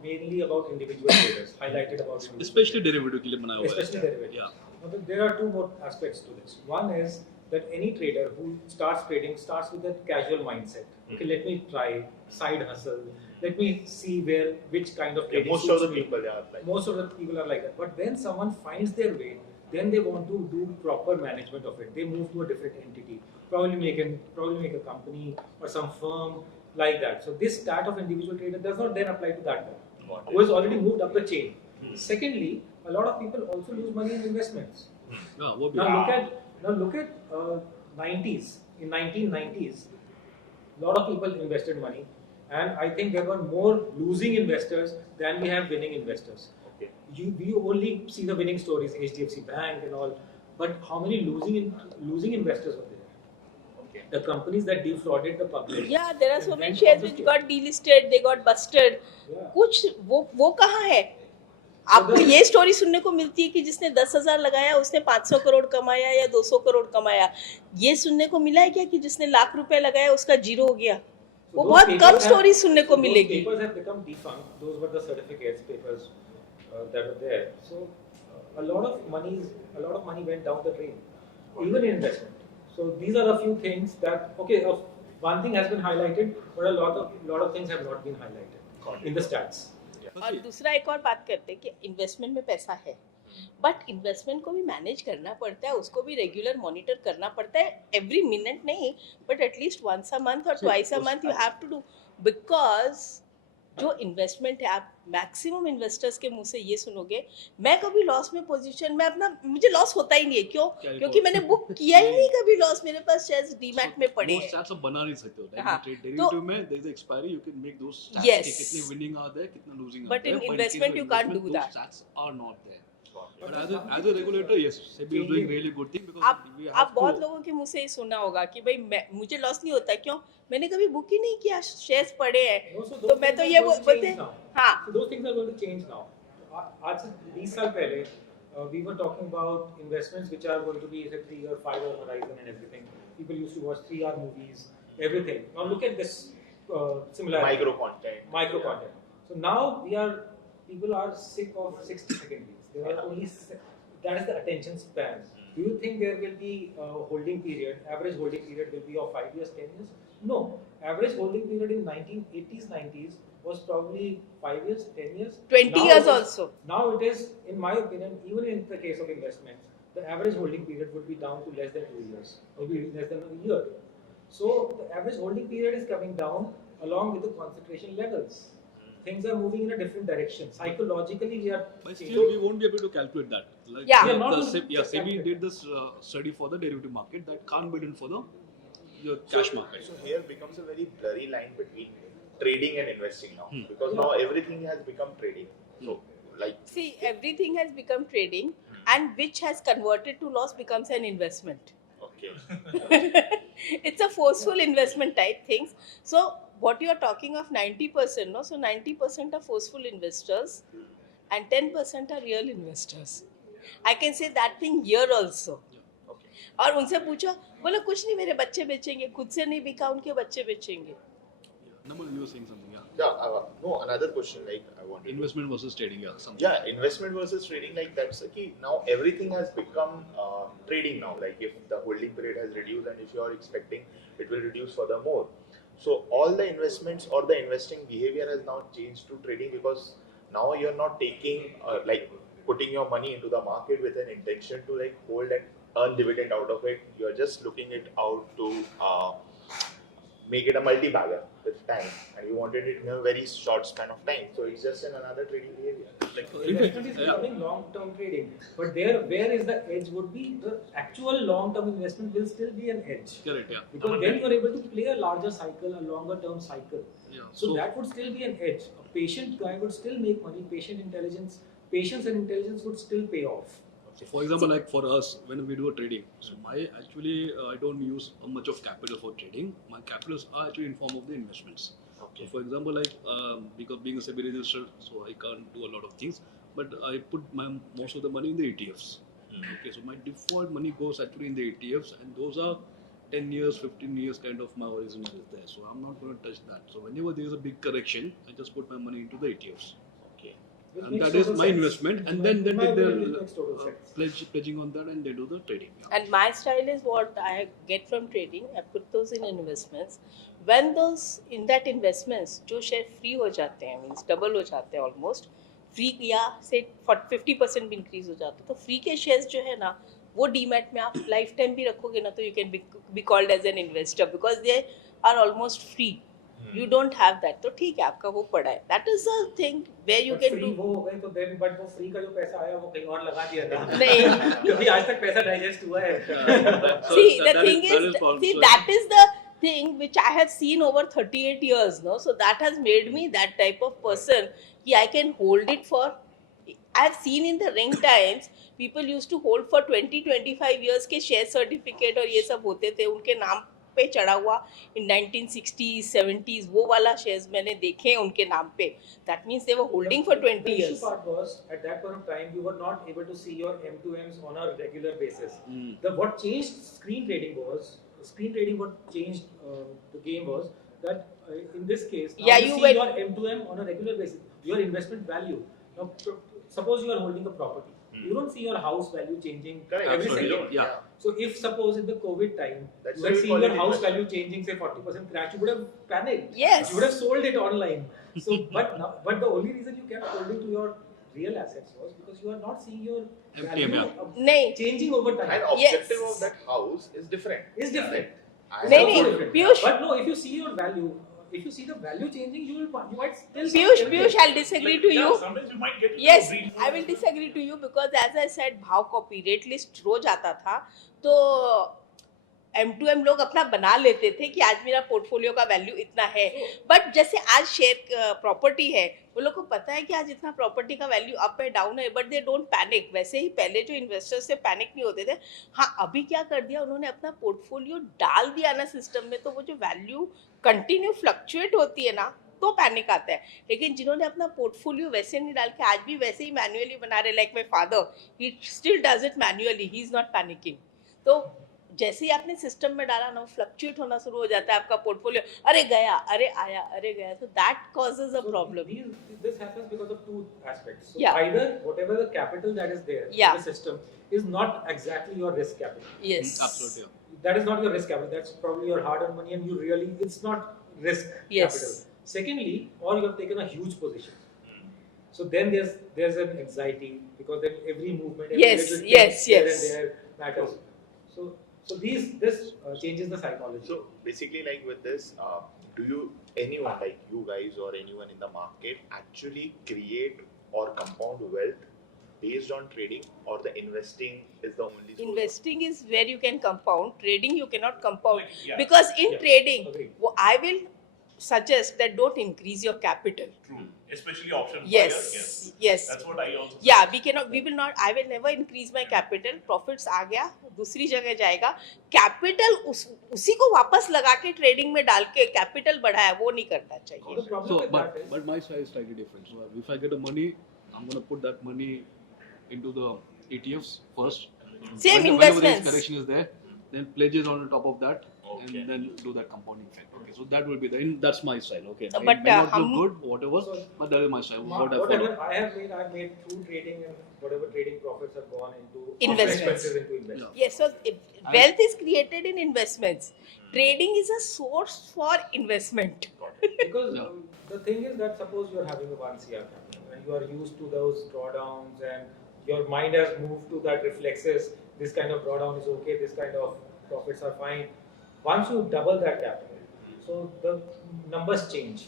mainly about individual traders, highlighted about individual Especially derivative के लिए बनाया हुआ है. especially derivatives. Yeah. Now, there are 2 more aspects to this. One is that any trader who starts trading starts with that casual mindset. Okay, let me try side hustle. Let me see which kind of trading Most suits of the me. people are like. Most of the people are like that. But when someone finds their way, then they want to do proper management of it. They move to a different entity, probably make a company or some firm like that. So this stat of individual trader does not then apply to that one who has already moved up the chain. Secondly, a lot of people also lose money in investments. Yeah, वो भी. Now look at 90s. In 1990s, a lot of people invested money, and I think there were more losing investors than we have winning investors. Okay. We only see the winning stories, HDFC Bank and all, but how many losing investors were there? Okay. The companies that defrauded the public. Yeah, there are so and many went shares off the which scale. got delisted, they got busted. Yeah. कुछ वो कहाँ है? आपको ये story सुनने को मिलती है कि जिसने 10,000 लगाया उसने 500 करोड़ कमाया या 200 करोड़ कमाया. ये सुनने को मिला है क्या कि जिसने लाख रुपए लगाया उसका जीरो हो गया? वो those बहुत papers कम have- स्टोरी सुनने को those मिलेगी. papers have become defunct. Those were the certificates papers that were there. So a lot of money went down the drain, even in investment. So these are a few things that one thing has been highlighted, but a lot of things have not been highlighted in the stats. और दूसरा एक और बात करते हैं कि investment में पैसा है, बट इन्वेस्टमेंट को भी मैनेज करना पड़ता है, उसको भी रेगुलर मॉनिटर करना पड़ता है. एवरी मिनट नहीं, but at least once a month और twice a month you have to do. Because जो इन्वेस्टमेंट है, आप मैक्सिमम इन्वेस्टर्स के मुंह से ये सुनोगे, मैं कभी लॉस में पोजीशन में मुझे लॉस होता ही नहीं है. क्यों? क्योंकि मैंने बुक किया ही नहीं कभी लॉस. मेरे पास शेयर्स डीमैट में पड़े हैं. वो stats आप बना नहीं सकते हो. हाँ, ट्रेड डेरिवेटिव में there is an expiry, you can make those stats. Yes. कि कितने winning are there, कितना losing But are there. in case of investment, you can't do those that. stats are not there. But as a regulator, yes, SEBI is doing really good thing because we have आप बहुत to. लोगों के मुंह से ही सुना होगा कि भाई मुझे लॉस नहीं होता, क्यों? मैंने कभी बुक ही नहीं किया, शेयर्स पड़े हैं, Also, तो those मैं तो things ये are going to बोलते change now. हाँ So those things are going to change now. आज से 20 साल पहले we were talking about investments which are going to be a 3 or 5 year horizon and everything. People used to watch 3-hour movies, everything. Now look at this similar Micro content. micro content. So now people are sick of 60-second reels. There are only that is the attention span. Do you think there will be a holding period? Average holding period will be of 5 years, 10 years? No. Average holding period in 1980s, 90s was probably 5 years, 10 years. 20 Now years it is- also. Now it is, in my opinion, even in the case of investments, the average holding period would be down to less than 2 years, maybe less than a year. So the average holding period is coming down along with the concentration levels. Things are moving in a different direction. Psychologically, we are. But still, we won't be able to calculate that. Like Yeah. We are not the going to SEBI calculate. did this study for the derivative market that can't be done for the cash market. So here becomes a very blurry line between trading and investing now, because Yeah. now everything has become trading. So like See, everything has become trading, and which has converted to loss becomes an investment. okay, It's a forceful investment type things. So what you are talking of 90%, no? So 90% are forceful investors and 10% are real investors. I can say that thing here also. okay. और उनसे पूछो, बोलो कुछ नहीं, मेरे बच्चे बेचेंगे, खुद से नहीं बिका, उनके बच्चे बेचेंगे. Naman, you were saying something, yeah. Yeah. No, another question like I wanted. Investment versus trading, yeah. Something. Yeah, investment versus trading, like that's the key. Now everything has become trading now. Like if the holding period has reduced and if you are expecting it will reduce furthermore. So all the investments or the investing behavior has now changed to trading, because now you're not taking like putting your money into the market with an intention to like hold and earn dividend out of it. You're just looking it out to make it a multi-bagger with time, and you wanted it in a very short span of time. So it's just another trading behavior. Like, Investment is becoming long-term trading, but there, where is the edge? Would be the actual long-term investment will still be an edge, Correct, yeah. because then you are able to play a larger cycle, a longer-term cycle. Yeah. So that would still be an edge. A patient guy would still make money. Patience and intelligence would still pay off. So for example, like for us, when we do a trading, so I don't use much of capital for trading. My capitals are actually in form of the investments. So for example, like because being a SEBI registered, so I can't do a lot of things, but I put most of the money in the ETFs. Okay, so my default money goes actually in the ETFs, and those are 10 years, 15 years kind of my horizon is there. So I'm not going to touch that. So whenever there is a big correction, I just put my money into the ETFs. Okay. Which And makes that is total my sense. investment, and In then my they opinion, it they're makes total sense. pledging on that, and they do the trading. Yeah. And my style is what I get from trading. I put those in investments. When those in that investments, जो share free हो जाते हैं, means double हो जाते हैं almost, free या say 50% भी increase हो जाते हैं, तो free के shares जो है ना, वो डीमैट में आप लाइफ टाइम भी रखोगे ना, तो you can be called as an investor because they are almost free. You don't have that, तो ठीक है, आपका वो पड़ा है. That is the thing where you But can free do. वो हो गए तो then, but वो free का जो पैसा आया वो कहीं और लगा दिया था. नहीं. क्योंकि आज तक पैसा डाइजेस्ट हुआ है. See, the thing is, that is the thing which I have seen over 38 years, no? So that has made me that type of person. I can hold it for. I have seen in the ring times, people used to hold for 20-25 years के share certificate और ये सब होते थे, उनके नाम पे चढ़ा हुआ in 1960s, 70s, वो वाला shares मैंने देखे हैं उनके नाम पे. That means they were holding for 20 The years. issue part was at that point of time you were not able to see your M2Ms on a regular basis. What changed screen trading what changed the game was that in this case now you see your M2M on a regular basis, your investment value. Now suppose you are holding a property, you don't see your house value changing every Absolutely. second. Yeah. So if suppose in the COVID time That's you why had we seen call your it house investment. value changing, say 40% crash, you would have panicked. Yes. You would have sold it online. So, but the only reason you kept holding to your real assets was because you are not seeing your value नहीं. changing over time. And objective Yes. of that house is different. It's different. And नहीं, Also नहीं, different. Piyush. But no, if you see your value, if you see the value changing, you might still. Piyush, I'll disagree to you. Sometimes you might get into Yes, greed. I will disagree to you because as I said, भाव copy rate list रोज आता था, तो M2M लोग अपना बना लेते थे कि आज मेरा पोर्टफोलियो का वैल्यू इतना है, बट जैसे आज शेयर प्रॉपर्टी है, वो लोग को पता है कि आज इतना प्रॉपर्टी का वैल्यू अप है डाउन है, बट दे डोंट पैनिक. वैसे ही पहले जो इन्वेस्टर्स से पैनिक नहीं होते थे. हाँ, अभी क्या कर दिया उन्होंने, अपना पोर्टफोलियो डाल दिया ना सिस्टम में, तो वो जो वैल्यू कंटिन्यू फ्लक्चुएट होती है ना, तो पैनिक आता है. लेकिन जिन्होंने अपना पोर्टफोलियो वैसे नहीं डाल के आज भी वैसे ही मैन्युअली बना रहे, like my father, he still does it manually, he is not panicking. तो जैसे ही आपने सिस्टम में डाला ना, फ्लक्चुएट होना शुरू हो जाता है आपका पोर्टफोलियो. अरे गया, अरे आया, अरे गया. So that causes a problem. This happens because of two aspects. So Yeah. either whatever the capital that is there Yeah. in the system is not exactly your risk capital. Yes. Absolutely. That is not your risk capital. That's probably your hard-earned money, and you really, it's not risk Yes. capital. Secondly, or you have taken a huge position. So then there's an anxiety because then every movement, every Yes, little yes, thing here yes. and there matters. So this changes the psychology. So basically, like with this, do you anyone like you guys or anyone in the market actually create or compound wealth based on trading, or the investing is the only source? Investing is where you can compound. Trading you cannot compound. Yeah. Because in Yeah. trading, Agreed. I will suggest that don't increase your capital. True. Especially option Yes. buyer. Yes. That's what I also Yeah, we will not, I will never increase my capital. Profits आ गया, दूसरी जगह जाएगा. Capital उसी को वापस लगा के trading में डाल के कैपिटल बढ़ाया, वो नहीं करना The चाहिए. problem So, with that is, but my side is slightly different. So, if I get the money, I'm gonna put that money into the ETFs first. Same Whenever investments. this correction is there, then pledges on top of that, Okay. and then do that compounding effect. Okay, so that will be that's my style. Okay, But, it may not hum- look good, whatever, So, but that is my style. What I whatever follow. I've made through trading, and whatever trading profits have gone into Investments. expenses into investments. Yes, so wealth is created in investments. Trading is a source for investment. Because Yeah. the thing is that suppose you're having a 1 CR capital and you are used to those drawdowns and your mind has moved to that reflexes, this kind of drawdown is okay, this kind of profits are fine. Once you double that capital, so the numbers change.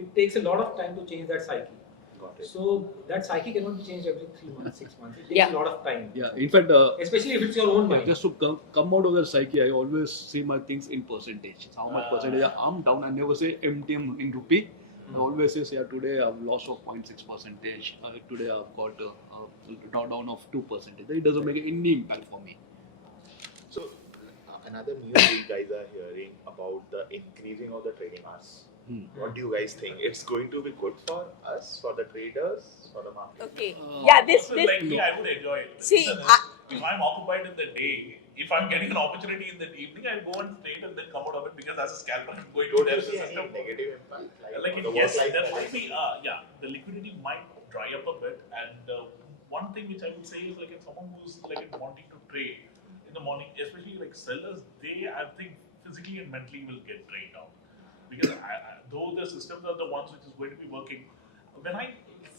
It takes a lot of time to change that psyche. Got it. So that psyche cannot be changed every 3 months, 6 months. It takes Yeah. a lot of time. Yeah, in fact, Especially if it's your own money. just to come out of that psyche, I always see my things in percentage. How much percentage I'm down. I never say MTM in rupee. I always say, yeah, today I've lost of 0.6 percentage. Today I've got a drawdown of 2%. It doesn't make any impact for me. So another news you guys are hearing about the increasing of the trading hours. What do you guys think? It's going to be good for us, for the traders, for the market? Okay. Yeah, this Also, like me, I would enjoy it. The See, reason is, if I'm occupied in the day, if I'm getting an opportunity in the evening, I'll go and trade and then come out of it, because as a scalper, I'm going to Don't there you is see a any system. negative impact? Like on the yes, work-life there might balance? be, the liquidity might dry up a bit, and one thing which I would say is, like, if someone who's like wanting to trade in the morning, especially like sellers, they, I think, physically and mentally will get drained out, because though the systems are the ones which is going to be working, when I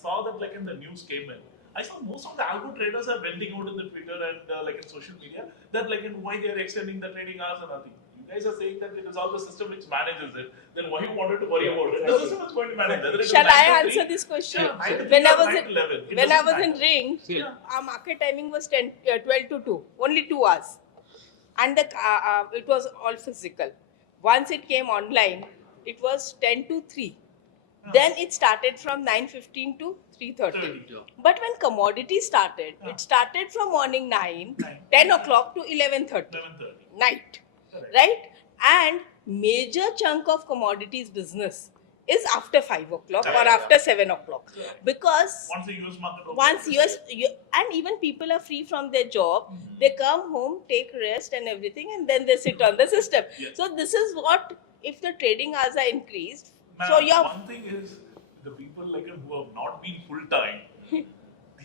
saw that, like, in the news came in, I saw most of the algo traders are venting out in the Twitter and like in social media that, like, why they are extending the trading hours and nothing. You guys are saying that it is all the system which manages it. Then why you wanted to worry about it? The system is going to manage it. Whether it is Shall I 9 to 3, answer this question? yeah, 9 to 3 When I or was 9 in to 11, it when I doesn't was in matter. Ring, See, our market timing was 12 to 2, only 2 hours, and it was all physical. Once it came online, it was 10 to 3. Then it started from 9:15 to 3:30. Yeah. But when commodity started, it started from morning 9, 10 o'clock to 11:30 11:30. night, Correct. right? And major chunk of commodities business is after 5 o'clock or Yeah. after 7 o'clock, Correct. because Once the US market opens, once and even people are free from their job, they come home, take rest and everything, and then they sit on the system. Yes. So this is what, if the trading hours are increased, Ma'am, so your one thing is, the people like him who have not been full time,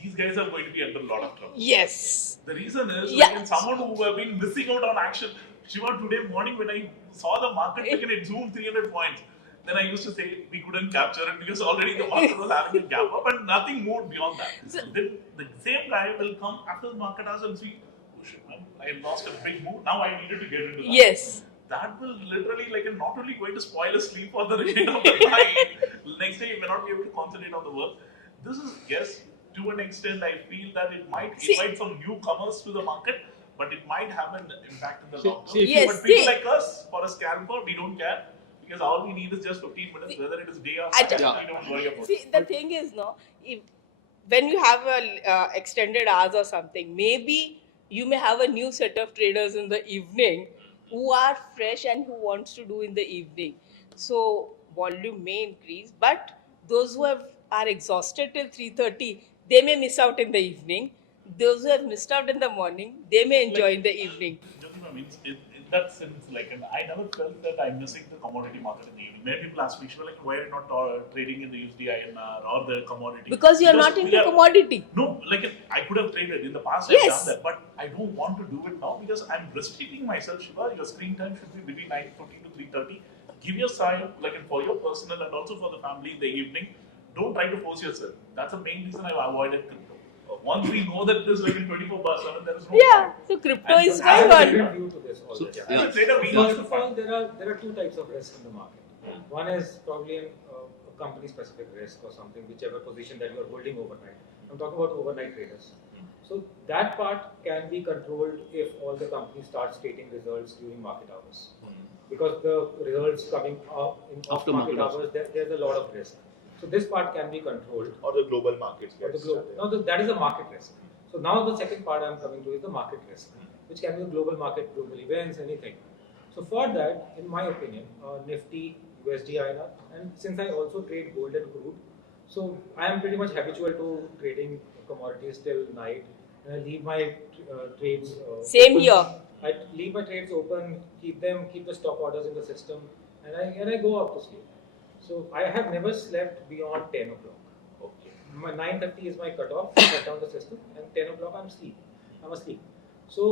these guys are going to be under a lot of trouble. yes, The reason is, Yeah. like, in someone who have been missing out on action. Shiva, today morning when I saw the market taken it zoomed 300 points, then I used to say we couldn't capture it because already the market was having a gap up and nothing moved beyond that. Then the same guy will come after the market has and see, oh shit, man, I lost a big move. Now I needed to get into that. yes. That will literally, like, not only going to spoil his sleep for the remainder of the night. Next day you may not be able to concentrate on the work. This is, yes, to an extent, I feel that it might See- invite some newcomers to the market, but it might have an impact in the See- long term. see, if you- But people Yes, like us, for a scalper, we don't care because all we need is just 15 minutes, whether it is day or night, Yeah. we don't worry about See, it. the thing is, no, if when you have a extended hours or something, maybe you may have a new set of traders in the evening who are fresh and who wants to do in the evening. So volume may increase, but those who are exhausted till 3:30, they may miss out in the evening. Those who have missed out in the morning, they may enjoy in the evening. Jyoti, means in that sense, like, and I never felt that I'm missing the commodity market in the evening. Many people ask me, "Shiva, like, why are you not trading in the USD INR or the commodity?" Because you're not we into are- commodity. No, like I could have traded in the past. Yes. I've done that, but I don't want to do it now because I'm restricting myself. Shiva, your screen time should be between 9:15 to 3:30. Give your time, like, and for your personal and also for the family in the evening. Don't try to force yourself. That's the main reason I've avoided crypto. Once we know that it is like in 24/7, there is no Yeah, point. so crypto And is so I have going a on. different view to this So, always. As a trader, we First have to of all, find. there are two types of risk in the market. One is probably a company-specific risk or something, whichever position that you are holding overnight. I'm talking about overnight traders. So that part can be controlled if all the companies start stating results during market hours. Because the results coming out in After market market hours, there's a lot of risk. So this part can be controlled. Or the global markets Or get the global, started. now that is a market risk. So now the second part I'm coming to is the market risk, which can be a global market, global events, anything. So for that, in my opinion, Nifty, USD INR, and since I also trade gold and crude, so I am pretty much habitual to trading commodities till night. And I leave my trades. Same open. here. I leave my trades open, keep the stop orders in the system, and I go up to sleep. So I have never slept beyond 10 o'clock. Okay. My 9:30 is my cutoff. Shut down the system, and 10 o'clock I'm asleep. So,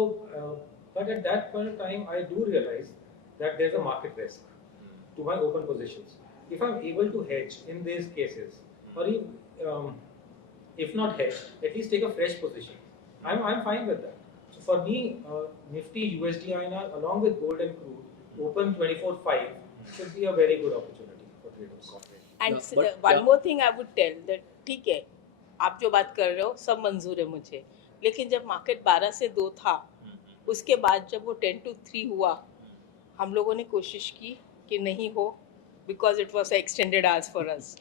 but at that point of time, I do realize that there's a market risk to my open positions. If I'm able to hedge in these cases, or if not hedge, at least take a fresh position. I'm fine with that. So for me, Nifty, USD INR, along with gold and crude, open 24/5 should be a very good opportunity for traders. And Yeah, but- one yeah. more thing I would tell that ठीक है आप जो बात कर रहे हो सब मंजूर है मुझे लेकिन जब मार्केट 12 से 2 था उसके बाद जब वो 10 to 3 हुआ हम लोगों ने कोशिश की कि नहीं हो because it was extended hours for us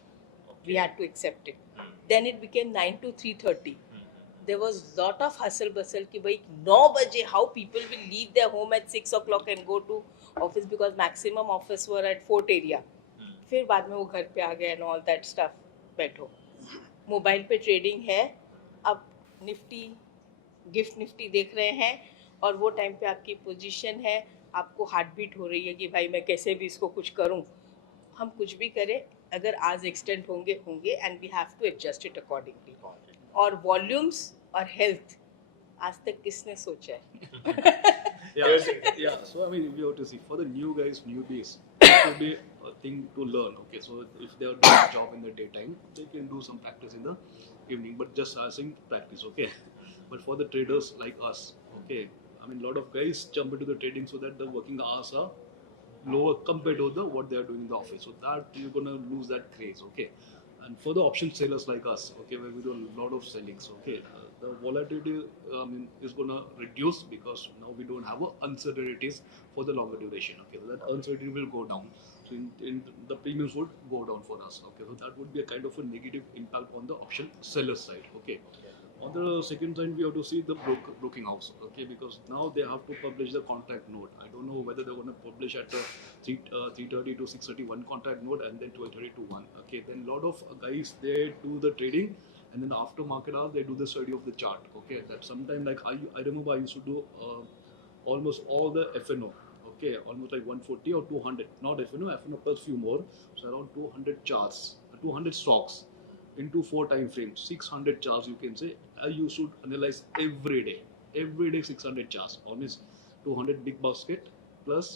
we had to accept it then it became 9 to 3:30 there was lot of hustle bustle कि भाई 9 बजे how people will leave their home at 6 o'clock and go to office because maximum office were at Fort area फिर बाद में वो घर पे आ गए एंड ऑल दैट स्टफ बैठो मोबाइल पे ट्रेडिंग है अब निफ्टी गिफ्ट निफ्टी देख रहे हैं और वो टाइम पे आपकी पोजीशन है आपको हार्ट बीट हो रही है कि भाई मैं कैसे भी इसको कुछ करूं हम कुछ भी करें अगर आज एक्सटेंड होंगे and we have to adjust it accordingly और वॉल्यूम्स और हेल्थ आज तक किसने सोचा है Yeah, so I mean, if you have to see, for the new guys, newbies, it would be a thing to learn. Okay, so if they are doing a job in the daytime, they can do some practice in the evening, but just asking practice, okay? But for the traders like us, okay, I mean, a lot of guys jump into the trading so that the working hours are lower compared to what they are doing in the office. So that you're gonna lose that craze, okay? And for the option sellers like us, okay, where we do a lot of sellings, okay, the volatility is gonna reduce because now we don't have uncertainties for the longer duration, okay? So that uncertainty will go down. So in the premiums would go down for us, okay? So that would be a kind of a negative impact on the option seller side, okay? On the second side, we have to see the broking house, okay? Because now they have to publish the contract note. I don't know whether they're going to publish at 3:30 to 6:30 one contract note and then 12:30 to 1. Okay, then a lot of guys they do the trading and then after market hours they do the study of the chart. Okay, that sometime like I remember I used to do almost all the FNO. Okay, almost like 140 or 200, not FNO plus few more. So around 200 charts, 200 stocks. Into 4 time frames, 600 charts you can say. You should analyze every day 600 charts. Almost 200 big basket plus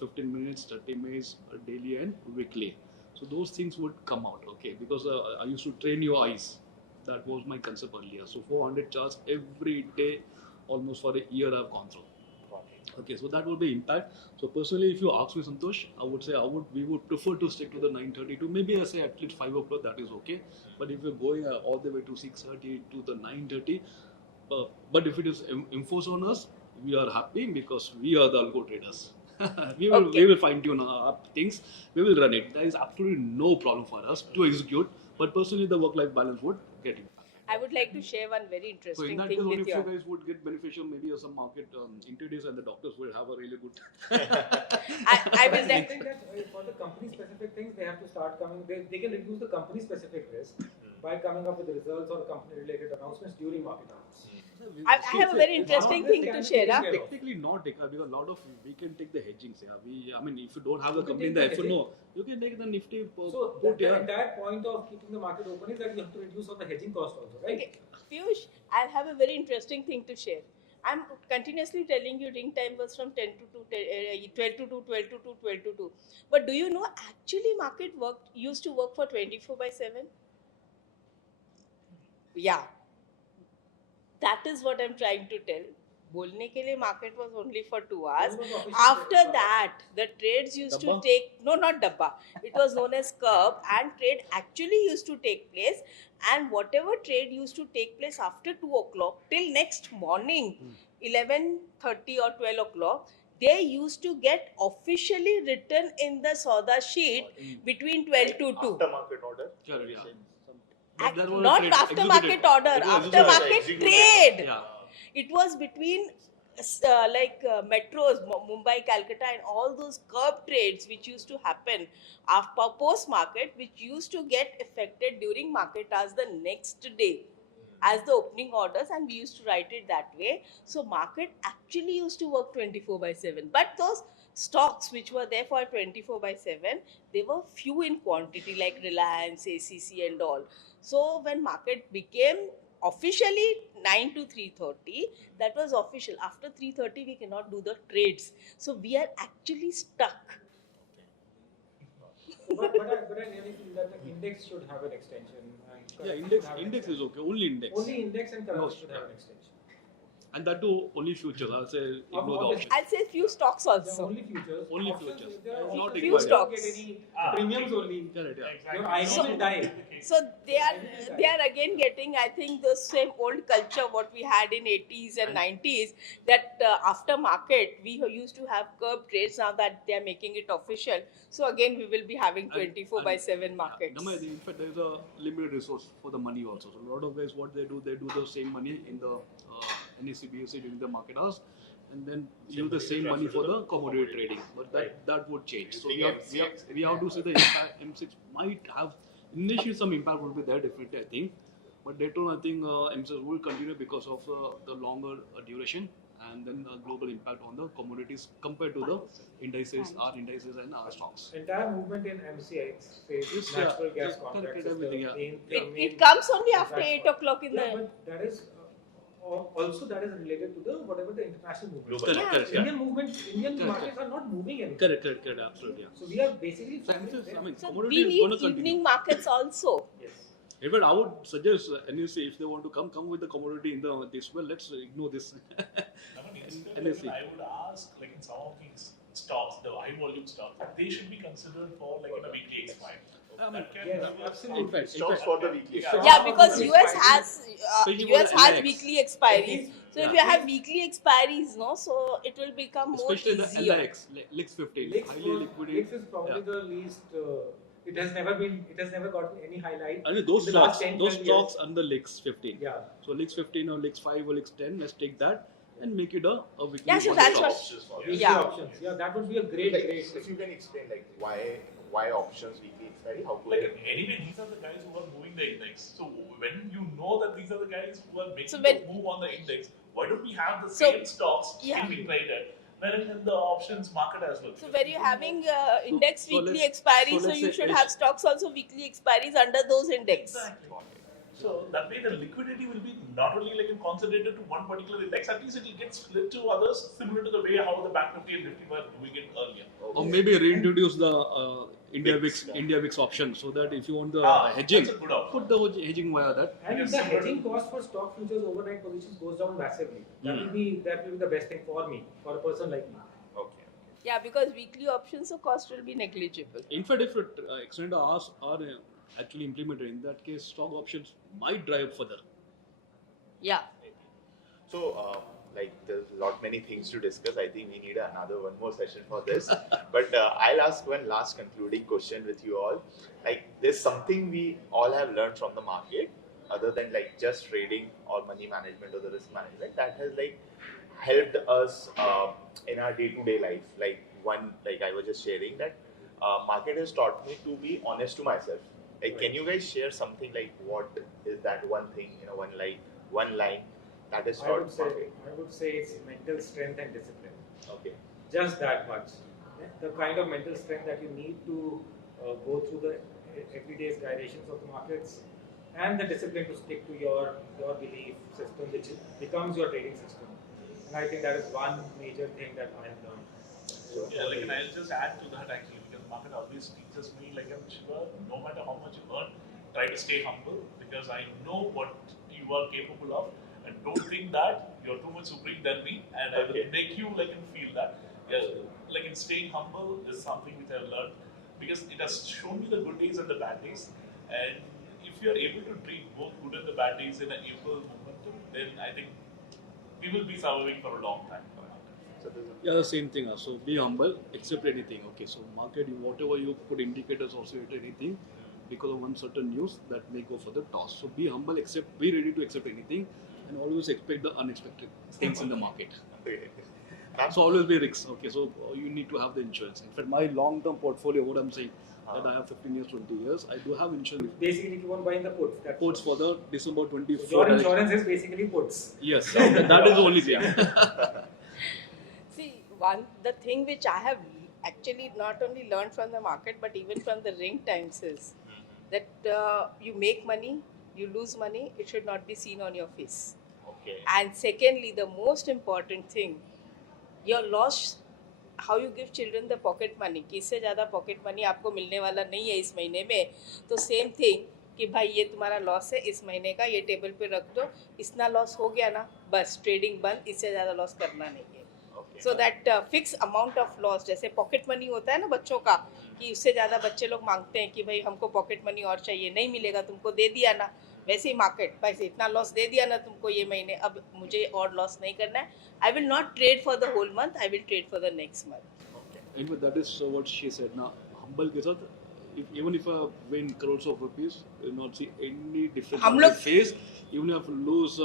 15 minutes, 30 minutes daily and weekly. So those things would come out, okay? Because I used to train your eyes. That was my concept earlier. So 400 charts every day, almost for a year I've gone through. Okay, so that would be impact. So personally, if you ask me, Santosh, I would say we would prefer to stick to the 9:30 to maybe I say at least 5 o'clock. That is okay. But if you're going all the way to 6:30 to the 9:30, but if it is enforced on us, we are happy because we are the algo traders. Okay. We will fine tune our things. We will run it. There is absolutely no problem for us to execute. But personally, the work-life balance would get it. I would like to share one very So in interesting that thing case, only with if you you. guys would get beneficial, maybe some market introduce and the doctors will have a really good. I will I then. think that for the company-specific things, they have to start coming. They can reduce the company-specific risk by coming up with the results or company-related announcements during market hours. I have a very interesting thing to share. Huh? Technically not because a lot of we can take the hedging. Yeah, I mean, if you don't have the You can company in take the the FNO, you can take the Nifty So put the here. entire point of keeping the market open is that you have to reduce on the hedging cost also, right? Okay, Piyush, I have a very interesting thing to share. I'm continuously telling you ring time was from 10 to 2, 12 to 2, 12 to 2, 12 to 2. But do you know actually market used to work for 24/7? Yeah, that is what I'm trying to tell. बोलने के लिए market was only for 2 hours. What was the official After trade? that, the trades used to Dabba? take, no, not dabba. It was known as curb, and trade actually used to take place. And whatever trade used to take place after 2 o'clock till next morning, 11:30 or 12 o'clock, they used to get officially written in the Sauda sheet between 12 to 2. Aftermarket order. Correct, yeah. Not aftermarket order, aftermarket trade. Yeah. It was between metros, Mumbai, Calcutta, and all those curb trades which used to happen after post market, which used to get affected during market hours the next day as the opening orders, and we used to write it that way. So market actually used to work 24/7, but those stocks which were there for 24/7, they were few in quantity, like Reliance, ACC, and all. So when market became officially 9 to 3:30, that was official. After 3:30 we cannot do the trades, so we are actually stuck. But I really feel that the index should have an extension. And Yeah, currency should have an index is extension. okay. Only index. Only index and currency No, should have an extension. And that too only futures. I'll say ignore the Of- options. I'll say few stocks They're also. only futures. Only Options, futures. there are Not options. few You don't stocks. get any premiums only. Correct, yeah. Exactly. Your IB will die. So they are again getting, I think, the same old culture what we had in 80s and 90s, that after market we used to have curb trades. Now that they are making it official, so again we will be having 24/7 markets. In fact, there is a limited resource for the money also. So a lot of guys, what they do the same money in the NSE, BSE during the market hours, and then use the same money for the commodity trading. But that would change. So we have to say the impact M6 might have initially some impact would be there definitely, I think. But later on, I think M6 will continue because of the longer duration and then the global impact on the commodities compared to the indices, our indices and our stocks. Entire movement in MCX says Yes, natural yeah. gas Yeah, contracts is the everything, yeah. It comes only after Exactly. 8 o'clock in Yeah, the. but that is also that is related to the whatever the international movement. Global. Correct, yeah. Indian movements, Indian Correct. markets are not moving anymore. Correct, absolutely. Yeah. So we are basically So, finding I mean, So commodity we is need going to evening continue. markets also. yes. In fact, I would suggest NSE if they want to come with the commodity in this. Well, let's ignore this. I mean, instead, NSE. I would ask, like in some of these stocks, the high volume stocks, they should be considered for like in a weekly expire. I mean, That can yes, give us- absolutely. In fact, Stocks for the weekly. Yeah. Yeah, because Especially US has for the LX. weekly expiries. So if Yeah. you have weekly expiries, no, so it will become more Especially the easier. LX, LIX 15, Lix highly liquid. Lix is probably the least. It has never gotten any highlight. I mean, those in the last stocks, 10, those 12 stocks years. under LIX 15. Yeah. So LIX 15 or LIX 5 or LIX 10, let's take that and make it a weekly. Yeah, so fund that's stock. what- Options for Weekly Yeah. options. Yeah, that would be a great. If you can explain like why options weekly expiry, how Like anyway, these are the guys who are moving the index. So when you know that these are the guys who are making So the move on the index, why don't we have the So- same stocks Yeah. being traded when in the options market as well? So when you're having index so weekly let's- expiries, so so let's you say should it's- have stocks also weekly expiries under those index. Exactly. So that way the liquidity will be not only like concentrated to one particular index, at least it will get split to others, similar to the way how the Bank Nifty and Nifty were doing it earlier. Or maybe reintroduce the India VIX option so that if you want the hedging, That's a good option. put the hedging via that. And Yes, if the similar to- hedging cost for stock futures overnight positions goes down massively, that will be the best thing for me, for a person like me. Okay. Yeah, because weekly options, so cost will be negligible. In fact, if it extended hours are actually implemented, in that case, stock options might drive further. Yeah. So like there's many things to discuss. I think we need one more session for this. But I'll ask one last concluding question with you all. Like, there's something we all have learned from the market, other than like just trading or money management or the risk management, that has like helped us in our day-to-day life. Like I was just sharing that market has taught me to be honest to myself. Like, can you guys share something like what is that one thing, one line that is taught market? I would say it's mental strength and discipline. Okay. Just that much. The kind of mental strength that you need to go through the everyday gyrations of the markets, and the discipline to stick to your belief system, which becomes your trading system. And I think that is one major thing that I have learned. Yeah, like, and I'll just add to that actually, because market always teaches me, like, I'm sure no matter how much you earn, try to stay humble, because I know what you are capable of, and don't think that you're too much supreme than me, and I will make you like and feel that. Yeah, like, in staying humble is something which I've learned, because it has shown me the good days and the bad days, and if you're able to treat both good and the bad days in an equal momentum, then I think we will be surviving for a long time. Yeah, the same thing. So be humble, accept anything. Okay, so market, whatever you put indicators also anything, because of one certain news that may go for the toss. So be humble, be ready to accept anything, and always expect the unexpected things in the market. So always be risks. Okay, so you need to have the insurance. In fact, my long-term portfolio, what I'm saying, that I have 15 years, 20 years, I do have insurance. Basically, if you want buying the puts. Puts for the December 24. So your insurance is basically puts. Yes, that is the only thing. See, the thing which I have actually not only learned from the market but even from the ring times is that you make money, you lose money, it should not be seen on your face. Okay. And secondly, the most important thing, your loss, how you give children the pocket money, कि इससे ज़्यादा pocket money आपको मिलने वाला नहीं है इस महीने में, तो same thing कि भाई ये तुम्हारा लॉस है इस महीने का, ये टेबल पे रख दो, इतना लॉस हो गया ना, बस ट्रेडिंग बंद, इससे ज़्यादा लॉस करना नहीं है. So that fix amount of loss, जैसे पॉकेट मनी होता है ना बच्चों का, कि उससे ज़्यादा बच्चे लोग मांगते हैं कि भाई हमको पॉकेट मनी और चाहिए, नहीं मिलेगा तुमको, दे दिया ना. वैसे ही मार्केट, वैसे इतना लॉस दे दिया ना तुमको ये महीने, अब मुझे और लॉस नहीं करना है. I will not trade for the whole month, I will trade for the next month. And that is what she said. Now, humble के साथ, even if I win crores of rupees, you will not see any difference on my face. Even if I lose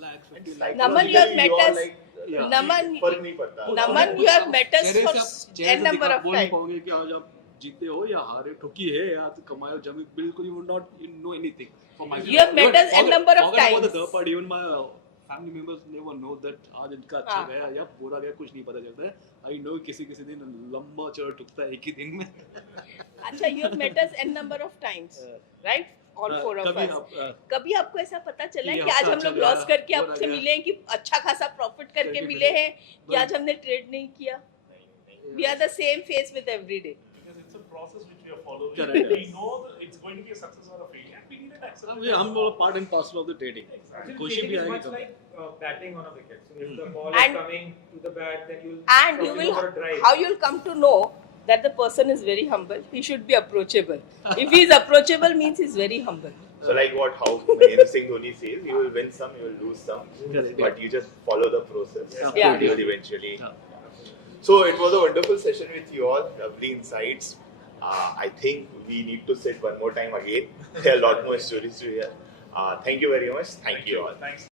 lakhs, 50 lakhs. Naman, you have met us. Yeah. Naman, फर्क नहीं पड़ता. Naman, you have met us for n number of बोल नहीं times. पाओगे कि आज आप जीते हो या हारे, ठुकी है या कमाए हो, जमीन बिल्कुल, you would not know anything. For myself. You have met us n number of Forget about times. the third party, even my family members never know that आज इनका अच्छा गया या बुरा गया, कुछ नहीं पता चलता है. I know किसी दिन लंबा चढ़ टुकता है एक ही दिन में. अच्छा, you have met us n number of times, right? All four of us. कभी आपको ऐसा पता चला है कि आज हम लोग लॉस करके आपसे मिले हैं, कि अच्छा खासा प्रॉफिट करके मिले हैं, कि आज हमने ट्रेड नहीं किया? We are the same face with every day. Because it's a process which we are following. Correct. We know that it's going to be a success or a failure. We need an acceptance. हम लोग part and parcel of the trading. Actually, खुशी trading भी is आएगी much तो. like batting on a wicket. So if the ball And- is coming to the bat, then you'll And you will, for a drive. how you'll come to know that the person is very humble. He should be approachable. If he is approachable, means he's very humble. So like how Mahendra Singh Dhoni says, you will win some, you will lose some, Correct. but you just follow the process. Yeah. You will eventually. Yeah. So it was a wonderful session with you all, lovely insights. I think we need to sit one more time again. There are a lot more stories to hear. Thank you very much. Thank you all. Thanks.